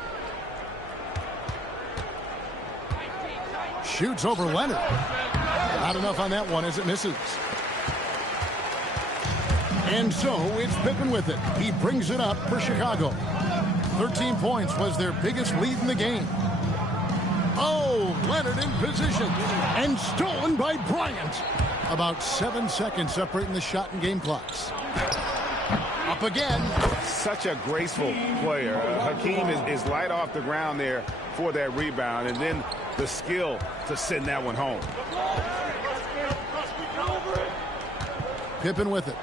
Shoots over Leonard. Not enough on that one as it misses. And so it's Pippen with it. He brings it up for Chicago. 13 points was their biggest lead in the game. Oh, Leonard in position. And stolen by Bryant. About 7 seconds separating the shot and game clocks. Up again. Such a graceful player. Hakeem is light off the ground there for that rebound, and then the skill to send that one home. Pippen with it.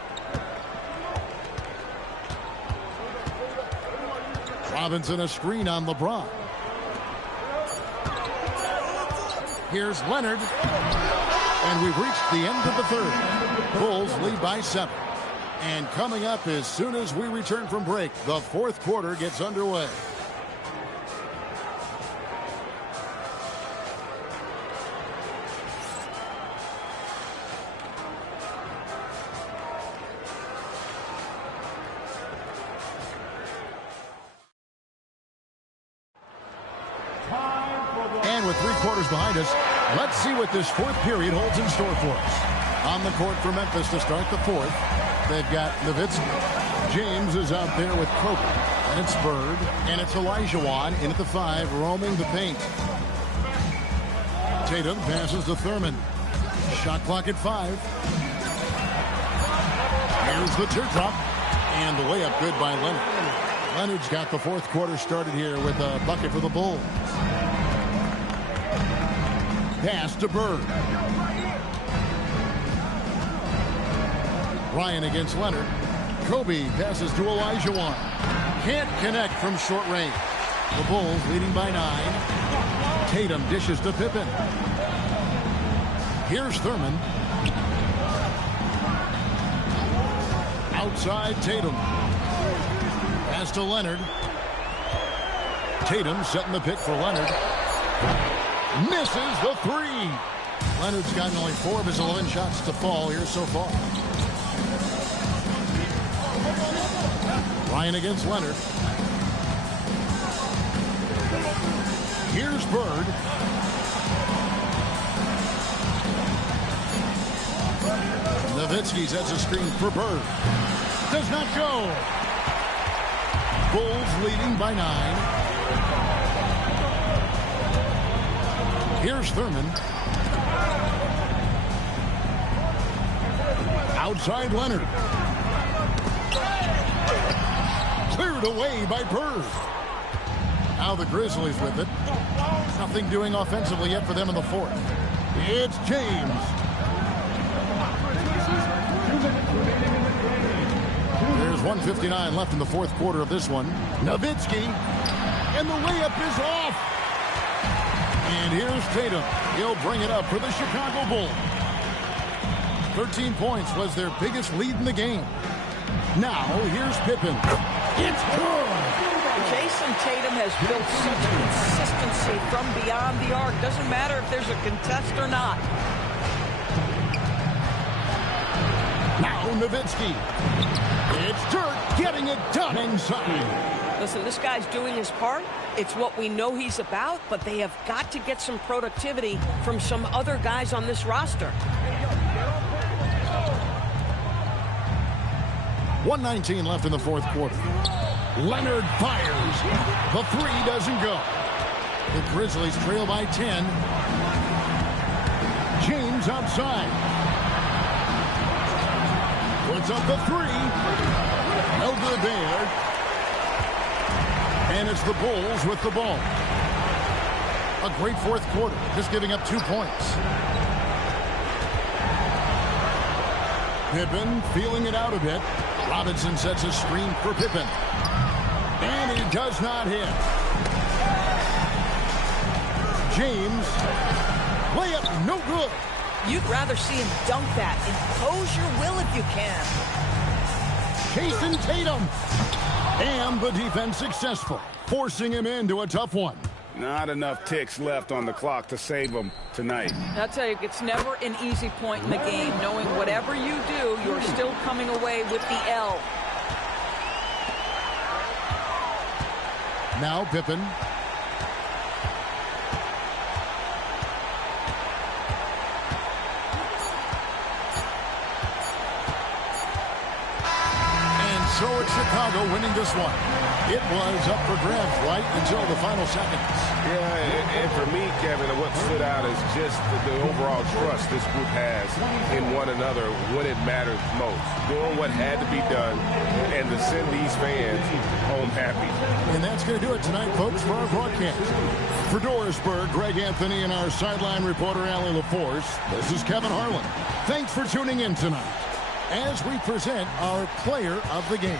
Robinson a screen on LeBron. Here's Leonard. And we've reached the end of the third. Bulls lead by 7. And coming up as soon as we return from break, the fourth quarter gets underway. And with 3 quarters behind us, let's see what this fourth period holds in store for us. On the court for Memphis to start the fourth, they've got Nowitzki. James is out there with Kobe. And it's Bird. And it's Olajuwon in at the 5, roaming the paint. Tatum passes to Thurman. Shot clock at 5. Here's the teardrop. And the layup good by Leonard. Leonard's got the fourth quarter started here with a bucket for the Bulls. Pass to Bird. Ryan against Leonard. Kobe passes to Olajuwon. Can't connect from short range. The Bulls leading by 9. Tatum dishes to Pippen. Here's Thurman. Outside Tatum. Pass to Leonard. Tatum setting the pick for Leonard. Misses the 3. Leonard's gotten only 4 of his 11 shots to fall here so far. Ryan against Leonard. Here's Bird. Nowitzki sets a screen for Bird. Does not go. Bulls leading by 9. Here's Thurman. Outside Leonard. Cleared away by Bird. Now the Grizzlies with it. Nothing doing offensively yet for them in the fourth. It's James. There's 1:59 left in the fourth quarter of this one. Nowitzki. And the layup is off. And here's Tatum. He'll bring it up for the Chicago Bulls. 13 points was their biggest lead in the game. Now, here's Pippen. It's good! Jason Tatum has built such consistency from beyond the arc. Doesn't matter if there's a contest or not. Now, Nowitzki. It's Dirk getting it done inside. Listen, this guy's doing his part. It's what we know he's about, but they have got to get some productivity from some other guys on this roster. 1:19 left in the fourth quarter. Leonard fires. The 3 doesn't go. The Grizzlies trail by 10. James outside. Puts up the 3. No good there. And it's the Bulls with the ball. A great fourth quarter, just giving up 2 points. Pippen feeling it out a bit. Robinson sets a screen for Pippen. And he does not hit. James. Layup no good. You'd rather see him dunk that. Impose your will if you can. Jason Tatum. And the defense successful, forcing him into a tough one. Not enough ticks left on the clock to save him tonight. I'll tell you, it's never an easy point in the game, knowing whatever you do, you're still coming away with the L. Now Pippen. And so it's Chicago winning this one. It was up for grabs right until the final seconds. Yeah, and for me, Kevin, what stood out is just the overall trust this group has in one another when it matters most. Doing what had to be done and to send these fans home happy. And that's going to do it tonight, folks, for our broadcast. For Dorisburg, Greg Anthony and our sideline reporter, Allie LaForce, this is Kevin Harlan. Thanks for tuning in tonight as we present our player of the game.